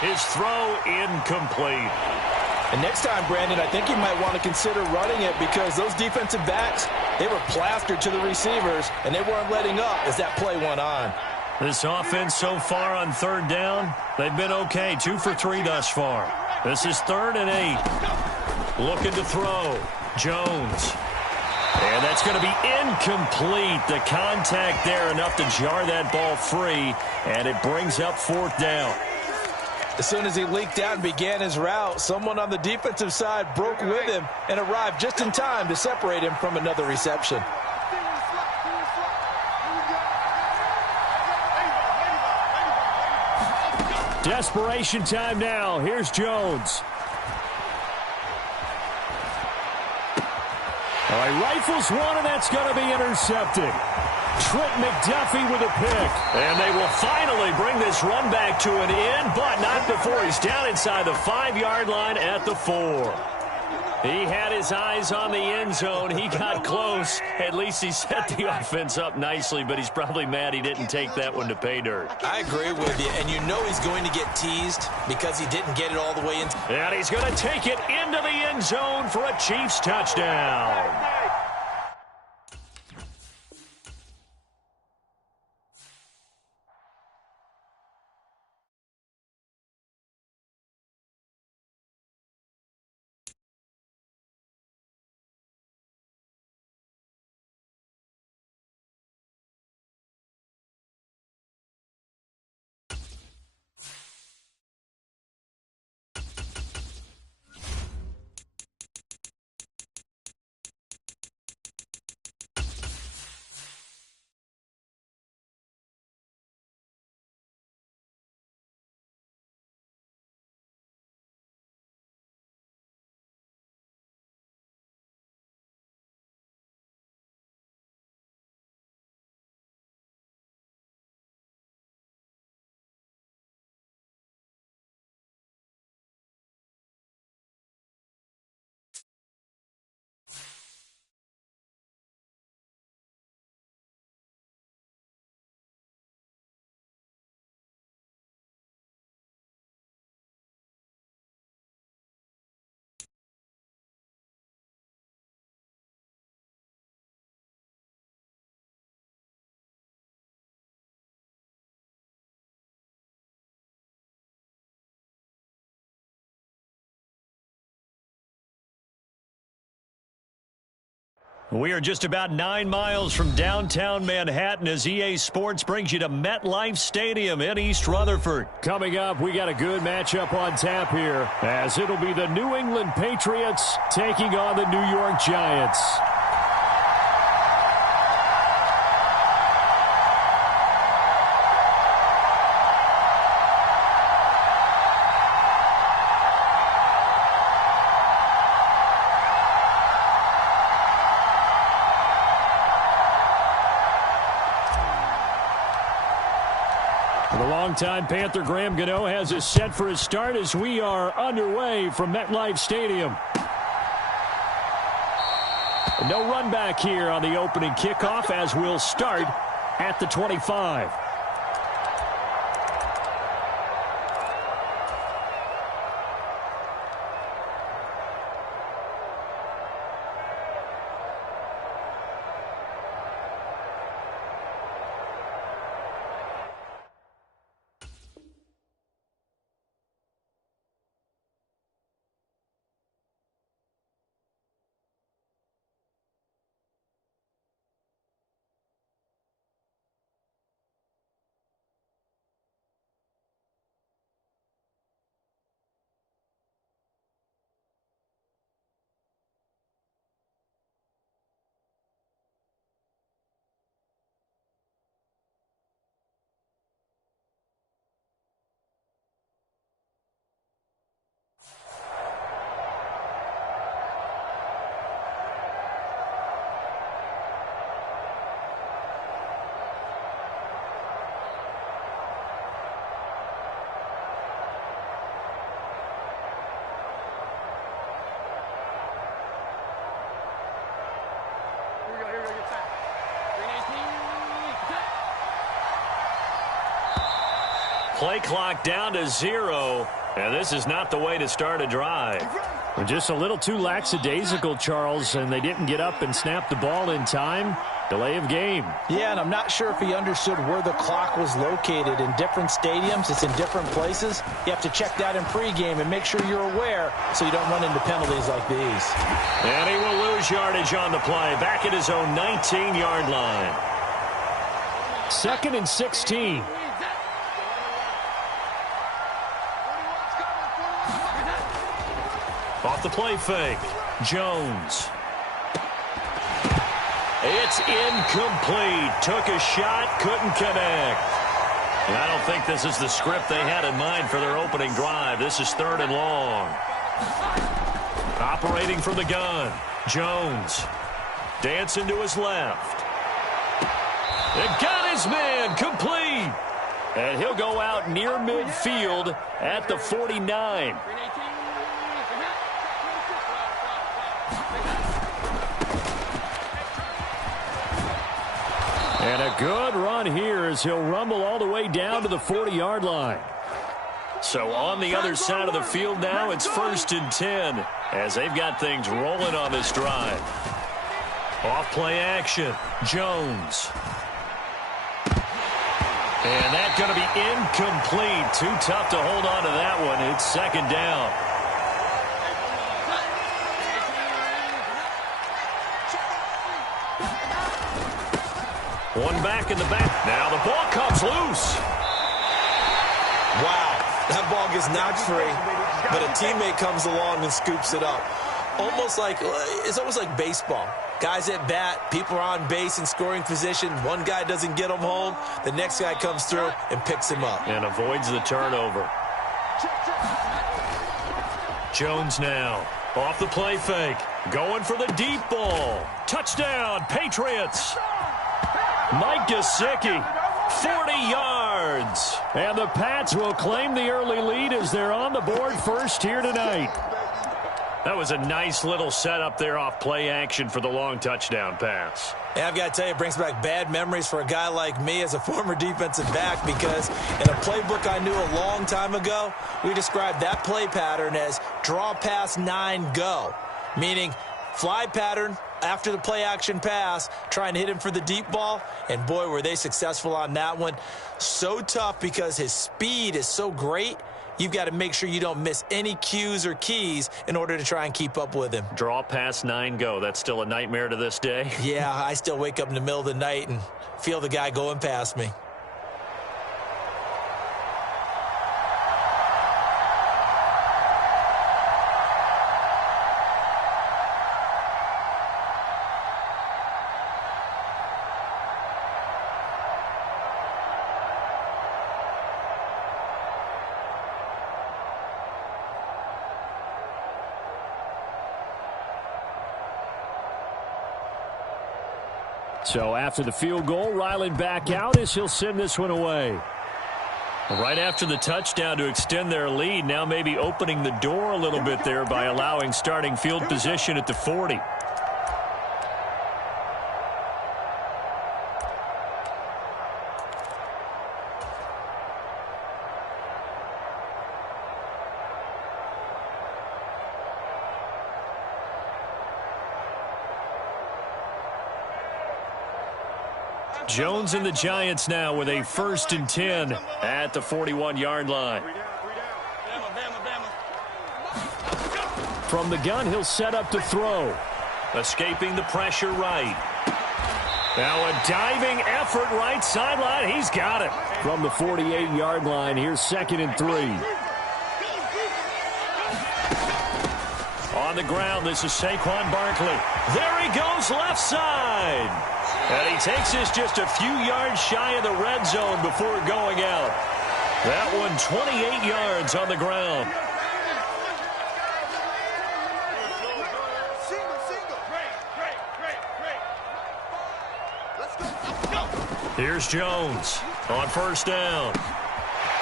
His throw incomplete. And next time, Brandon, I think you might want to consider running it, because those defensive backs, they were plastered to the receivers, and they weren't letting up as that play went on. This offense so far on 3rd down, they've been okay. 2 for 3 thus far. This is 3rd and 8. Looking to throw. Jones. And that's going to be incomplete. The contact there enough to jar that ball free, and it brings up 4th down. As soon as he leaked out and began his route, someone on the defensive side broke with him and arrived just in time to separate him from another reception. Desperation time now. Here's Jones. All right, rifles one, and that's going to be intercepted. Trent McDuffie with a pick. And they will finally bring this run back to an end, but not before he's down inside the 5-yard line at the 4. He had his eyes on the end zone. He got close. At least he set the offense up nicely, but he's probably mad he didn't take that one to pay dirt. I agree with you, and you know he's going to get teased because he didn't get it all the way in. And he's going to take it into the end zone for a Chiefs touchdown. We are just about 9 miles from downtown Manhattan as EA Sports brings you to MetLife Stadium in East Rutherford. Coming up, we got a good matchup on tap here, as it'll be the New England Patriots taking on the New York Giants. The longtime Panther Graham Gano has us set for his start as we are underway from MetLife Stadium. No run back here on the opening kickoff as we'll start at the 25. Play clock down to 0, and this is not the way to start a drive. Just a little too lackadaisical, Charles, and they didn't get up and snap the ball in time. Delay of game. Yeah, and I'm not sure if he understood where the clock was located. In different stadiums, it's in different places. You have to check that in pregame and make sure you're aware so you don't run into penalties like these. And he will lose yardage on the play, back at his own 19-yard line. 2nd and 16. Off the play fake, Jones. It's incomplete. Took a shot, couldn't connect. And I don't think this is the script they had in mind for their opening drive. This is 3rd and long. Operating from the gun, Jones. Dancing to his left. And got his man, complete. And he'll go out near midfield at the 49. And a good run here as he'll rumble all the way down to the 40-yard line. So on the other side of the field now, it's 1st and 10 as they've got things rolling on this drive. Off play action, Jones. And that's going to be incomplete. Too tough to hold on to that one. It's 2nd down. One back in the back. Now the ball comes loose. Wow, that ball gets knocked free, but a teammate comes along and scoops it up. It's almost like baseball. Guys at bat, people are on base in scoring position. One guy doesn't get him home. The next guy comes through and picks him up. And avoids the turnover. Jones now. Off the play fake. Going for the deep ball. Touchdown, Patriots. Mike Gesicki, 40 yards. And the Pats will claim the early lead as they're on the board first here tonight. That was a nice little setup there off play action for the long touchdown pass. And I've got to tell you, it brings back bad memories for a guy like me as a former defensive back, because in a playbook I knew a long time ago, we described that play pattern as draw pass 9 go, meaning fly pattern after the play action pass, trying to hit him for the deep ball, and boy, were they successful on that one. So tough because his speed is so great, you've got to make sure you don't miss any cues or keys in order to try and keep up with him. Draw pass 9 go. That's still a nightmare to this day. Yeah, I still wake up in the middle of the night and feel the guy going past me. So after the field goal, Ryland back out as he'll send this one away. Right after the touchdown to extend their lead, now maybe opening the door a little bit there by allowing starting field position at the 40. Jones and the Giants now with a 1st and 10 at the 41-yard line. From the gun, he'll set up to throw. Escaping the pressure right. Now a diving effort right sideline. He's got it. From the 48-yard line, here's 2nd and 3. On the ground, this is Saquon Barkley. There he goes left side. And he takes this just a few yards shy of the red zone before going out. That one 28 yards on the ground. Here's Jones on 1st down.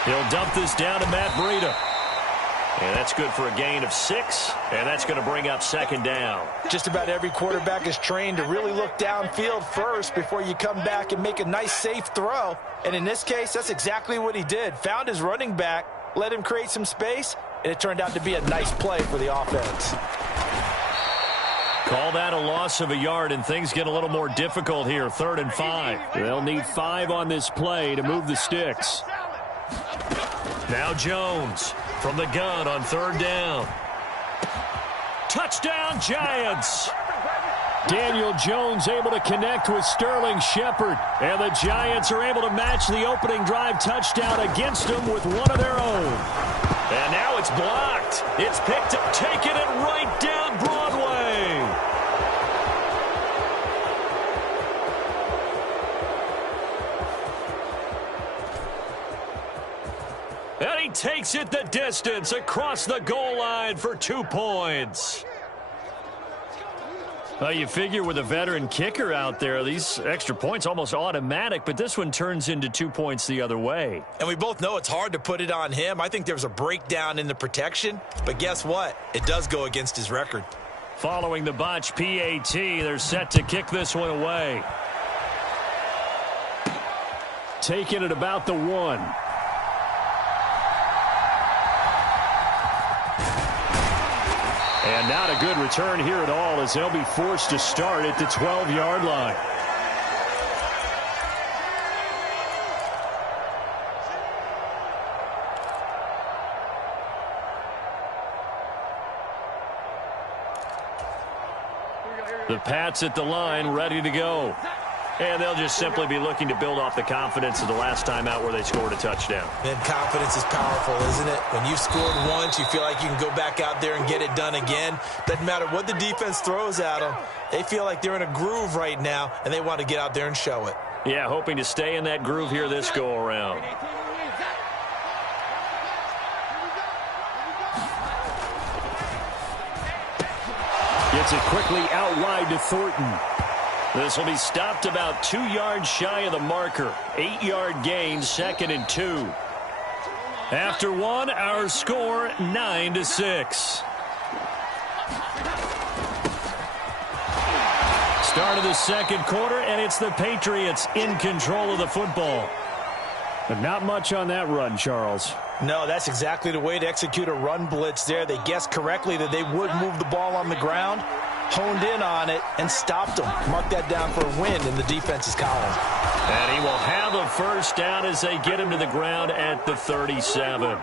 He'll dump this down to Matt Breida. And that's good for a gain of 6, and that's going to bring up 2nd down. Just about every quarterback is trained to really look downfield first before you come back and make a nice, safe throw. And in this case, that's exactly what he did. Found his running back, let him create some space, and it turned out to be a nice play for the offense. Call that a loss of a yard, and things get a little more difficult here. 3rd and 5. They'll need 5 on this play to move the sticks. Now Jones from the gun on 3rd down. Touchdown, Giants. Daniel Jones able to connect with Sterling Shepard. And the Giants are able to match the opening drive touchdown against them with one of their own. And now it's blocked. It's picked up, taking it right down Broadway. And he takes it the distance across the goal line for 2 points. Well, you figure with a veteran kicker out there, these extra points almost automatic, but this one turns into 2 points the other way. And we both know it's hard to put it on him. I think there's a breakdown in the protection, but guess what? It does go against his record. Following the botch PAT, they're set to kick this one away. Taking it about the 1. And not a good return here at all as they'll be forced to start at the 12-yard line. The Pats at the line, ready to go. And they'll just simply be looking to build off the confidence of the last time out where they scored a touchdown. And confidence is powerful, isn't it? When you've scored once, you feel like you can go back out there and get it done again. Doesn't matter what the defense throws at them. They feel like they're in a groove right now, and they want to get out there and show it. Yeah, hoping to stay in that groove here this go-around. Gets it quickly out wide to Thornton. This will be stopped about 2 yards shy of the marker. 8-yard gain, 2nd and 2. After 1, our score 9-6. Start of the 2nd quarter, and it's the Patriots in control of the football. But not much on that run, Charles. No, that's exactly the way to execute a run blitz there. They guessed correctly that they would move the ball on the ground, honed in on it, and stopped them. Mark that down for a win in the defense's column. And he will have a 1st down as they get him to the ground at the 37.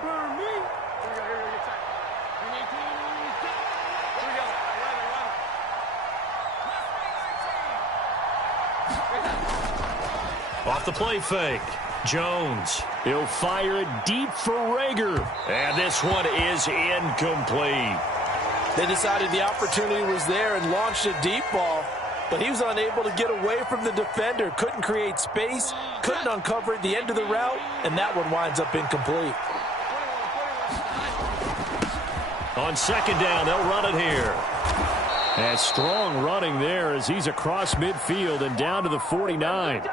Off the play fake. Jones. He'll fire it deep for Rager. And this one is incomplete. They decided the opportunity was there and launched a deep ball, but he was unable to get away from the defender. Couldn't create space, couldn't uncover the end of the route, and that one winds up incomplete. On second down, they'll run it here. And strong running there as he's across midfield and down to the 49.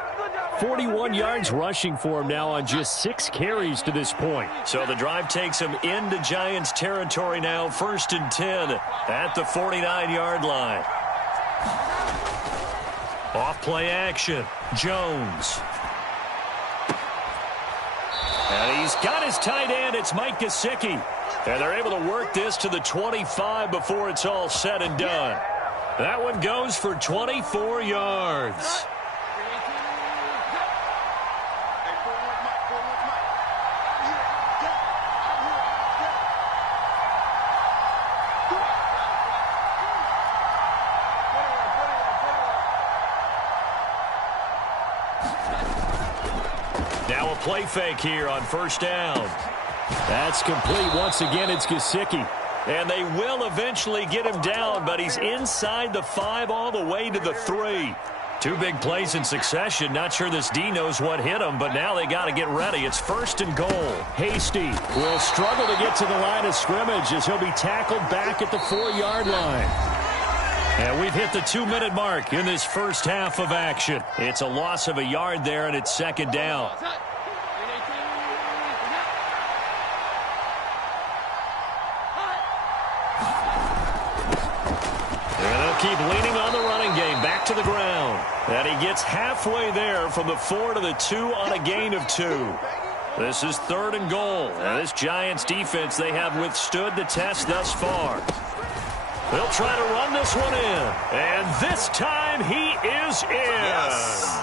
41 yards rushing for him now on just 6 carries to this point. So the drive takes him into Giants territory now, 1st and 10 at the 49-yard line. Off play action. Jones. And he's got his tight end. It's Mike Gesicki. And they're able to work this to the 25 before it's all said and done. That one goes for 24 yards. Now a play fake here on 1st down. That's complete. Once again, it's Gesicki. And they will eventually get him down, but he's inside the 5 all the way to the 3. 2 big plays in succession. Not sure this D knows what hit him, but now they got to get ready. It's 1st and goal. Hasty will struggle to get to the line of scrimmage as he'll be tackled back at the 4-yard line. And we've hit the 2-minute mark in this first half of action. It's a loss of a yard there, and it's 2nd down. Keep leaning on the running game. Back to the ground. And he gets halfway there from the 4 to the 2 on a gain of 2. This is 3rd and goal. And this Giants defense, they have withstood the test thus far. They'll try to run this one in. And this time he is in. Yes.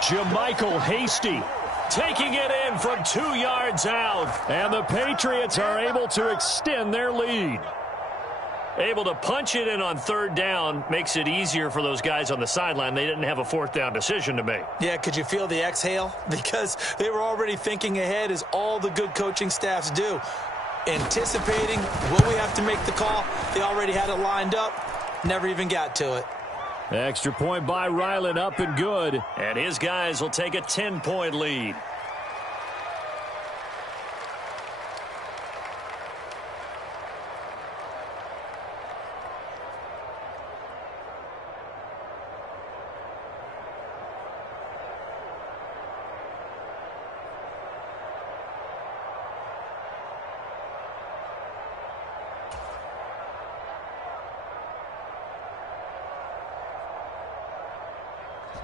Jermichael Hasty taking it in from 2 yards out. And the Patriots are able to extend their lead. Able to punch it in on 3rd down makes it easier for those guys on the sideline. They didn't have a 4th down decision to make. Yeah, could you feel the exhale? Because they were already thinking ahead, as all the good coaching staffs do. Anticipating, will we have to make the call? They already had it lined up. Never even got to it. Extra point by Ryland, up and good. And his guys will take a 10-point lead.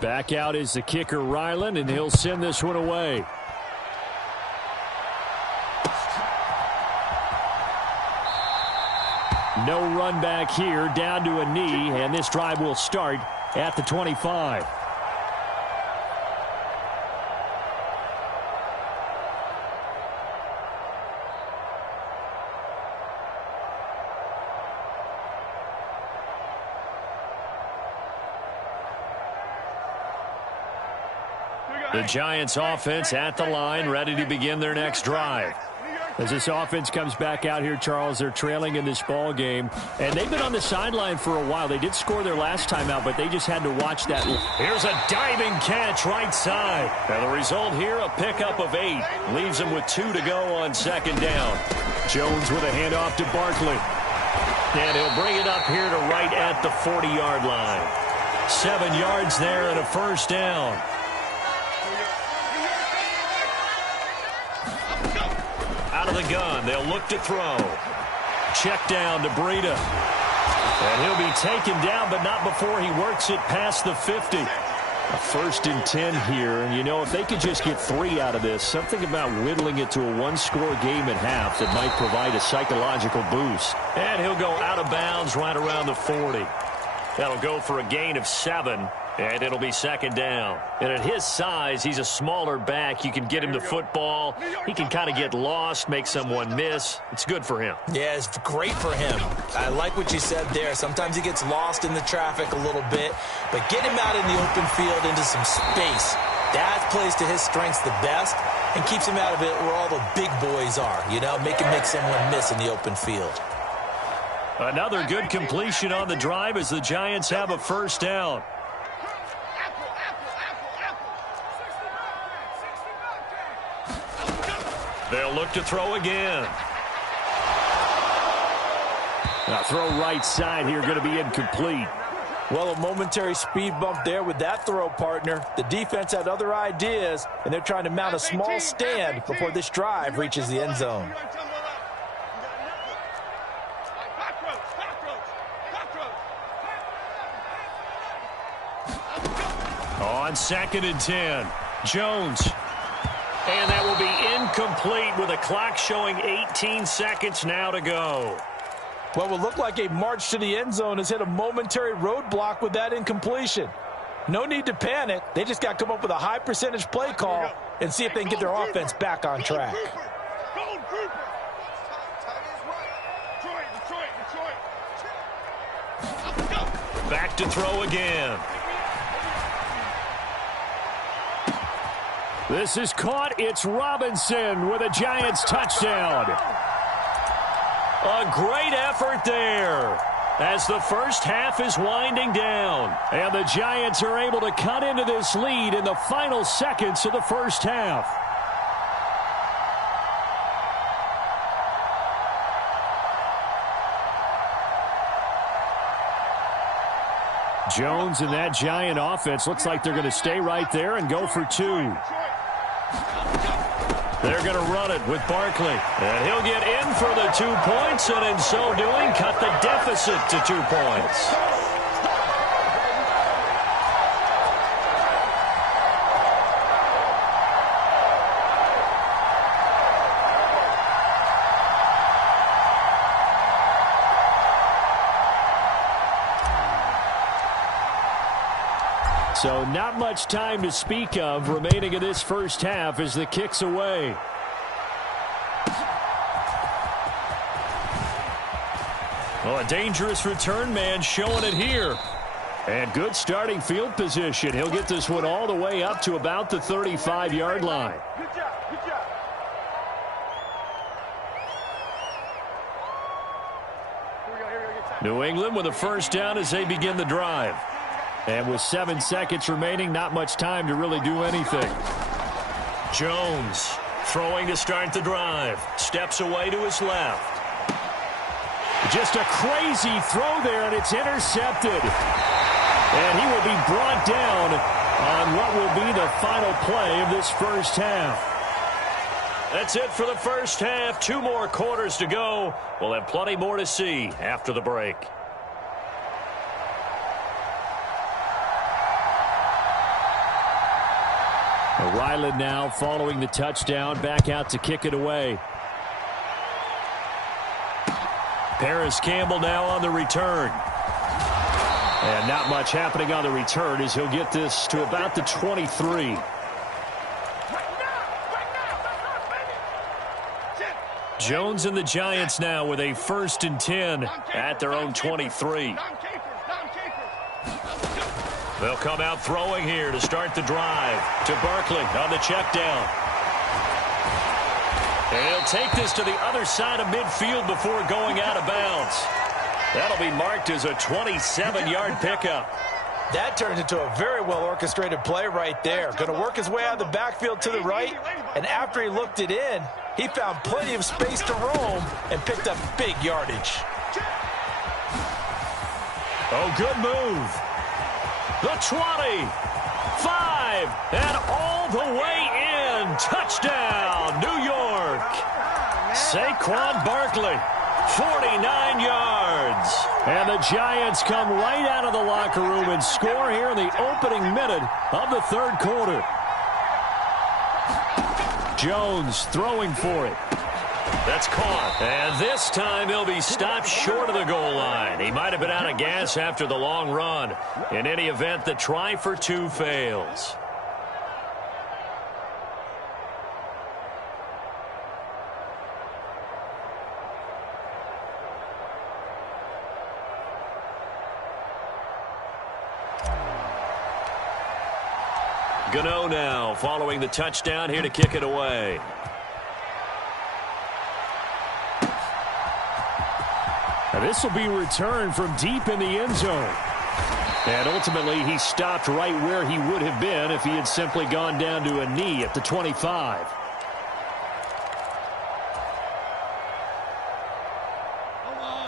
Back out is the kicker, Ryland, and he'll send this one away. No run back here, down to a knee, and this drive will start at the 25. The Giants offense at the line, ready to begin their next drive. As this offense comes back out here, Charles, they're trailing in this ball game, and they've been on the sideline for a while. They did score their last time out, but they just had to watch that. Here's a diving catch right side. And the result here, a pickup of 8. Leaves them with 2 to go on 2nd down. Jones with a handoff to Barkley. And he'll bring it up here to right at the 40-yard line. 7 yards there and a 1st down. Out of the gun, they'll look to throw. Check down to Breida. And he'll be taken down, but not before he works it past the 50. A 1st and 10 here. And, you know, if they could just get 3 out of this, something about whittling it to a 1-score game at half that might provide a psychological boost. And he'll go out of bounds right around the 40. That'll go for a gain of 7. And it'll be 2nd down. And at his size, he's a smaller back. You can get him the football. He can kind of get lost, make someone miss. It's good for him. Yeah, it's great for him. I like what you said there. Sometimes he gets lost in the traffic a little bit. But get him out in the open field into some space. That plays to his strengths the best and keeps him out of it where all the big boys are, you know, make someone miss in the open field. Another good completion on the drive as the Giants have a first down. They'll look to throw again. Now throw right side here, going to be incomplete. Well, a momentary speed bump there with that throw, partner. The defense had other ideas, and they're trying to mount a small stand before this drive reaches the end zone. On 2nd and 10, Jones. And that will be incomplete with a clock showing 18 seconds now to go. What will look like a march to the end zone has hit a momentary roadblock with that incompletion. No need to panic. They just got to come up with a high percentage play call and see if they can get their offense back on track. Back to throw again. This is caught. It's Robinson with a Giants touchdown. A great effort there as the first half is winding down. And the Giants are able to cut into this lead in the final seconds of the first half. Jones and that Giant offense looks like they're going to stay right there and go for two. They're going to run it with Barkley. And he'll get in for the 2 points, and in so doing, cut the deficit to 2 points. So not much time to speak of remaining in this first half as the kick's away. Well, a dangerous return man showing it here. And good starting field position. He'll get this one all the way up to about the 35-yard line. Good job, good job. Here we go, get time. New England with a first down as they begin the drive. And with 7 seconds remaining, not much time to really do anything. Jones throwing to start the drive. Steps away to his left. Just a crazy throw there, and it's intercepted. And he will be brought down on what will be the final play of this first half. That's it for the first half. 2 more quarters to go. We'll have plenty more to see after the break. Ryland now following the touchdown, back out to kick it away. Paris Campbell now on the return. And not much happening on the return as he'll get this to about the 23. Jones and the Giants now with a 1st and 10 at their own 23. They'll come out throwing here to start the drive. To Barkley on the check down. And he'll take this to the other side of midfield before going out of bounds. That'll be marked as a 27-yard pickup. That turns into a very well-orchestrated play right there. Going to work his way out of the backfield to the right, and after he looked it in, he found plenty of space to roam and picked up big yardage. Oh, good move. The 20, 5, and all the way in. Touchdown, New York. Saquon Barkley, 49 yards. And the Giants come right out of the locker room and score here in the opening minute of the 3rd quarter. Jones throwing for it. That's caught. And this time he'll be stopped short of the goal line. He might have been out of gas after the long run. In any event, the try for 2 fails. Gano now following the touchdown here to kick it away. And this will be returned from deep in the end zone. And ultimately, he stopped right where he would have been if he had simply gone down to a knee at the 25.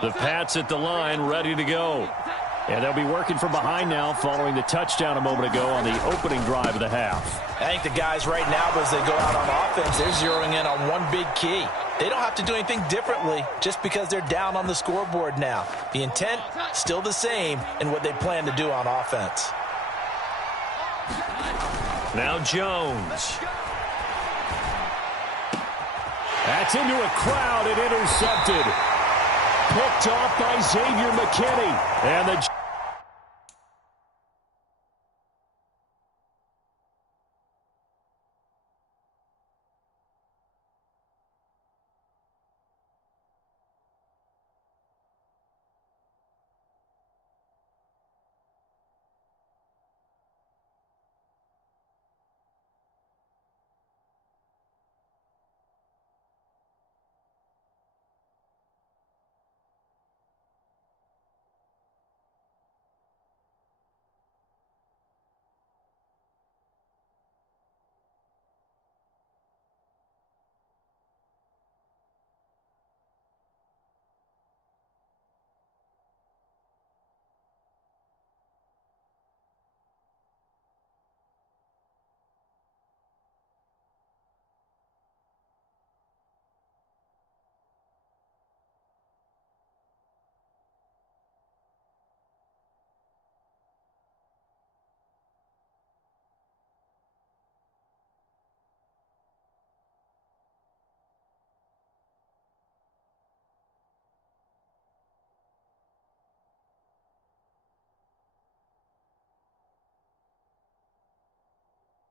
The Pats at the line, ready to go. And they'll be working from behind now following the touchdown a moment ago on the opening drive of the half. I think the guys right now, as they go out on offense, they're zeroing in on one big key. They don't have to do anything differently just because they're down on the scoreboard now. The intent, still the same in what they plan to do on offense. Now Jones. That's into a crowd and intercepted. Picked off by Xavier McKinney. And the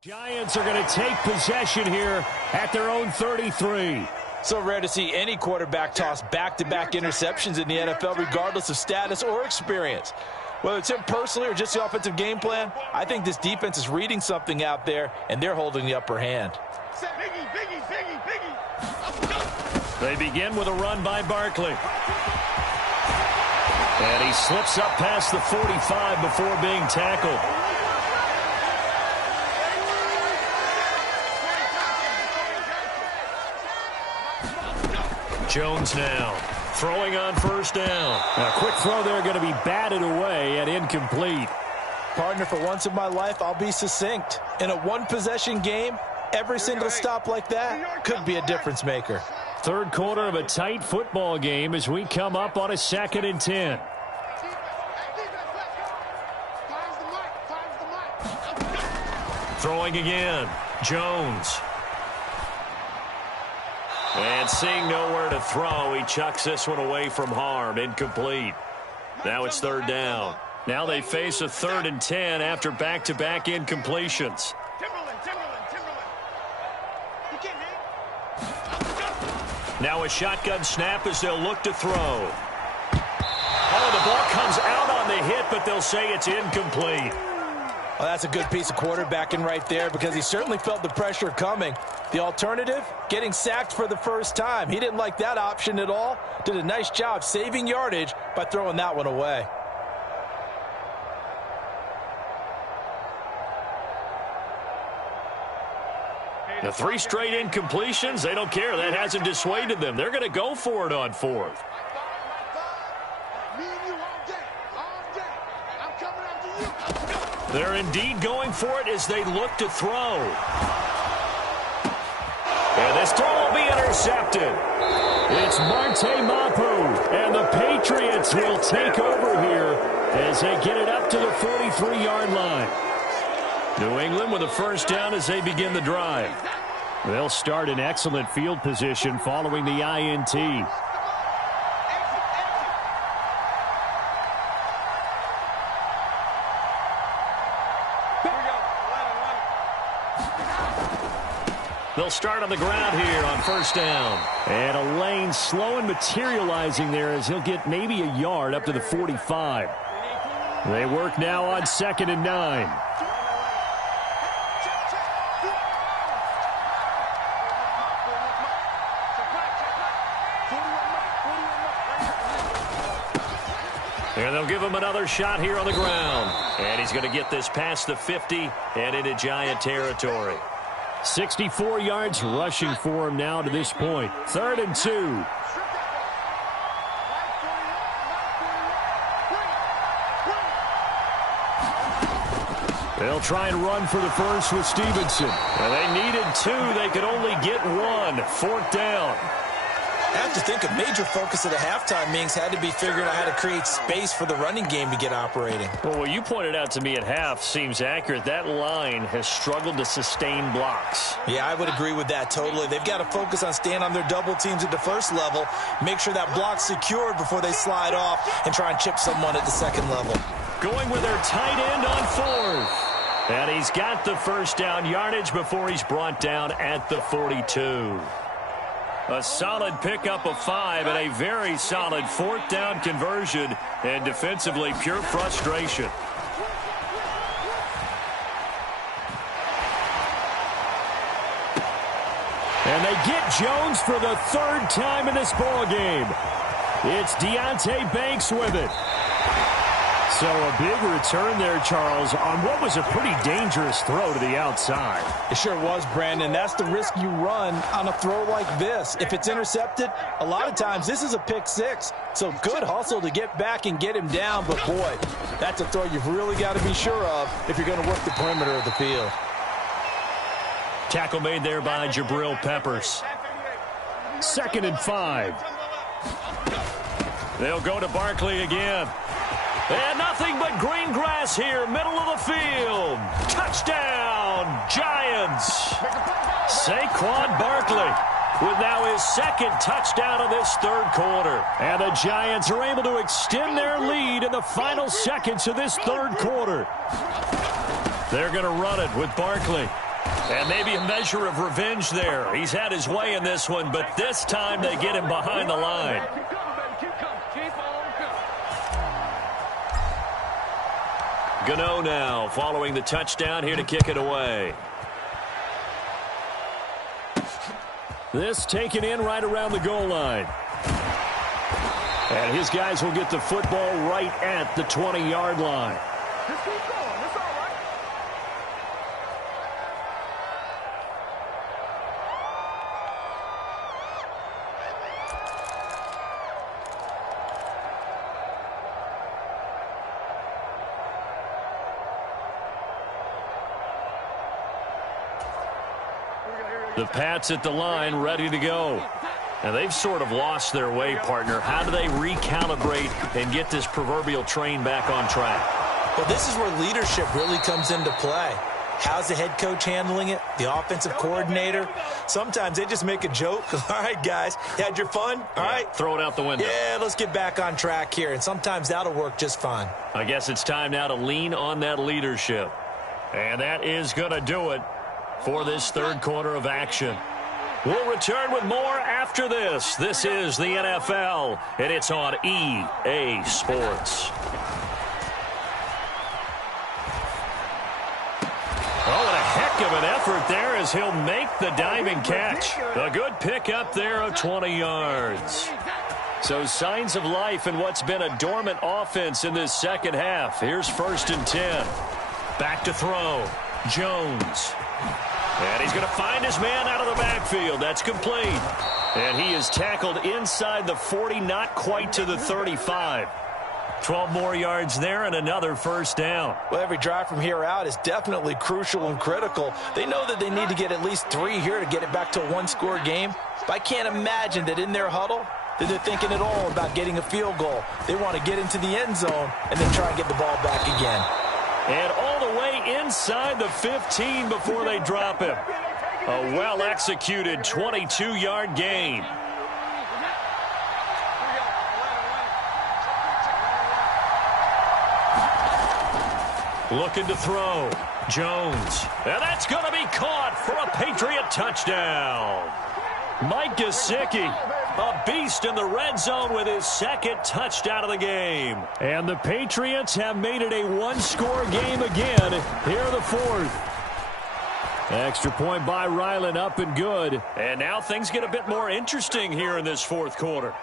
Giants are going to take possession here at their own 33. So rare to see any quarterback toss back-to-back interceptions in the NFL, regardless of status or experience. Whether it's him personally or just the offensive game plan, I think this defense is reading something out there, and they're holding the upper hand. They begin with a run by Barkley. And he slips up past the 45 before being tackled. Jones now throwing on first down. A quick throw there going to be batted away and incomplete. Partner, for once in my life, I'll be succinct. In a one-possession game, every single stop like that could be a difference maker. Third quarter of a tight football game as we come up on a 2nd and 10. Throwing again. Jones. And seeing nowhere to throw, he chucks this one away from harm. Incomplete. Now it's third down. Now they face a 3rd and 10 after back-to-back incompletions. Now a shotgun snap as they'll look to throw. Oh, the ball comes out on the hit, but they'll say it's incomplete. Well, that's a good piece of quarterbacking right there because he certainly felt the pressure coming. The alternative, getting sacked for the first time. He didn't like that option at all. Did a nice job saving yardage by throwing that one away. The 3 straight incompletions, they don't care. That hasn't dissuaded them. They're going to go for it on 4th. They're indeed going for it as they look to throw. And this throw will be intercepted. It's Marte Mapu, and the Patriots will take over here as they get it up to the 43-yard line. New England with a first down as they begin the drive. They'll start in excellent field position following the INT. They'll start on the ground here on first down. And a lane slow and materializing there as he'll get maybe a yard up to the 45. They work now on 2nd and 9. And they'll give him another shot here on the ground. And he's going to get this past the 50 and into Giant territory. 64 yards rushing for him now to this point. 3rd and 2. They'll try and run for the first with Stevenson. And they needed 2. They could only get 1. 4th down. I have to think a major focus of the halftime meetings had to be figuring out how to create space for the running game to get operating. Well, what you pointed out to me at half seems accurate. That line has struggled to sustain blocks. Yeah, I would agree with that totally. They've got to focus on staying on their double teams at the first level, make sure that block's secured before they slide off, and try and chip someone at the second level. Going with their tight end on 4th. And he's got the first down yardage before he's brought down at the 42. A solid pickup of 5 and a very solid 4th down conversion, and defensively pure frustration. And they get Jones for the 3rd time in this ball game. It's Deonte Banks with it. So a big return there, Charles, on what was a pretty dangerous throw to the outside. It sure was, Brandon. That's the risk you run on a throw like this. If it's intercepted, a lot of times this is a pick 6. So good hustle to get back and get him down. But, boy, that's a throw you've really got to be sure of if you're going to work the perimeter of the field. Tackle made there by Jabril Peppers. 2nd and 5. They'll go to Barkley again. And nothing but green grass here, middle of the field. Touchdown, Giants. Saquon Barkley with now his 2nd touchdown of this 3rd quarter. And the Giants are able to extend their lead in the final seconds of this 3rd quarter. They're going to run it with Barkley. And maybe a measure of revenge there. He's had his way in this one, but this time they get him behind the line. Gano now following the touchdown here to kick it away. This taken in right around the goal line. And his guys will get the football right at the 20-yard line. Just keep going. It's all right. The Pats at the line, ready to go. And they've sort of lost their way, partner. How do they recalibrate and get this proverbial train back on track? Well, this is where leadership really comes into play. How's the head coach handling it? The offensive coordinator? Sometimes they just make a joke. All right, guys, you had your fun? All right. Throw it out the window. Yeah, let's get back on track here. And sometimes that'll work just fine. I guess it's time now to lean on that leadership. And that is going to do it for this 3rd quarter of action. We'll return with more after this. This is the NFL, and it's on EA Sports. Oh, and a heck of an effort there as he'll make the diving catch. A good pickup there of 20 yards. So signs of life in what's been a dormant offense in this 2nd half. Here's 1st and 10. Back to throw. Jones. And he's going to find his man out of the backfield. That's complete. And he is tackled inside the 40, not quite to the 35. 12 more yards there and another 1st down. Well, every drive from here out is definitely crucial and critical. They know that they need to get at least 3 here to get it back to a 1-score game. But I can't imagine that in their huddle that they're thinking at all about getting a field goal. They want to get into the end zone and then try and get the ball back again. And all the way inside the 15 before they drop him. A well-executed 22-yard gain. Looking to throw. Jones. And that's going to be caught for a Patriot touchdown. Mike Gesicki, a beast in the red zone with his 2nd touchdown of the game. And the Patriots have made it a 1-score game again. Here are the 4th. Extra point by Ryland, up and good. And now things get a bit more interesting here in this 4th quarter.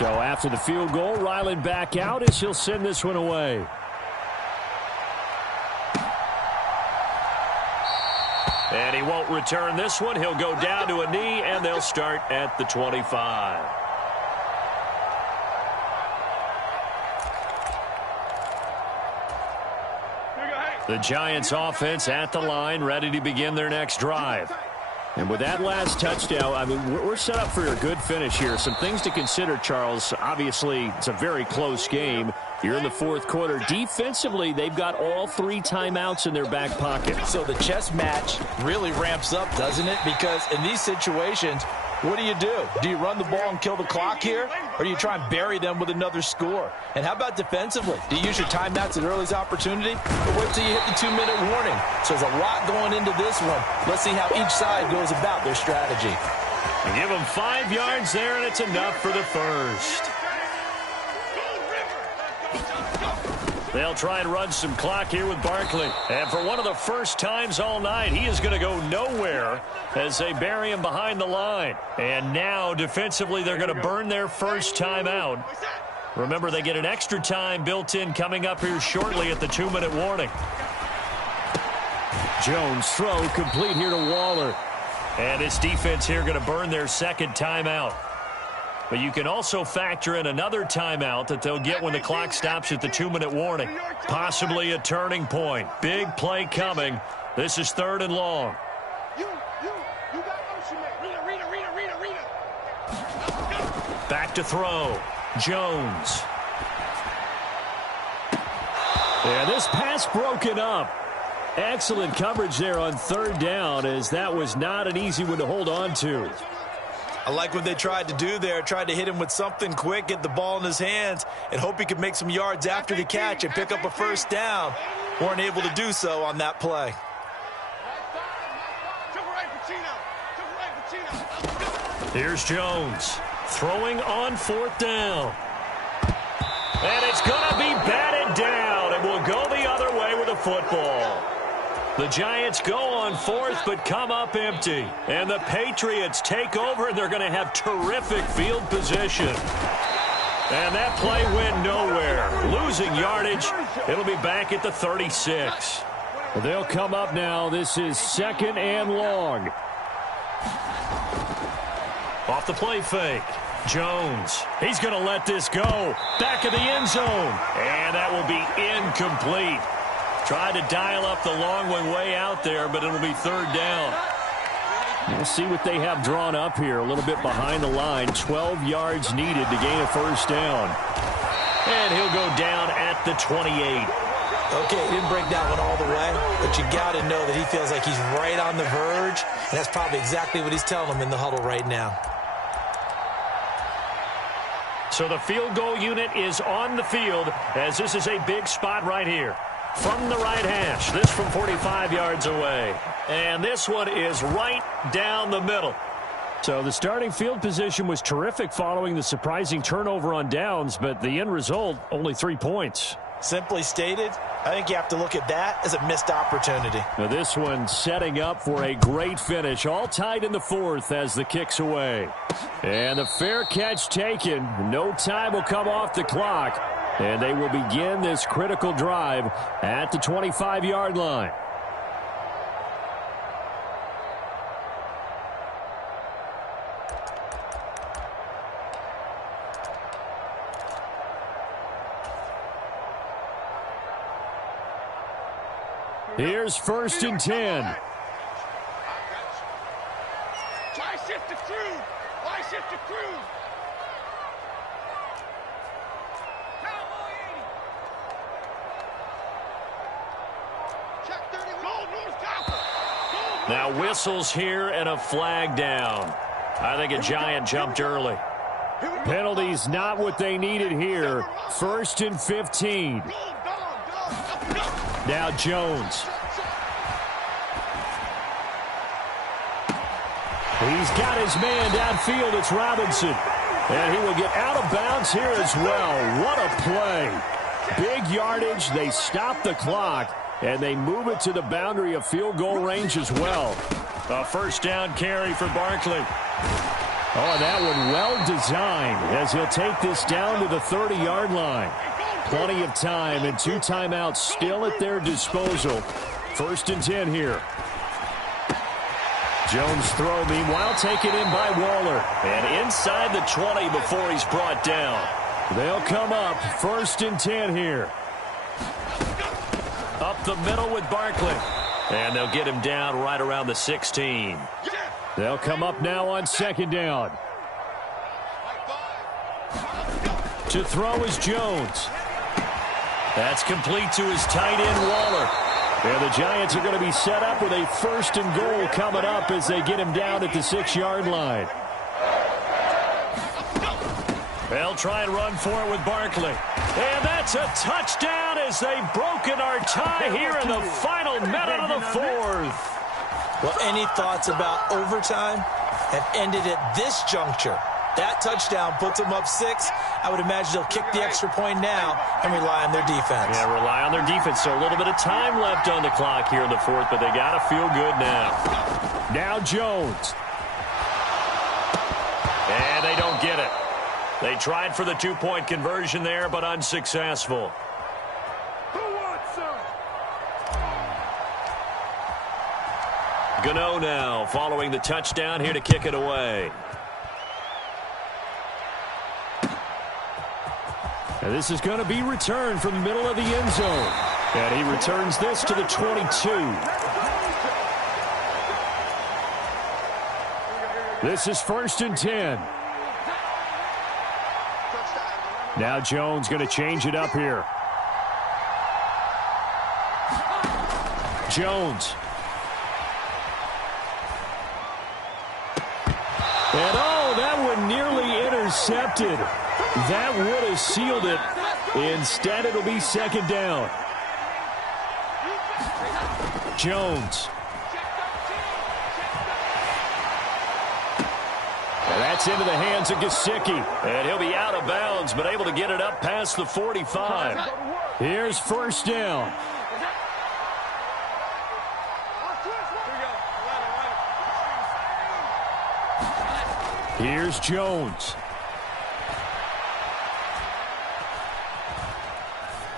So after the field goal, Ryland back out as he'll send this one away. And he won't return this one. He'll go down to a knee, and they'll start at the 25. The Giants offense at the line, ready to begin their next drive. And with that last touchdown, I mean, we're set up for a good finish here. Some things to consider, Charles. Obviously, it's a very close game. You're in the fourth quarter. Defensively, they've got all 3 timeouts in their back pocket. So the chess match really ramps up, doesn't it? Because in these situations, what do? Do you run the ball and kill the clock here? Or do you try and bury them with another score? And how about defensively? Do you use your timeouts at earliest opportunity? Or wait till you hit the 2-minute warning? So there's a lot going into this one. Let's see how each side goes about their strategy. And give them 5 yards there, and it's enough for the first. They'll try and run some clock here with Barkley. And for one of the first times all night, he is going to go nowhere as they bury him behind the line. And now, defensively, they're going to burn their first timeout. Remember, they get an extra time built in coming up here shortly at the 2-minute warning. Jones throw complete here to Waller. And this defense here going to burn their second timeout. But you can also factor in another timeout that they'll get when the clock stops at the 2-minute warning. Possibly a turning point. Big play coming. This is 3rd and long. Back to throw. Jones. And this pass broken up. Excellent coverage there on 3rd down, as that was not an easy one to hold on to. I like what they tried to do there. Tried to hit him with something quick, get the ball in his hands, and hope he could make some yards after the catch and pick up a first down. Weren't able to do so on that play. Here's Jones throwing on 4th down. And it's going to be batted down, and will go the other way with the football. The Giants go on 4th, but come up empty. And the Patriots take over, and they're going to have terrific field position. And that play went nowhere. Losing yardage. It'll be back at the 36. Well, they'll come up now. This is 2nd and long. Off the play fake. Jones. He's going to let this go. Back of the end zone. And that will be incomplete. Tried to dial up the long one way out there, but it'll be 3rd down. We'll see what they have drawn up here. A little bit behind the line. 12 yards needed to gain a first down. And he'll go down at the 28. Okay, he didn't break that one all the way, but you got to know that he feels like he's right on the verge, and that's probably exactly what he's telling them in the huddle right now. So the field goal unit is on the field, as this is a big spot right here. From the right hash, this from 45 yards away. And this one is right down the middle. So the starting field position was terrific following the surprising turnover on downs, but the end result, only 3 points. Simply stated, I think you have to look at that as a missed opportunity. Now this one setting up for a great finish, all tied in the 4th as the kick's away. And the fair catch taken. No time will come off the clock. And they will begin this critical drive at the 25-yard line. Here's 1st and 10. Try shift to Cruz. Why shift to Cruz? Now whistles here and a flag down. I think a Giant jumped early. Penalties not what they needed here. 1st and 15. Now Jones. He's got his man downfield. It's Robinson. And he will get out of bounds here as well. What a play. Big yardage. They stop the clock. And they move it to the boundary of field goal range as well. A first down carry for Barkley. Oh, and that one well designed as he'll take this down to the 30-yard line. Plenty of time and 2 timeouts still at their disposal. 1st and 10 here. Jones throw, meanwhile, taken in by Waller. And inside the 20 before he's brought down. They'll come up 1st and 10 here. Up the middle with Barkley. And they'll get him down right around the 16. They'll come up now on 2nd down. To throw is Jones. That's complete to his tight end, Waller. And the Giants are going to be set up with a 1st and goal coming up as they get him down at the 6-yard line. They'll try and run for it with Barkley. And that's a touchdown as they've broken our tie here in the final minute of the 4th. Well, any thoughts about overtime have ended at this juncture. That touchdown puts them up 6. I would imagine they'll kick the extra point now and rely on their defense. Yeah, rely on their defense. So a little bit of time left on the clock here in the 4th, but they got to feel good now. Now Jones. And they don't get it. They tried for the 2-point conversion there, but unsuccessful. Gano now following the touchdown here to kick it away. And this is going to be returned from the middle of the end zone. And he returns this to the 22. This is 1st and 10. Now Jones going to change it up here. Jones. And oh, that one nearly intercepted. That would have sealed it. Instead, it'll be 2nd down. Jones. And that's into the hands of Gesicki. And he'll be out of bounds, but able to get it up past the 45. Here's 1st down. Here's Jones.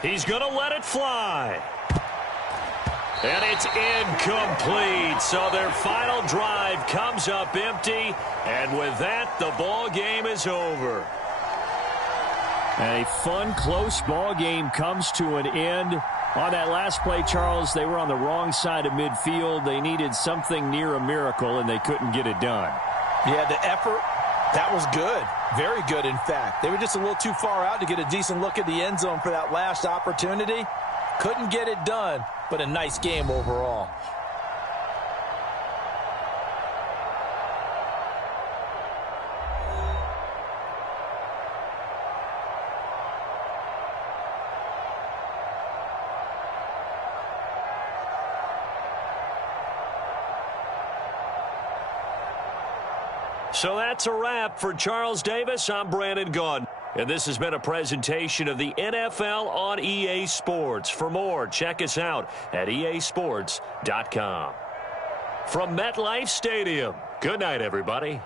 He's going to let it fly. And it's incomplete. So their final drive comes up empty. And with that, the ball game is over. A fun, close ball game comes to an end. On that last play, Charles, they were on the wrong side of midfield. They needed something near a miracle, and they couldn't get it done. Yeah, the effort, that was good. Very good, in fact. They were just a little too far out to get a decent look at the end zone for that last opportunity. Couldn't get it done, but a nice game overall. So that's a wrap for Charles Davis. I'm Brandon Gaudin. And this has been a presentation of the NFL on EA Sports. For more, check us out at easports.com. From MetLife Stadium, good night, everybody.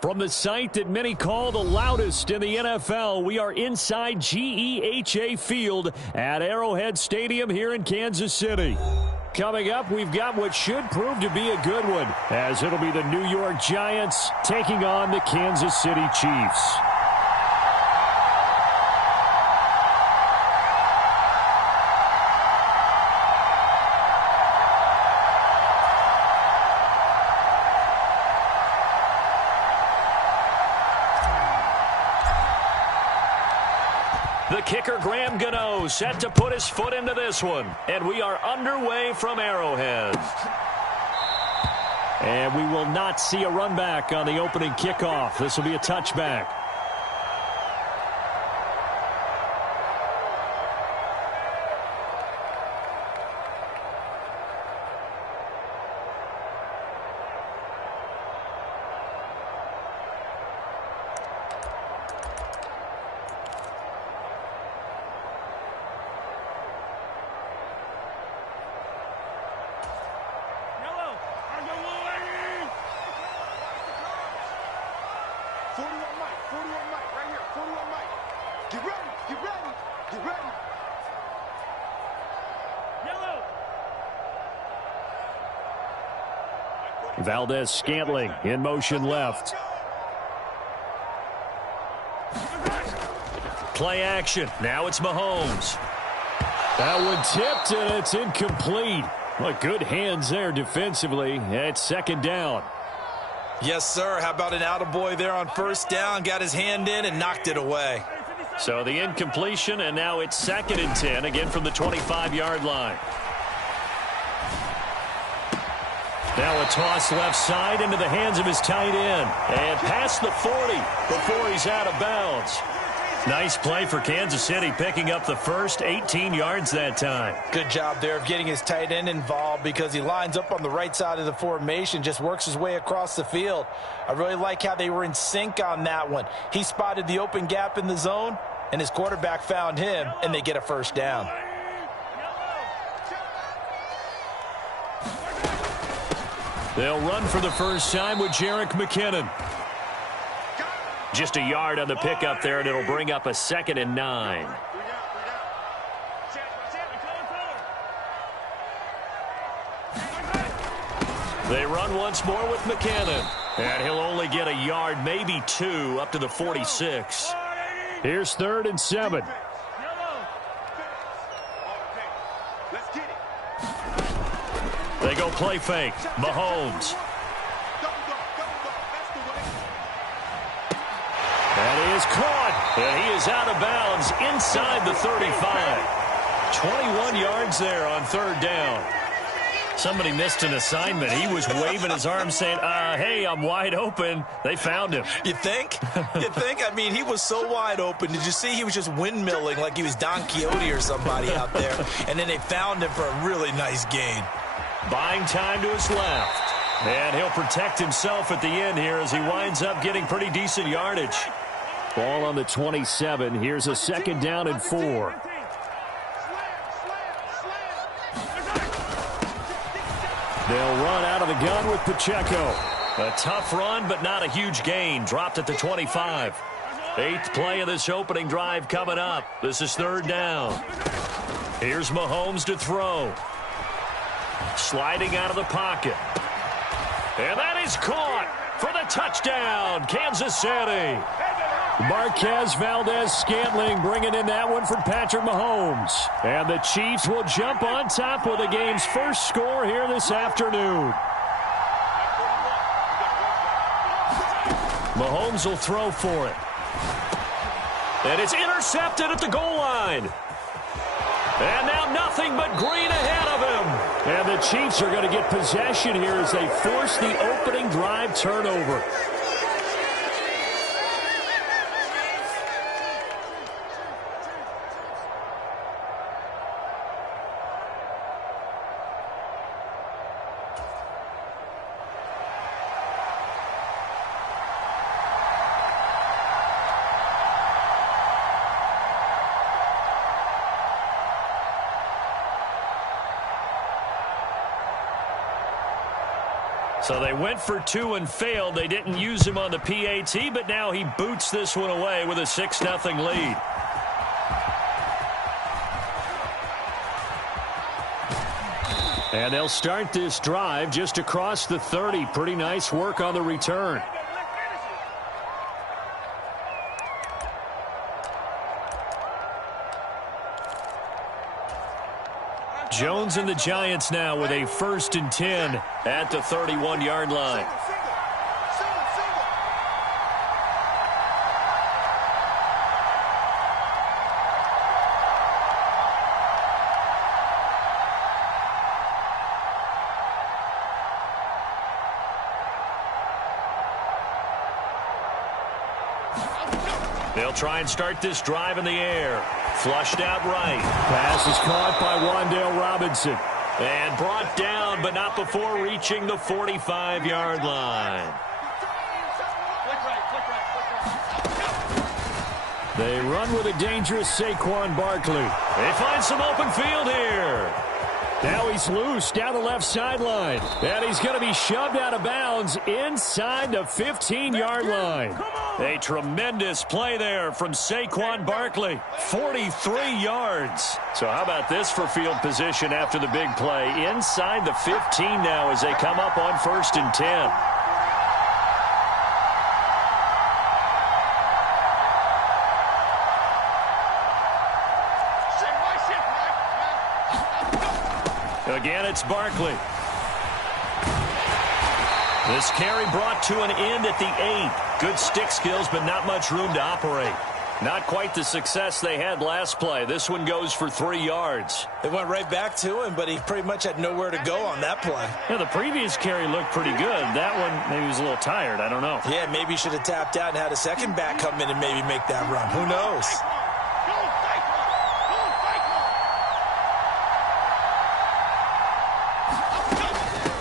From the site that many call the loudest in the NFL, we are inside GEHA Field at Arrowhead Stadium here in Kansas City. Coming up, we've got what should prove to be a good one, as it'll be the New York Giants taking on the Kansas City Chiefs. The kicker, Graham Gano, set to put his foot into this one. And we are underway from Arrowhead. And we will not see a run back on the opening kickoff. This will be a touchback. Valdez-Scantling in motion left. Play action. Now it's Mahomes. That one tipped, and it's incomplete. Well, good hands there defensively. It's second down. Yes, sir. How about an attaboy there on first down? Got his hand in and knocked it away. So the incompletion, and now it's 2nd and 10, again from the 25-yard line. Now a toss left side into the hands of his tight end. And past the 40 before he's out of bounds. Nice play for Kansas City, picking up the first 18 yards that time. Good job there of getting his tight end involved, because he lines up on the right side of the formation, just works his way across the field. I really like how they were in sync on that one. He spotted the open gap in the zone, and his quarterback found him, and they get a first down. They'll run for the first time with Jerick McKinnon. Just a yard on the pickup there, and it'll bring up a 2nd and 9. They run once more with McKinnon. And he'll only get a yard, maybe 2, up to the 46. Here's 3rd and 7. They go play fake. Mahomes. And he is caught. And he is out of bounds inside the 35. 21 yards there on 3rd down. Somebody missed an assignment. He was waving his arms saying, hey, I'm wide open. They found him. You think? You think? I mean, he was so wide open. Did you see he was just windmilling like he was Don Quixote or somebody out there? And then they found him for a really nice gain. Buying time to his left. And he'll protect himself at the end here as he winds up getting pretty decent yardage. Ball on the 27. Here's a 2nd down and 4. They'll run out of the gun with Pacheco. A tough run, but not a huge gain. Dropped at the 25. 8th play of this opening drive coming up. This is 3rd down. Here's Mahomes to throw. Sliding out of the pocket. And that is caught for the touchdown, Kansas City. Marquez Valdez-Scantling bringing in that one from Patrick Mahomes. And the Chiefs will jump on top with the game's first score here this afternoon. Mahomes will throw for it. And it's intercepted at the goal line. And now nothing but green ahead of him. And the Chiefs are going to get possession here as they force the opening drive turnover. So they went for 2 and failed. They didn't use him on the PAT, but now he boots this one away with a 6-0 lead. And they'll start this drive just across the 30. Pretty nice work on the return. Jones and the Giants now with a 1st and 10 at the 31-yard line. They'll try and start this drive in the air. Flushed out right. Pass is caught by Wan'Dale Robinson. And brought down, but not before reaching the 45-yard line. They run with a dangerous Saquon Barkley. They find some open field here. Now he's loose down the left sideline. And he's going to be shoved out of bounds inside the 15-yard line. A tremendous play there from Saquon Barkley. 43 yards. So how about this for field position after the big play? Inside the 15 now as they come up on 1st and 10. Again, it's Barkley. This carry brought to an end at the 8. Good stick skills, but not much room to operate. Not quite the success they had last play. This one goes for 3 yards. They went right back to him, but he pretty much had nowhere to go on that play. Yeah, the previous carry looked pretty good. That one, maybe he was a little tired. I don't know. Yeah, maybe he should have tapped out and had a second back come in and maybe make that run. Who knows?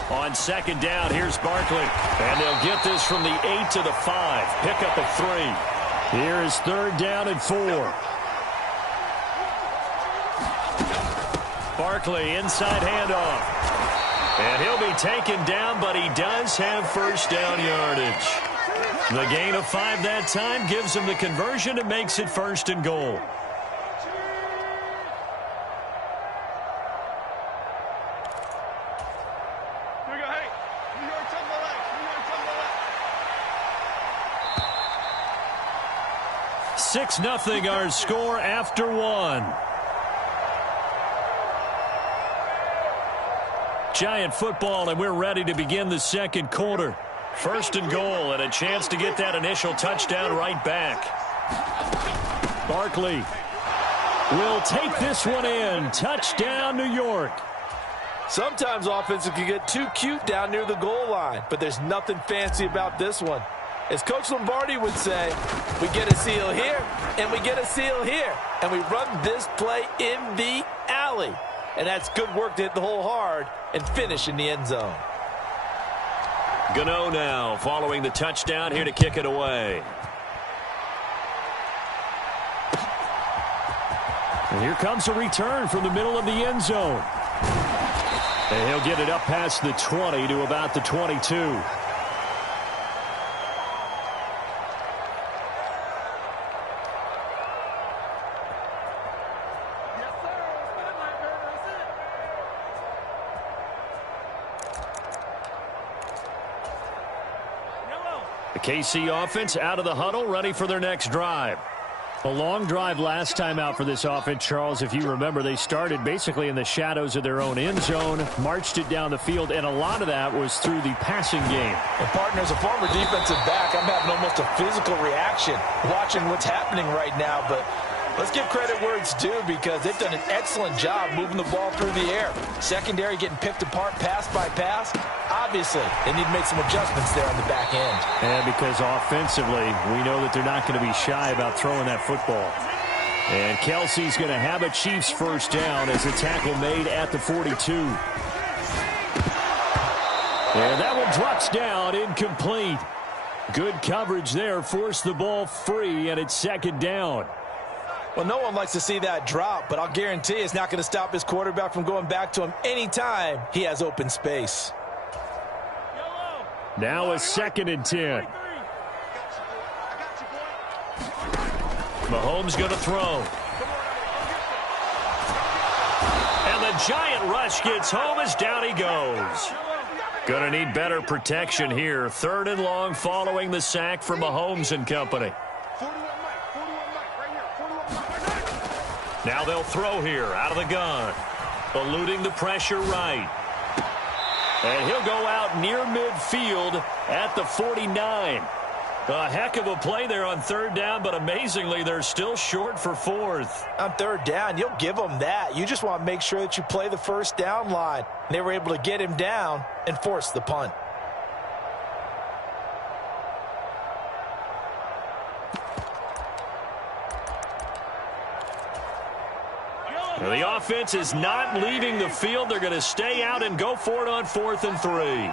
On 2nd down, here's Barkley. And they'll get this from the 8 to the 5. Pickup of 3. Here is 3rd down and 4. Barkley, inside handoff. And he'll be taken down, but he does have 1st down yardage. The gain of 5 that time gives him the conversion and makes it 1st and goal. Nothing our score after 1. Giant football, and we're ready to begin the 2nd quarter. 1st and goal, and a chance to get that initial touchdown right back. Barkley will take this one in. Touchdown, New York. Sometimes offenses can get too cute down near the goal line, but there's nothing fancy about this one. As Coach Lombardi would say, we get a seal here, and we get a seal here, and we run this play in the alley. And that's good work to hit the hole hard and finish in the end zone. Gano now following the touchdown here to kick it away. And here comes a return from the middle of the end zone. And he'll get it up past the 20 to about the 22. The KC offense out of the huddle, ready for their next drive. A long drive last time out for this offense, Charles. If you remember, they started basically in the shadows of their own end zone, marched it down the field, and a lot of that was through the passing game. And, partner, as a former defensive back, I'm having almost a physical reaction watching what's happening right now. But let's give credit where it's due because they've done an excellent job moving the ball through the air. Secondary getting picked apart pass by pass. Obviously, they need to make some adjustments there on the back end. And because offensively, we know that they're not going to be shy about throwing that football. And Kelsey's going to have a Chiefs 1st down as a tackle made at the 42. And that one drops down, incomplete. Good coverage there, forced the ball free, and it's 2nd down. Well, no one likes to see that drop, but I'll guarantee it's not going to stop his quarterback from going back to him anytime he has open space. Now a 2nd and 10. Mahomes going to throw. And the giant rush gets home as down he goes. Going to need better protection here. 3rd and long following the sack for Mahomes and company. Now they'll throw here out of the gun. Eluding the pressure right. And he'll go out near midfield at the 49. A heck of a play there on 3rd down, but amazingly, they're still short for 4th. On 3rd down, you'll give them that. You just want to make sure that you play the 1st down line. They were able to get him down and force the punt. Now the offense is not leaving the field. They're going to stay out and go for it on 4th and 3.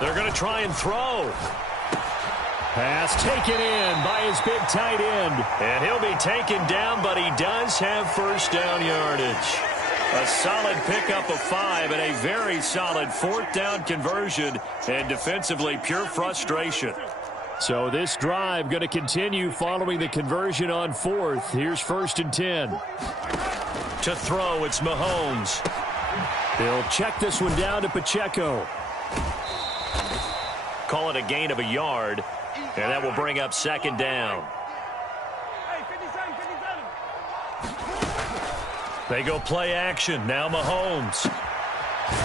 They're going to try and throw. Pass taken in by his big tight end. And he'll be taken down, but he does have 1st down yardage. A solid pickup of 5 and a very solid 4th down conversion. And defensively, pure frustration. So this drive going to continue following the conversion on 4th. Here's 1st and 10. To throw, it's Mahomes. They'll check this one down to Pacheco. Call it a gain of a yard, and that will bring up 2nd down. They go play action. Now Mahomes.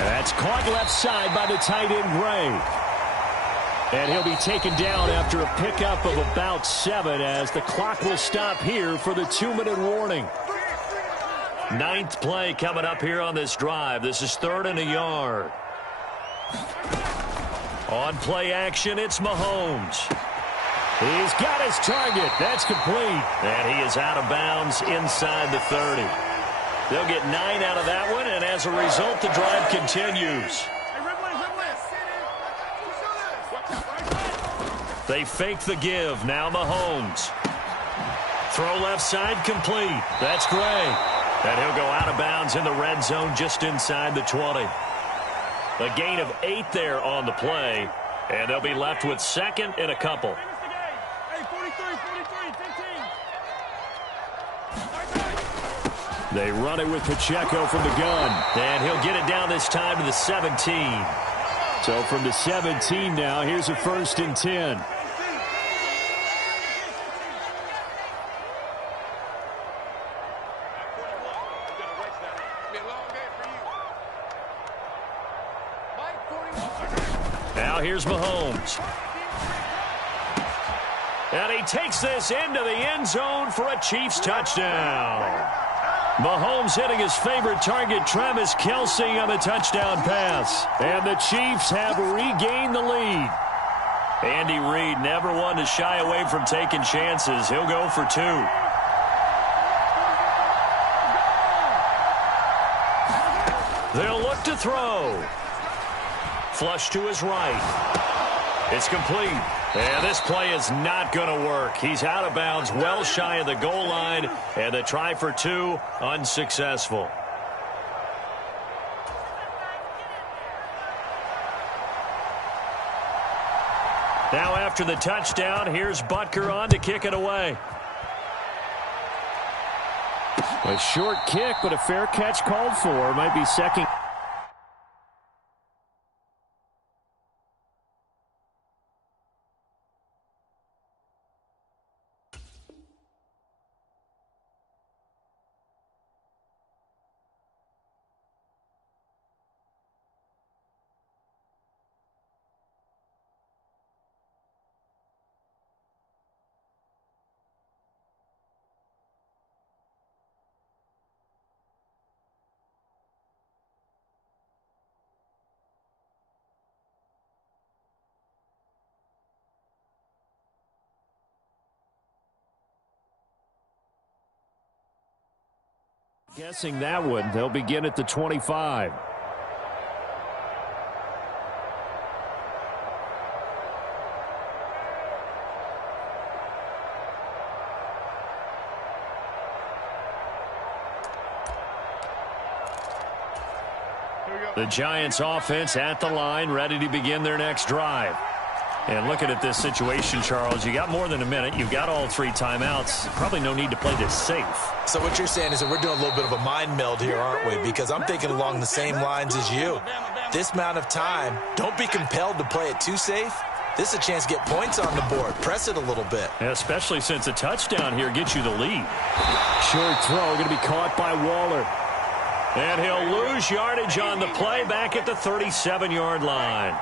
That's caught left side by the tight end, Cray. And he'll be taken down after a pickup of about 7 as the clock will stop here for the 2-minute warning. 9th play coming up here on this drive. This is 3rd and a yard. On play action, it's Mahomes. He's got his target. That's complete. And he is out of bounds inside the 30. They'll get 9 out of that one, and as a result, the drive continues. They fake the give. Now Mahomes. Throw left side complete. That's Cray. And he'll go out of bounds in the red zone just inside the 20. A gain of 8 there on the play, and they'll be left with 2nd and a couple. They run it with Pacheco from the gun, and he'll get it down this time to the 17. So from the 17 now, here's a 1st and 10. Now here's Mahomes. And he takes this into the end zone for a Chiefs touchdown. Mahomes hitting his favorite target, Travis Kelce, on the touchdown pass. And the Chiefs have regained the lead. Andy Reid never one to shy away from taking chances. He'll go for 2. They'll look to throw. Flush to his right. It's complete. And this play is not going to work. He's out of bounds, well shy of the goal line. And the try for 2, unsuccessful. Now after the touchdown, here's Butker on to kick it away. A short kick, but a fair catch called for. Might be second. Guessing that one, they'll begin at the 25. The Giants offense at the line, ready to begin their next drive. And looking at this situation, Charles, you got more than a minute. You've got all 3 timeouts. Probably no need to play this safe. So what you're saying is that we're doing a little bit of a mind meld here, aren't we? Because I'm thinking along the same lines as you. This amount of time, don't be compelled to play it too safe. This is a chance to get points on the board. Press it a little bit. Yeah, especially since a touchdown here gets you the lead. Short throw going to be caught by Waller. And he'll lose yardage on the play back at the 37-yard line.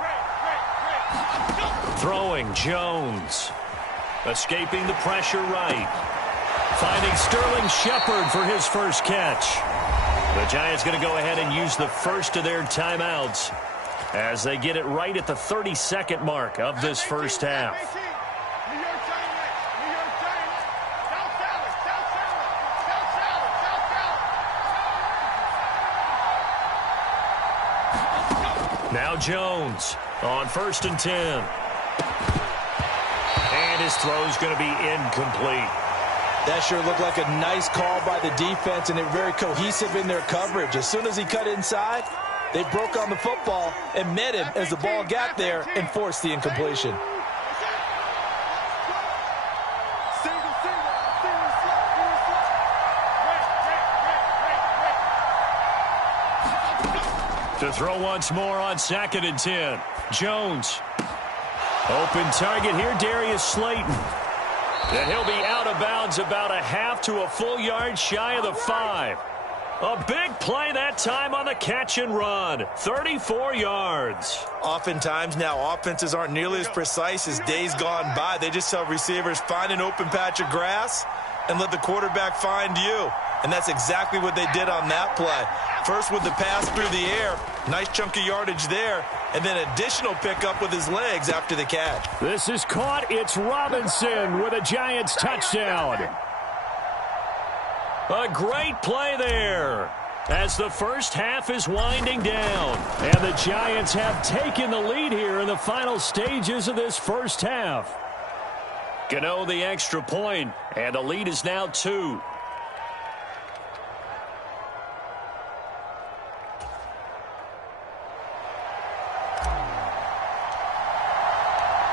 Throwing Jones. Escaping the pressure right. Finding Sterling Shepard for his first catch. The Giants going to go ahead and use the first of their timeouts as they get it right at the 32nd mark of this first half. Now Jones on 1st and 10. And his throw's going to be incomplete. That sure looked like a nice call by the defense, and they're very cohesive in their coverage. As soon as he cut inside, they broke on the football and met him as the ball got there and forced the incompletion. To throw once more on 2nd and 10. Jones. Open target here, Darius Slayton. And he'll be out of bounds about a half to a full yard shy of the 5. A big play that time on the catch and run. 34 yards. Oftentimes now offenses aren't nearly as precise as days gone by. They just tell receivers, find an open patch of grass and let the quarterback find you. And that's exactly what they did on that play. First with the pass through the air. Nice chunk of yardage there. And then additional pickup with his legs after the catch. This is caught. It's Robinson with a Giants touchdown. A great play there as the first half is winding down. And the Giants have taken the lead here in the final stages of this first half. Gano the extra point, and the lead is now 2.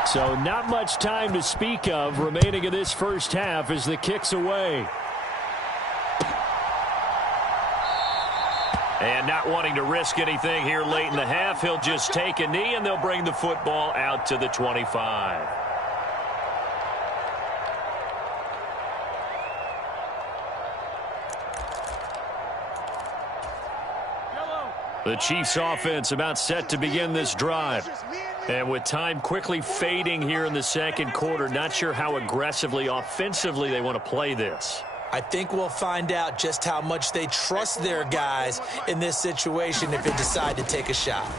So not much time to speak of remaining in this first half as the kick's away. And not wanting to risk anything here late in the half, he'll just take a knee and they'll bring the football out to the 25. The Chiefs offense about set to begin this drive. And with time quickly fading here in the second quarter, not sure how aggressively, offensively they want to play this. I think we'll find out just how much they trust their guys in this situation if they decide to take a shot.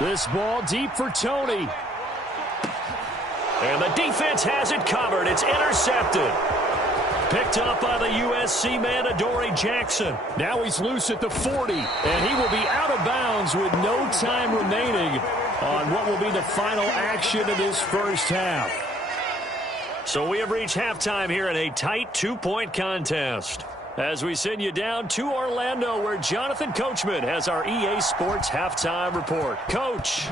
This ball deep for Tony. And the defense has it covered. It's intercepted. Picked up by the USC man, Adoree Jackson. Now he's loose at the 40, and he will be out of bounds with no time remaining on what will be the final action of this first half. So we have reached halftime here in a tight 2-point contest. As we send you down to Orlando, where Jonathan Coachman has our EA Sports halftime report. Coach,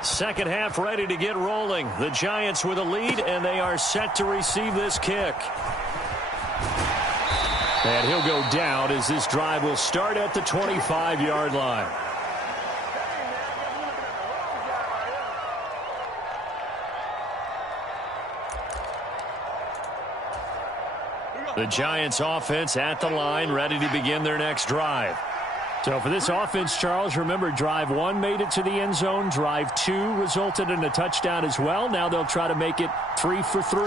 second half ready to get rolling. The Giants with a lead, and they are set to receive this kick. And he'll go down as this drive will start at the 25-yard line. The Giants offense at the line, ready to begin their next drive. So for this offense, Charles, remember, drive 1 made it to the end zone. Drive 2 resulted in a touchdown as well. Now they'll try to make it 3 for 3.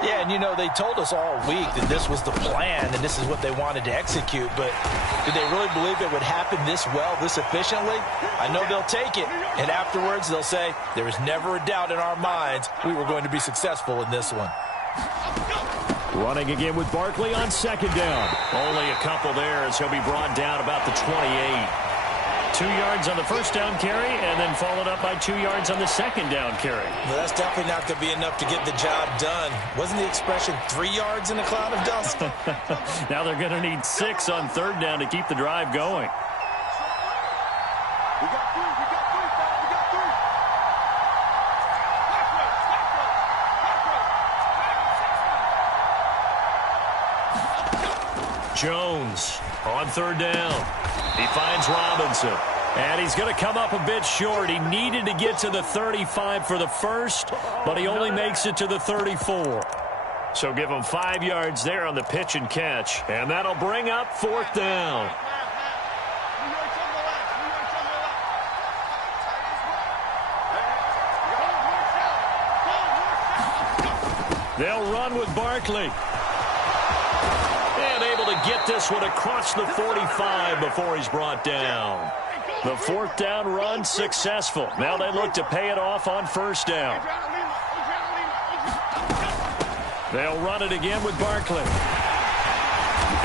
Yeah, and you know, they told us all week that this was the plan and this is what they wanted to execute, but did they really believe it would happen this well, this efficiently? I know they'll take it, and afterwards they'll say, there was never a doubt in our minds we were going to be successful in this one. Running again with Barkley on second down. Only a couple there as he'll be brought down about the 28. 2 yards on the first down carry, and then followed up by 2 yards on the second down carry. Well, that's definitely not going to be enough to get the job done. Wasn't the expression 3 yards in a cloud of dust? Now they're going to need 6 on third down to keep the drive going. Jones on third down. He finds Robinson. And he's going to come up a bit short. He needed to get to the 35 for the first, but he only makes it to the 34. So give him 5 yards there on the pitch and catch. And that'll bring up fourth down. They'll run with Barkley. And able to get this one across the 45 before he's brought down. The fourth down run successful. Now they look to pay it off on first down. They'll run it again with Barkley.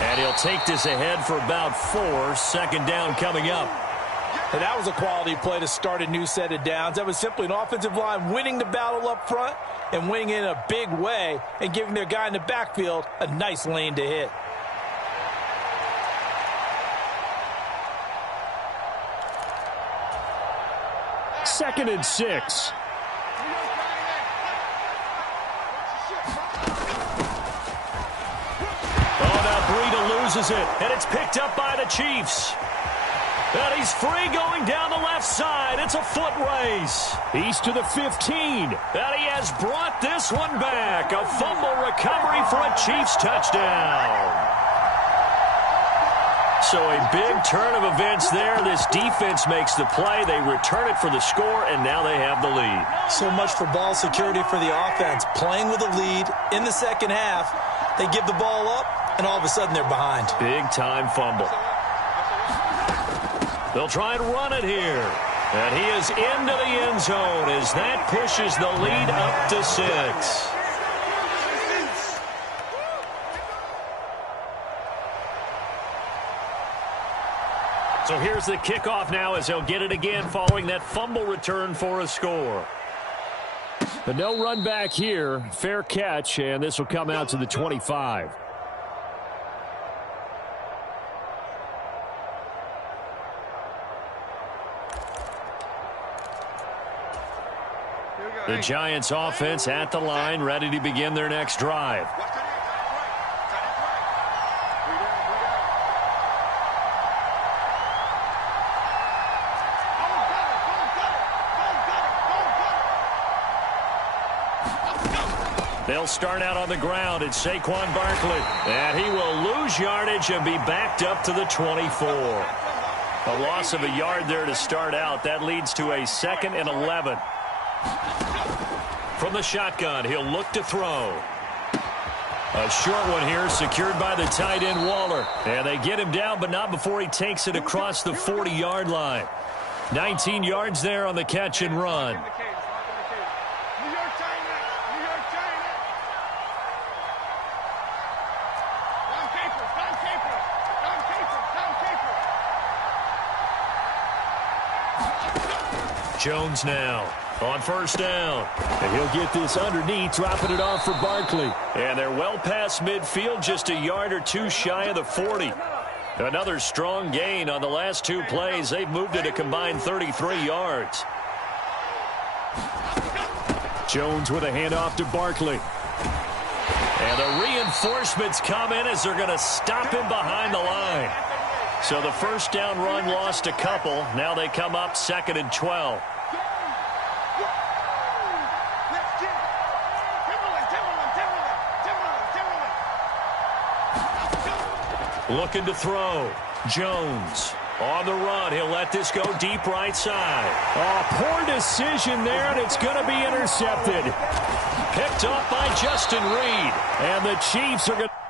And he'll take this ahead for about 4. Second down coming up. And that was a quality play to start a new set of downs. That was simply an offensive line winning the battle up front and winning it in a big way and giving their guy in the backfield a nice lane to hit. Second and 6. Oh, now Breida loses it, and it's picked up by the Chiefs. And he's free going down the left side. It's a foot race. He's to the 15. And he has brought this one back. A fumble recovery for a Chiefs touchdown. So a big turn of events there. This defense makes the play. They return it for the score, and now they have the lead. So much for ball security for the offense. Playing with a lead in the second half, they give the ball up, and all of a sudden they're behind. Big-time fumble. They'll try and run it here. And he is into the end zone as that pushes the lead up to 6. So here's the kickoff now as they'll get it again following that fumble return for a score. But no run back here. Fair catch, and this will come out to the 25. The Giants offense at the line, ready to begin their next drive. They'll start out on the ground. It's Saquon Barkley. And he will lose yardage and be backed up to the 24. A loss of a yard there to start out. That leads to a 2nd and 11. From the shotgun, he'll look to throw. A short one here, secured by the tight end Waller. And they get him down, but not before he takes it across the 40-yard line. 19 yards there on the catch and run. Jones now on first down. And he'll get this underneath, dropping it off for Barkley. And they're well past midfield, just a yard or two shy of the 40. Another strong gain on the last 2 plays. They've moved it a combined 33 yards. Jones with a handoff to Barkley. And the reinforcements come in as they're going to stop him behind the line. So the first down run lost a couple. Now they come up 2nd and 12. Looking to throw. Jones on the run. He'll let this go deep right side. Oh, poor decision there, and it's going to be intercepted. Picked up by Justin Reed. And the Chiefs are going to...